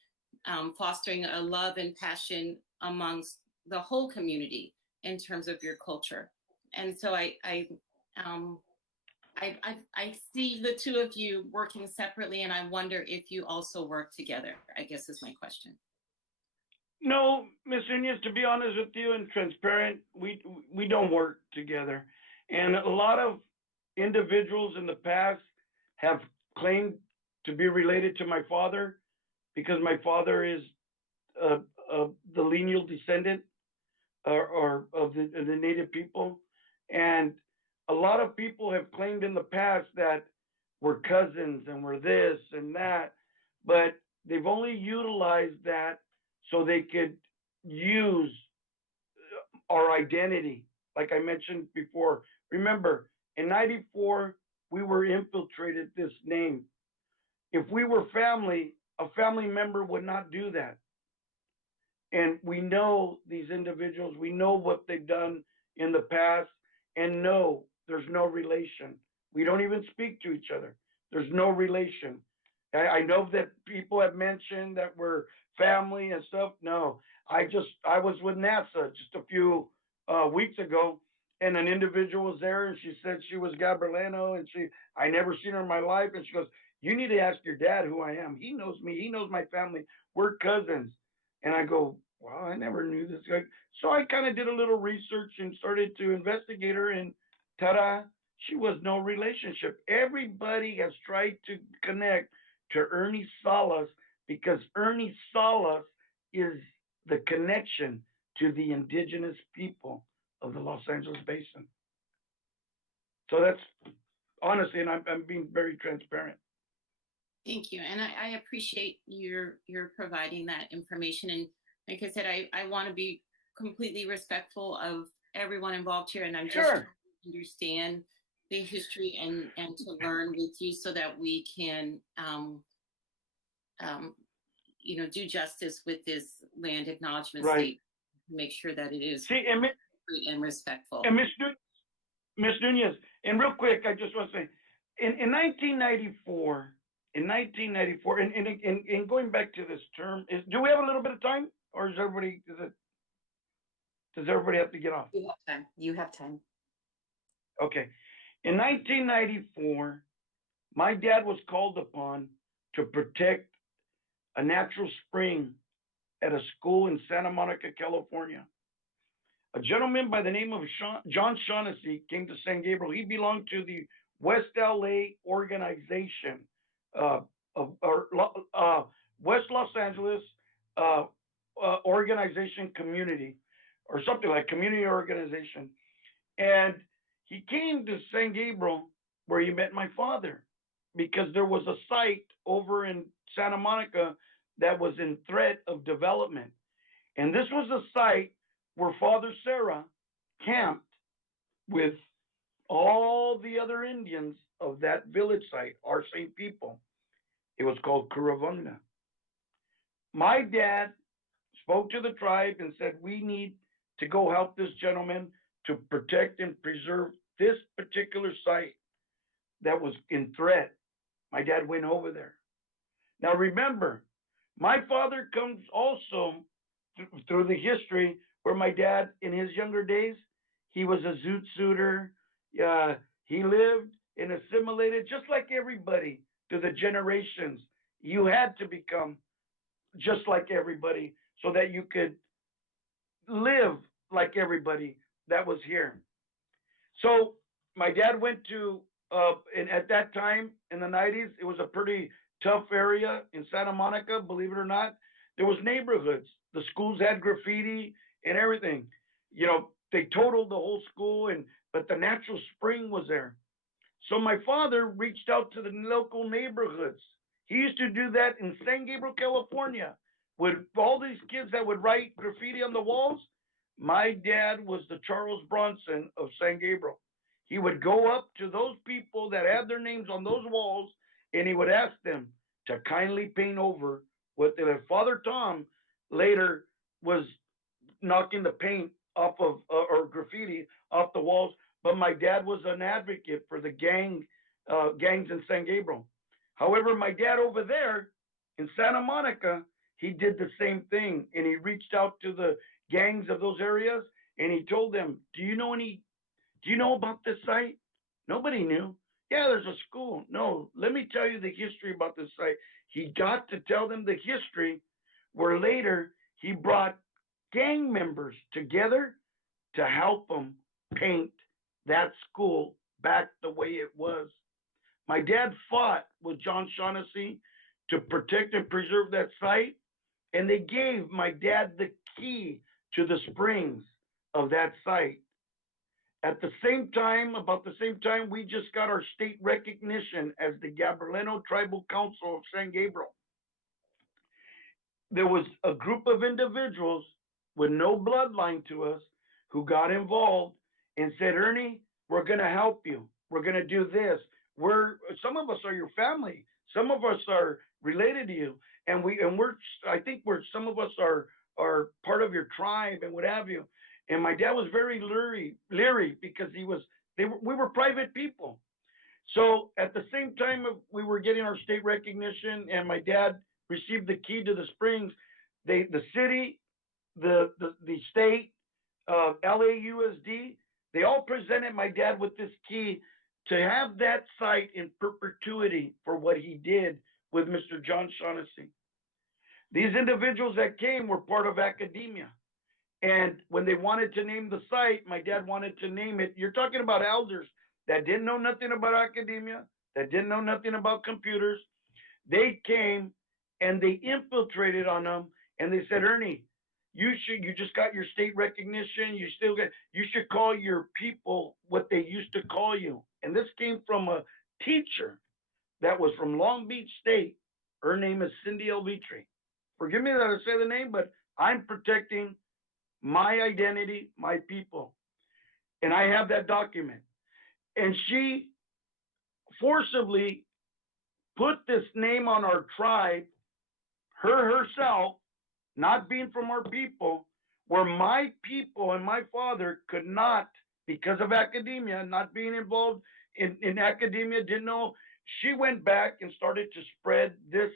fostering a love and passion amongst the whole community in terms of your culture. And so I see the two of you working separately, and I wonder if you also work together, I guess is my question. no, Ms. Nunez, to be honest with you and transparent, we don't work together. And a lot of individuals in the past have claimed to be related to my father because my father is the lineal descendant or of the native people. And a lot of people have claimed in the past that we're cousins and we're this and that, but they've only utilized that so they could use our identity. Like I mentioned before, remember in '94, we were infiltrated this name. If we were family, a family member would not do that. And we know these individuals, we know what they've done in the past, and no, there's no relation. We don't even speak to each other. There's no relation. I know that people have mentioned that we're family and stuff. No, I was with NASA just a few weeks ago, and an individual was there, and she said she was Gabrielano, and I never seen her in my life, and she goes, "You need to ask your dad who I am. He knows me. He knows my family. We're cousins." And I go, "Wow, I never knew this guy." So I kind of did a little research and started to investigate her, and ta-da, she was no relationship. Everybody has tried to connect to Ernie Salas because Ernie Salas is the connection to the indigenous people of the Los Angeles Basin. So that's honestly, and I'm being very transparent. Thank you, and I appreciate your providing that information. And like I said, I want to be completely respectful of everyone involved here, and I'm just trying to understand the history and to learn with you so that we can do justice with this land acknowledgement state, make sure that it is and respectful. And Ms. Nunez, and real quick, I just want to say, in 1994, and going back to this term, do we have a little bit of time, or does everybody have to get off? You have time. You have time. Okay. In 1994, my dad was called upon to protect a natural spring at a school in Santa Monica, California. A gentleman by the name of John Shaughnessy came to San Gabriel. He belonged to the West LA organization, West Los Angeles organization community, or something like community organization. And he came to San Gabriel where he met my father, because there was a site over in Santa Monica that was in threat of development. And this was a site where Father Sarah camped with all the other Indians of that village site, our same people. It was called Curavunga. My dad spoke to the tribe and said, we need to go help this gentleman to protect and preserve this particular site that was in threat. My dad went over there. Now remember, my father comes also through the history where my dad, in his younger days, he was a zoot suiter. He lived and assimilated just like everybody through the generations. You had to become just like everybody so that you could live like everybody that was here. So my dad went to and at that time in the 90s, it was a pretty tough area in Santa Monica, believe it or not. There was neighborhoods. The schools had graffiti and everything. You know, they totaled the whole school, but the natural spring was there. So my father reached out to the local neighborhoods. He used to do that in San Gabriel, California, with all these kids that would write graffiti on the walls. My dad was the Charles Bronson of San Gabriel. He would go up to those people that had their names on those walls, and he would ask them to kindly paint over what their father Tom later was knocking the paint off of or graffiti off the walls. But my dad was an advocate for the gangs in San Gabriel. However, my dad over there in Santa Monica, he did the same thing, and he reached out to the gangs of those areas, and he told them, do you know about this site? Nobody knew. Yeah, there's a school. No, let me tell you the history about this site. He got to tell them the history, where later he brought gang members together to help them paint that school back the way it was. My dad fought with John Shaughnessy to protect and preserve that site, and they gave my dad the key to the springs of that site. At the same time, about the same time, we just got our state recognition as the Gabrielino Tribal Council of San Gabriel. There was a group of individuals with no bloodline to us who got involved and said, Ernie, we're going to help you. We're going to do this. Some of us are your family. Some of us are related to you. I think some of us are part of your tribe and what have you. And my dad was very leery because we were private people. So at the same time we were getting our state recognition and my dad received the key to the springs, the city, the state, LAUSD, they all presented my dad with this key to have that site in perpetuity for what he did with Mr. John Shaughnessy. These individuals that came were part of academia. And when they wanted to name the site, my dad wanted to name it. You're talking about elders that didn't know nothing about academia, that didn't know nothing about computers. They came and they infiltrated on them and they said, Ernie, you just got your state recognition. You should call your people what they used to call you. And this came from a teacher that was from Long Beach State. Her name is Cindy Elvitri. Forgive me that I say the name, but I'm protecting my identity, my people. And I have that document. And she forcibly put this name on our tribe, herself, not being from our people, where my people and my father could not, because of academia, not being involved in academia, didn't know. She went back and started to spread this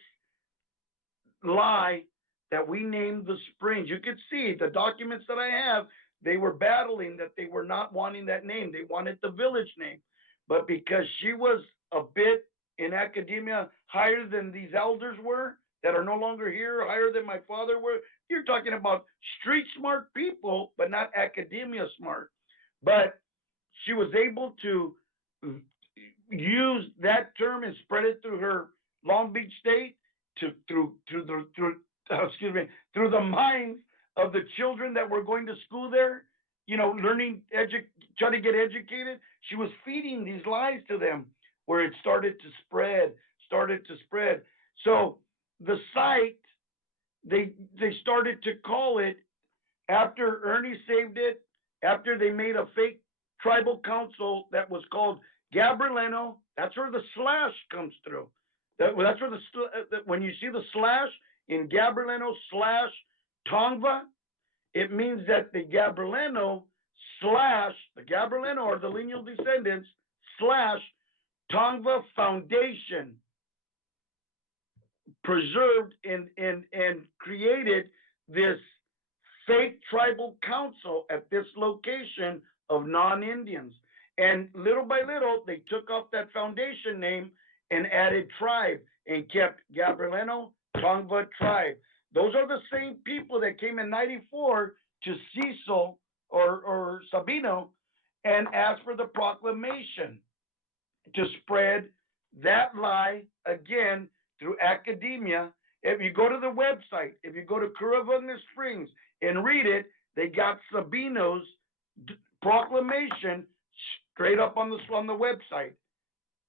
lie that we named the springs. You could see the documents that I have, they were battling that they were not wanting that name. They wanted the village name. But because she was a bit in academia higher than these elders were, that are no longer here, higher than my father were, you're talking about street smart people, but not academia smart. But she was able to use that term and spread it through her Long Beach State through the minds of the children that were going to school there, trying to get educated. She was feeding these lies to them where it started to spread. So the site, they started to call it, after Ernie saved it, after they made a fake tribal council that was called Gabrielino. That's where the slash comes through. That's where when you see the slash in Gabrielino / Tongva, it means that the Gabrielino or the lineal descendants / Tongva Foundation preserved and created this fake tribal council at this location of non-Indians. And little by little, they took off that foundation name and added tribe and kept Gabrielino Tongva tribe. Those are the same people that came in '94 to Cecil or Sabino and asked for the proclamation. to spread that lie again through academia. If you go to the website, if you go to Curavagna Springs and read it, they got Sabino's proclamation straight up on the website,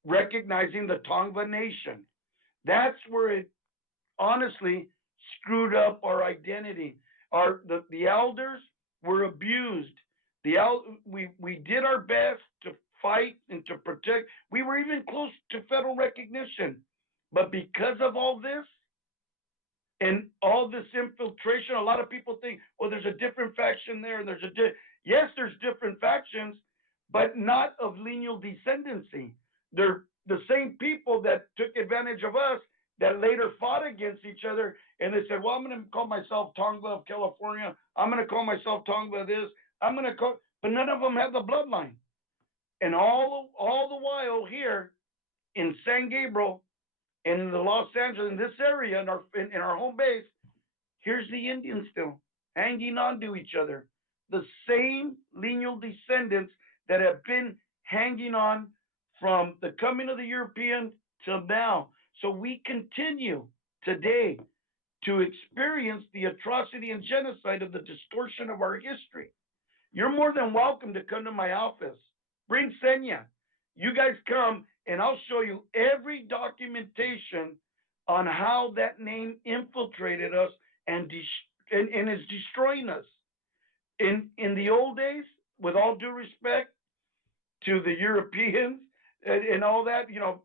recognizing the Tongva Nation. That's where it honestly screwed up our identity. The elders were abused. We did our best to fight and to protect. We were even close to federal recognition. But because of all this and all this infiltration, a lot of people think, well, there's a different faction there. And yes, there's different factions, but not of lineal descendancy. They're the same people that took advantage of us that later fought against each other. And they said, well, I'm going to call myself Tongva of California. I'm going to call myself Tongva this. But none of them have the bloodline. And all the while here in San Gabriel and in the Los Angeles, in this area, in our home base, here's the Indians still hanging on to each other. The same lineal descendants that have been hanging on from the coming of the European till now. So we continue today to experience the atrocity and genocide of the distortion of our history. You're more than welcome to come to my office. Bring Senya. You guys come and I'll show you every documentation on how that name infiltrated us and is destroying us. In the old days, with all due respect to the Europeans and all that, you know,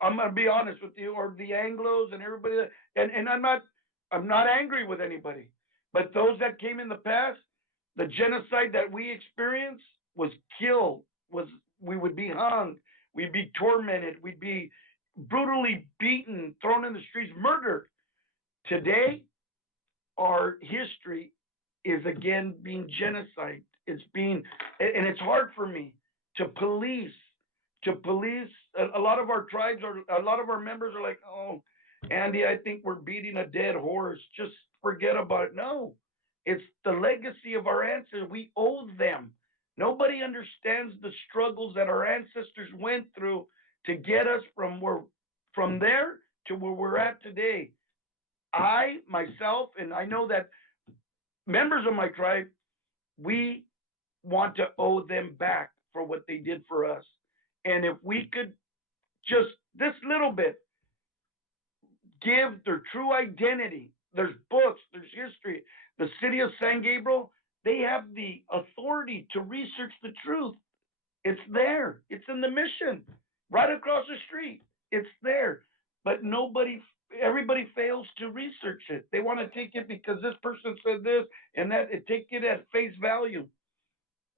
I'm going to be honest with you, or the Anglos and everybody, and I'm not angry with anybody, but those that came in the past, the genocide that we experienced was killed, we would be hung, we'd be tormented, we'd be brutally beaten, thrown in the streets, murdered. Today, our history is again being genocide. And it's hard for me to police. A lot of our tribes a lot of our members are like, oh, Andy, I think we're beating a dead horse. Just forget about it. No, it's the legacy of our ancestors. We owe them. Nobody understands the struggles that our ancestors went through to get us from there to where we're at today. I, myself, and I know that members of my tribe, we want to owe them back for what they did for us. And if we could just this little bit give their true identity, there's books, there's history. The city of San Gabriel, they have the authority to research the truth. It's there. It's in the mission, right across the street. It's there. But everybody fails to research it. They want to take it because this person said this and that, and take it at face value.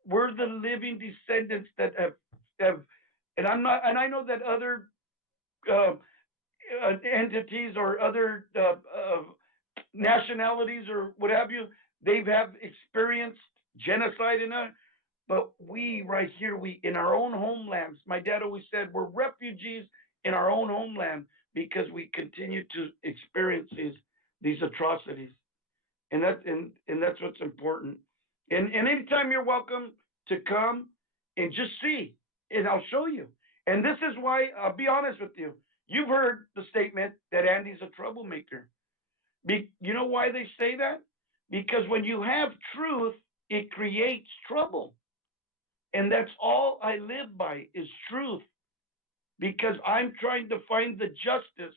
We're the living descendants that have and I know that other entities or other nationalities or what have you, they have experienced genocide in us. But we right here, in our own homelands, my dad always said, we're refugees in our own homeland because we continue to experience these atrocities. And that's what's important. And anytime you're welcome to come and just see, and I'll show you. And this is why, I'll be honest with you, you've heard the statement that Andy's a troublemaker. You know why they say that? Because when you have truth, it creates trouble. And that's all I live by is truth. Because I'm trying to find the justice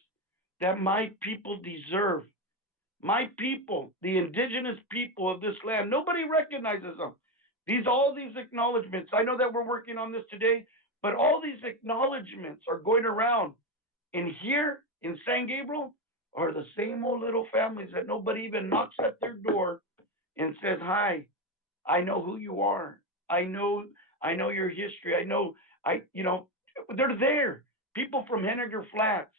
that my people deserve. My people, the indigenous people of this land, nobody recognizes them. All these acknowledgments, I know that we're working on this today, but all these acknowledgments are going around. And here in San Gabriel are the same old little families that nobody even knocks at their door and says, hi, I know who you are. I know your history. They're there. People from Henniger Flats,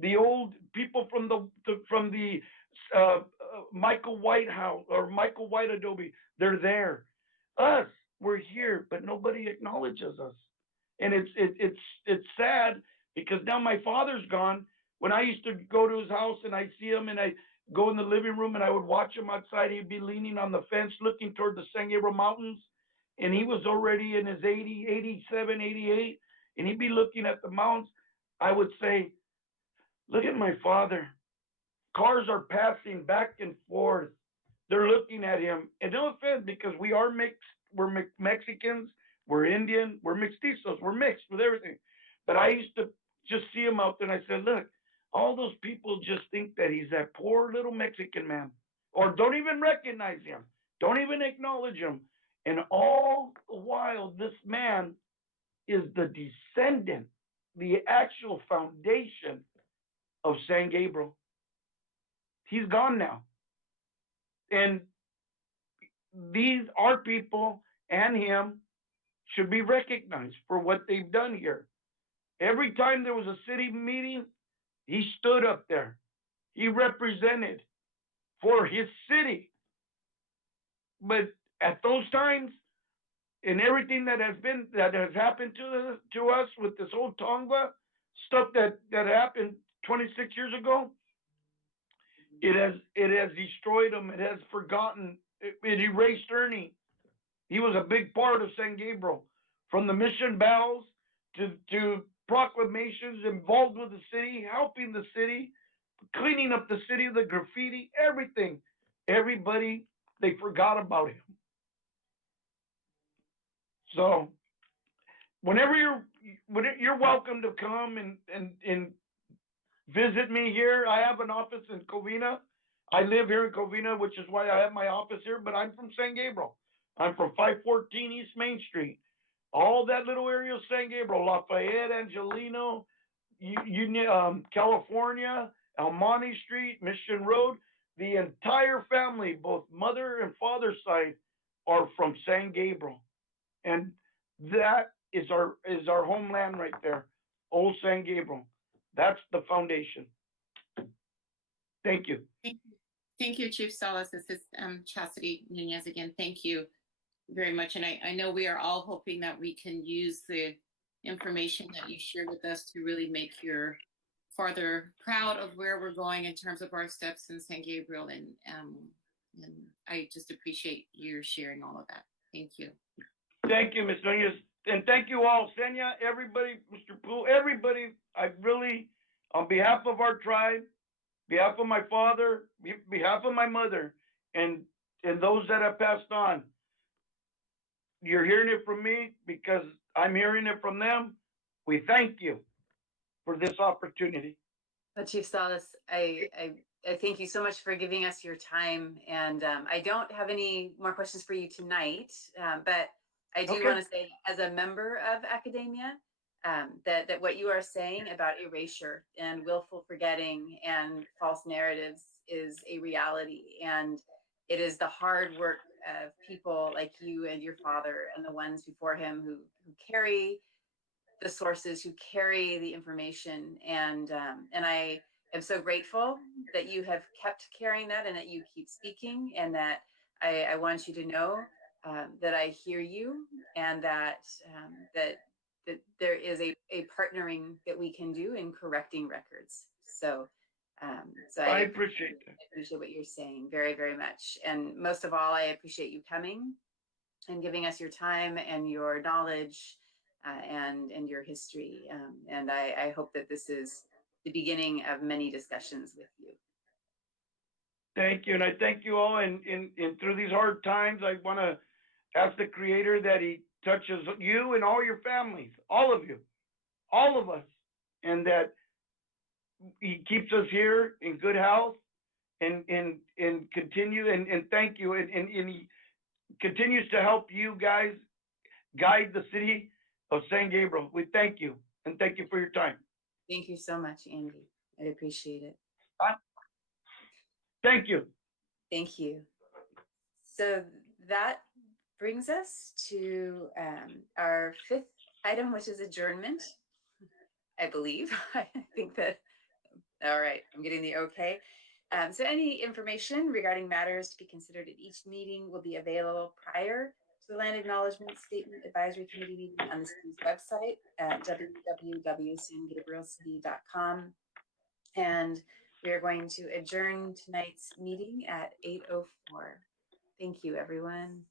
the old people from the Michael White House or Michael White Adobe, they're there. Us, we're here, but nobody acknowledges us. And it's sad because now my father's gone. When I used to go to his house and I see him and I go in the living room and I would watch him outside, he'd be leaning on the fence looking toward the San Gabriel Mountains. And he was already in his 87, 88. and he'd be looking at the mountains, I would say, look at my father. Cars are passing back and forth. They're looking at him. And no offense, because we are mixed. We're Mexicans. We're Indian. We're mestizos. We're mixed with everything. But I used to just see him out there, and I said, look, all those people just think that he's that poor little Mexican man, or don't even recognize him, don't even acknowledge him. And all the while, this man is the descendant, the actual foundation of San Gabriel. He's gone now. And these, our people and him, should be recognized for what they've done here. Every time there was a city meeting, he stood up there. He represented for his city. But at those times, and everything that has happened to us with this whole Tongva stuff that happened 26 years ago, it has destroyed him. It has forgotten. It erased Ernie. He was a big part of San Gabriel, from the mission bells to proclamations, involved with the city, helping the city, cleaning up the city, the graffiti, everything. Everybody, they forgot about him. So whenever you're welcome to come and visit me here. I have an office in Covina. I live here in Covina, which is why I have my office here, but I'm from San Gabriel. I'm from 514 East Main Street. All that little area of San Gabriel, Lafayette, Angelino, California, Almonte Street, Mission Road. The entire family, both mother and father side, are from San Gabriel. And that is our homeland right there, old San Gabriel. That's the foundation. Thank you. Thank you, Chief Salas. This is Chastity Nunez again. Thank you very much. And I know we are all hoping that we can use the information that you shared with us to really make your father proud of where we're going in terms of our steps in San Gabriel. And I just appreciate your sharing all of that. Thank you. Thank you, Ms. Nunez. And thank you all, Senya, everybody, Mr. Poole, everybody. I really, on behalf of our tribe, behalf of my father, behalf of my mother, and those that have passed on, you're hearing it from me because I'm hearing it from them. We thank you for this opportunity. Well, Chief Salas, I thank you so much for giving us your time. And I don't have any more questions for you tonight, but I do want to say, as a member of academia, that what you are saying about erasure and willful forgetting and false narratives is a reality. And it is the hard work of people like you and your father and the ones before him who carry the sources, who carry the information. And I am so grateful that you have kept carrying that and that you keep speaking, and that I want you to know that I hear you, and that there is a partnering that we can do in correcting records. So I appreciate that. I appreciate what you're saying very, very much. And most of all, I appreciate you coming and giving us your time and your knowledge and your history. And I hope that this is the beginning of many discussions with you. Thank you. And I thank you all. And through these hard times, I want to ask the Creator that He touches you and all your families, all of you, all of us, and that He keeps us here in good health and continue and thank you. And He continues to help you guys guide the city of San Gabriel. We thank you, and thank you for your time. Thank you so much, Andy. I appreciate it. Thank you. Thank you. So that brings us to our fifth item, which is adjournment, I believe. I think that, all right, I'm getting the okay. So any information regarding matters to be considered at each meeting will be available prior to the Land Acknowledgement Statement Advisory Committee meeting on the city's website at www.sangabrielcity.com. And we are going to adjourn tonight's meeting at 8:04. Thank you, everyone.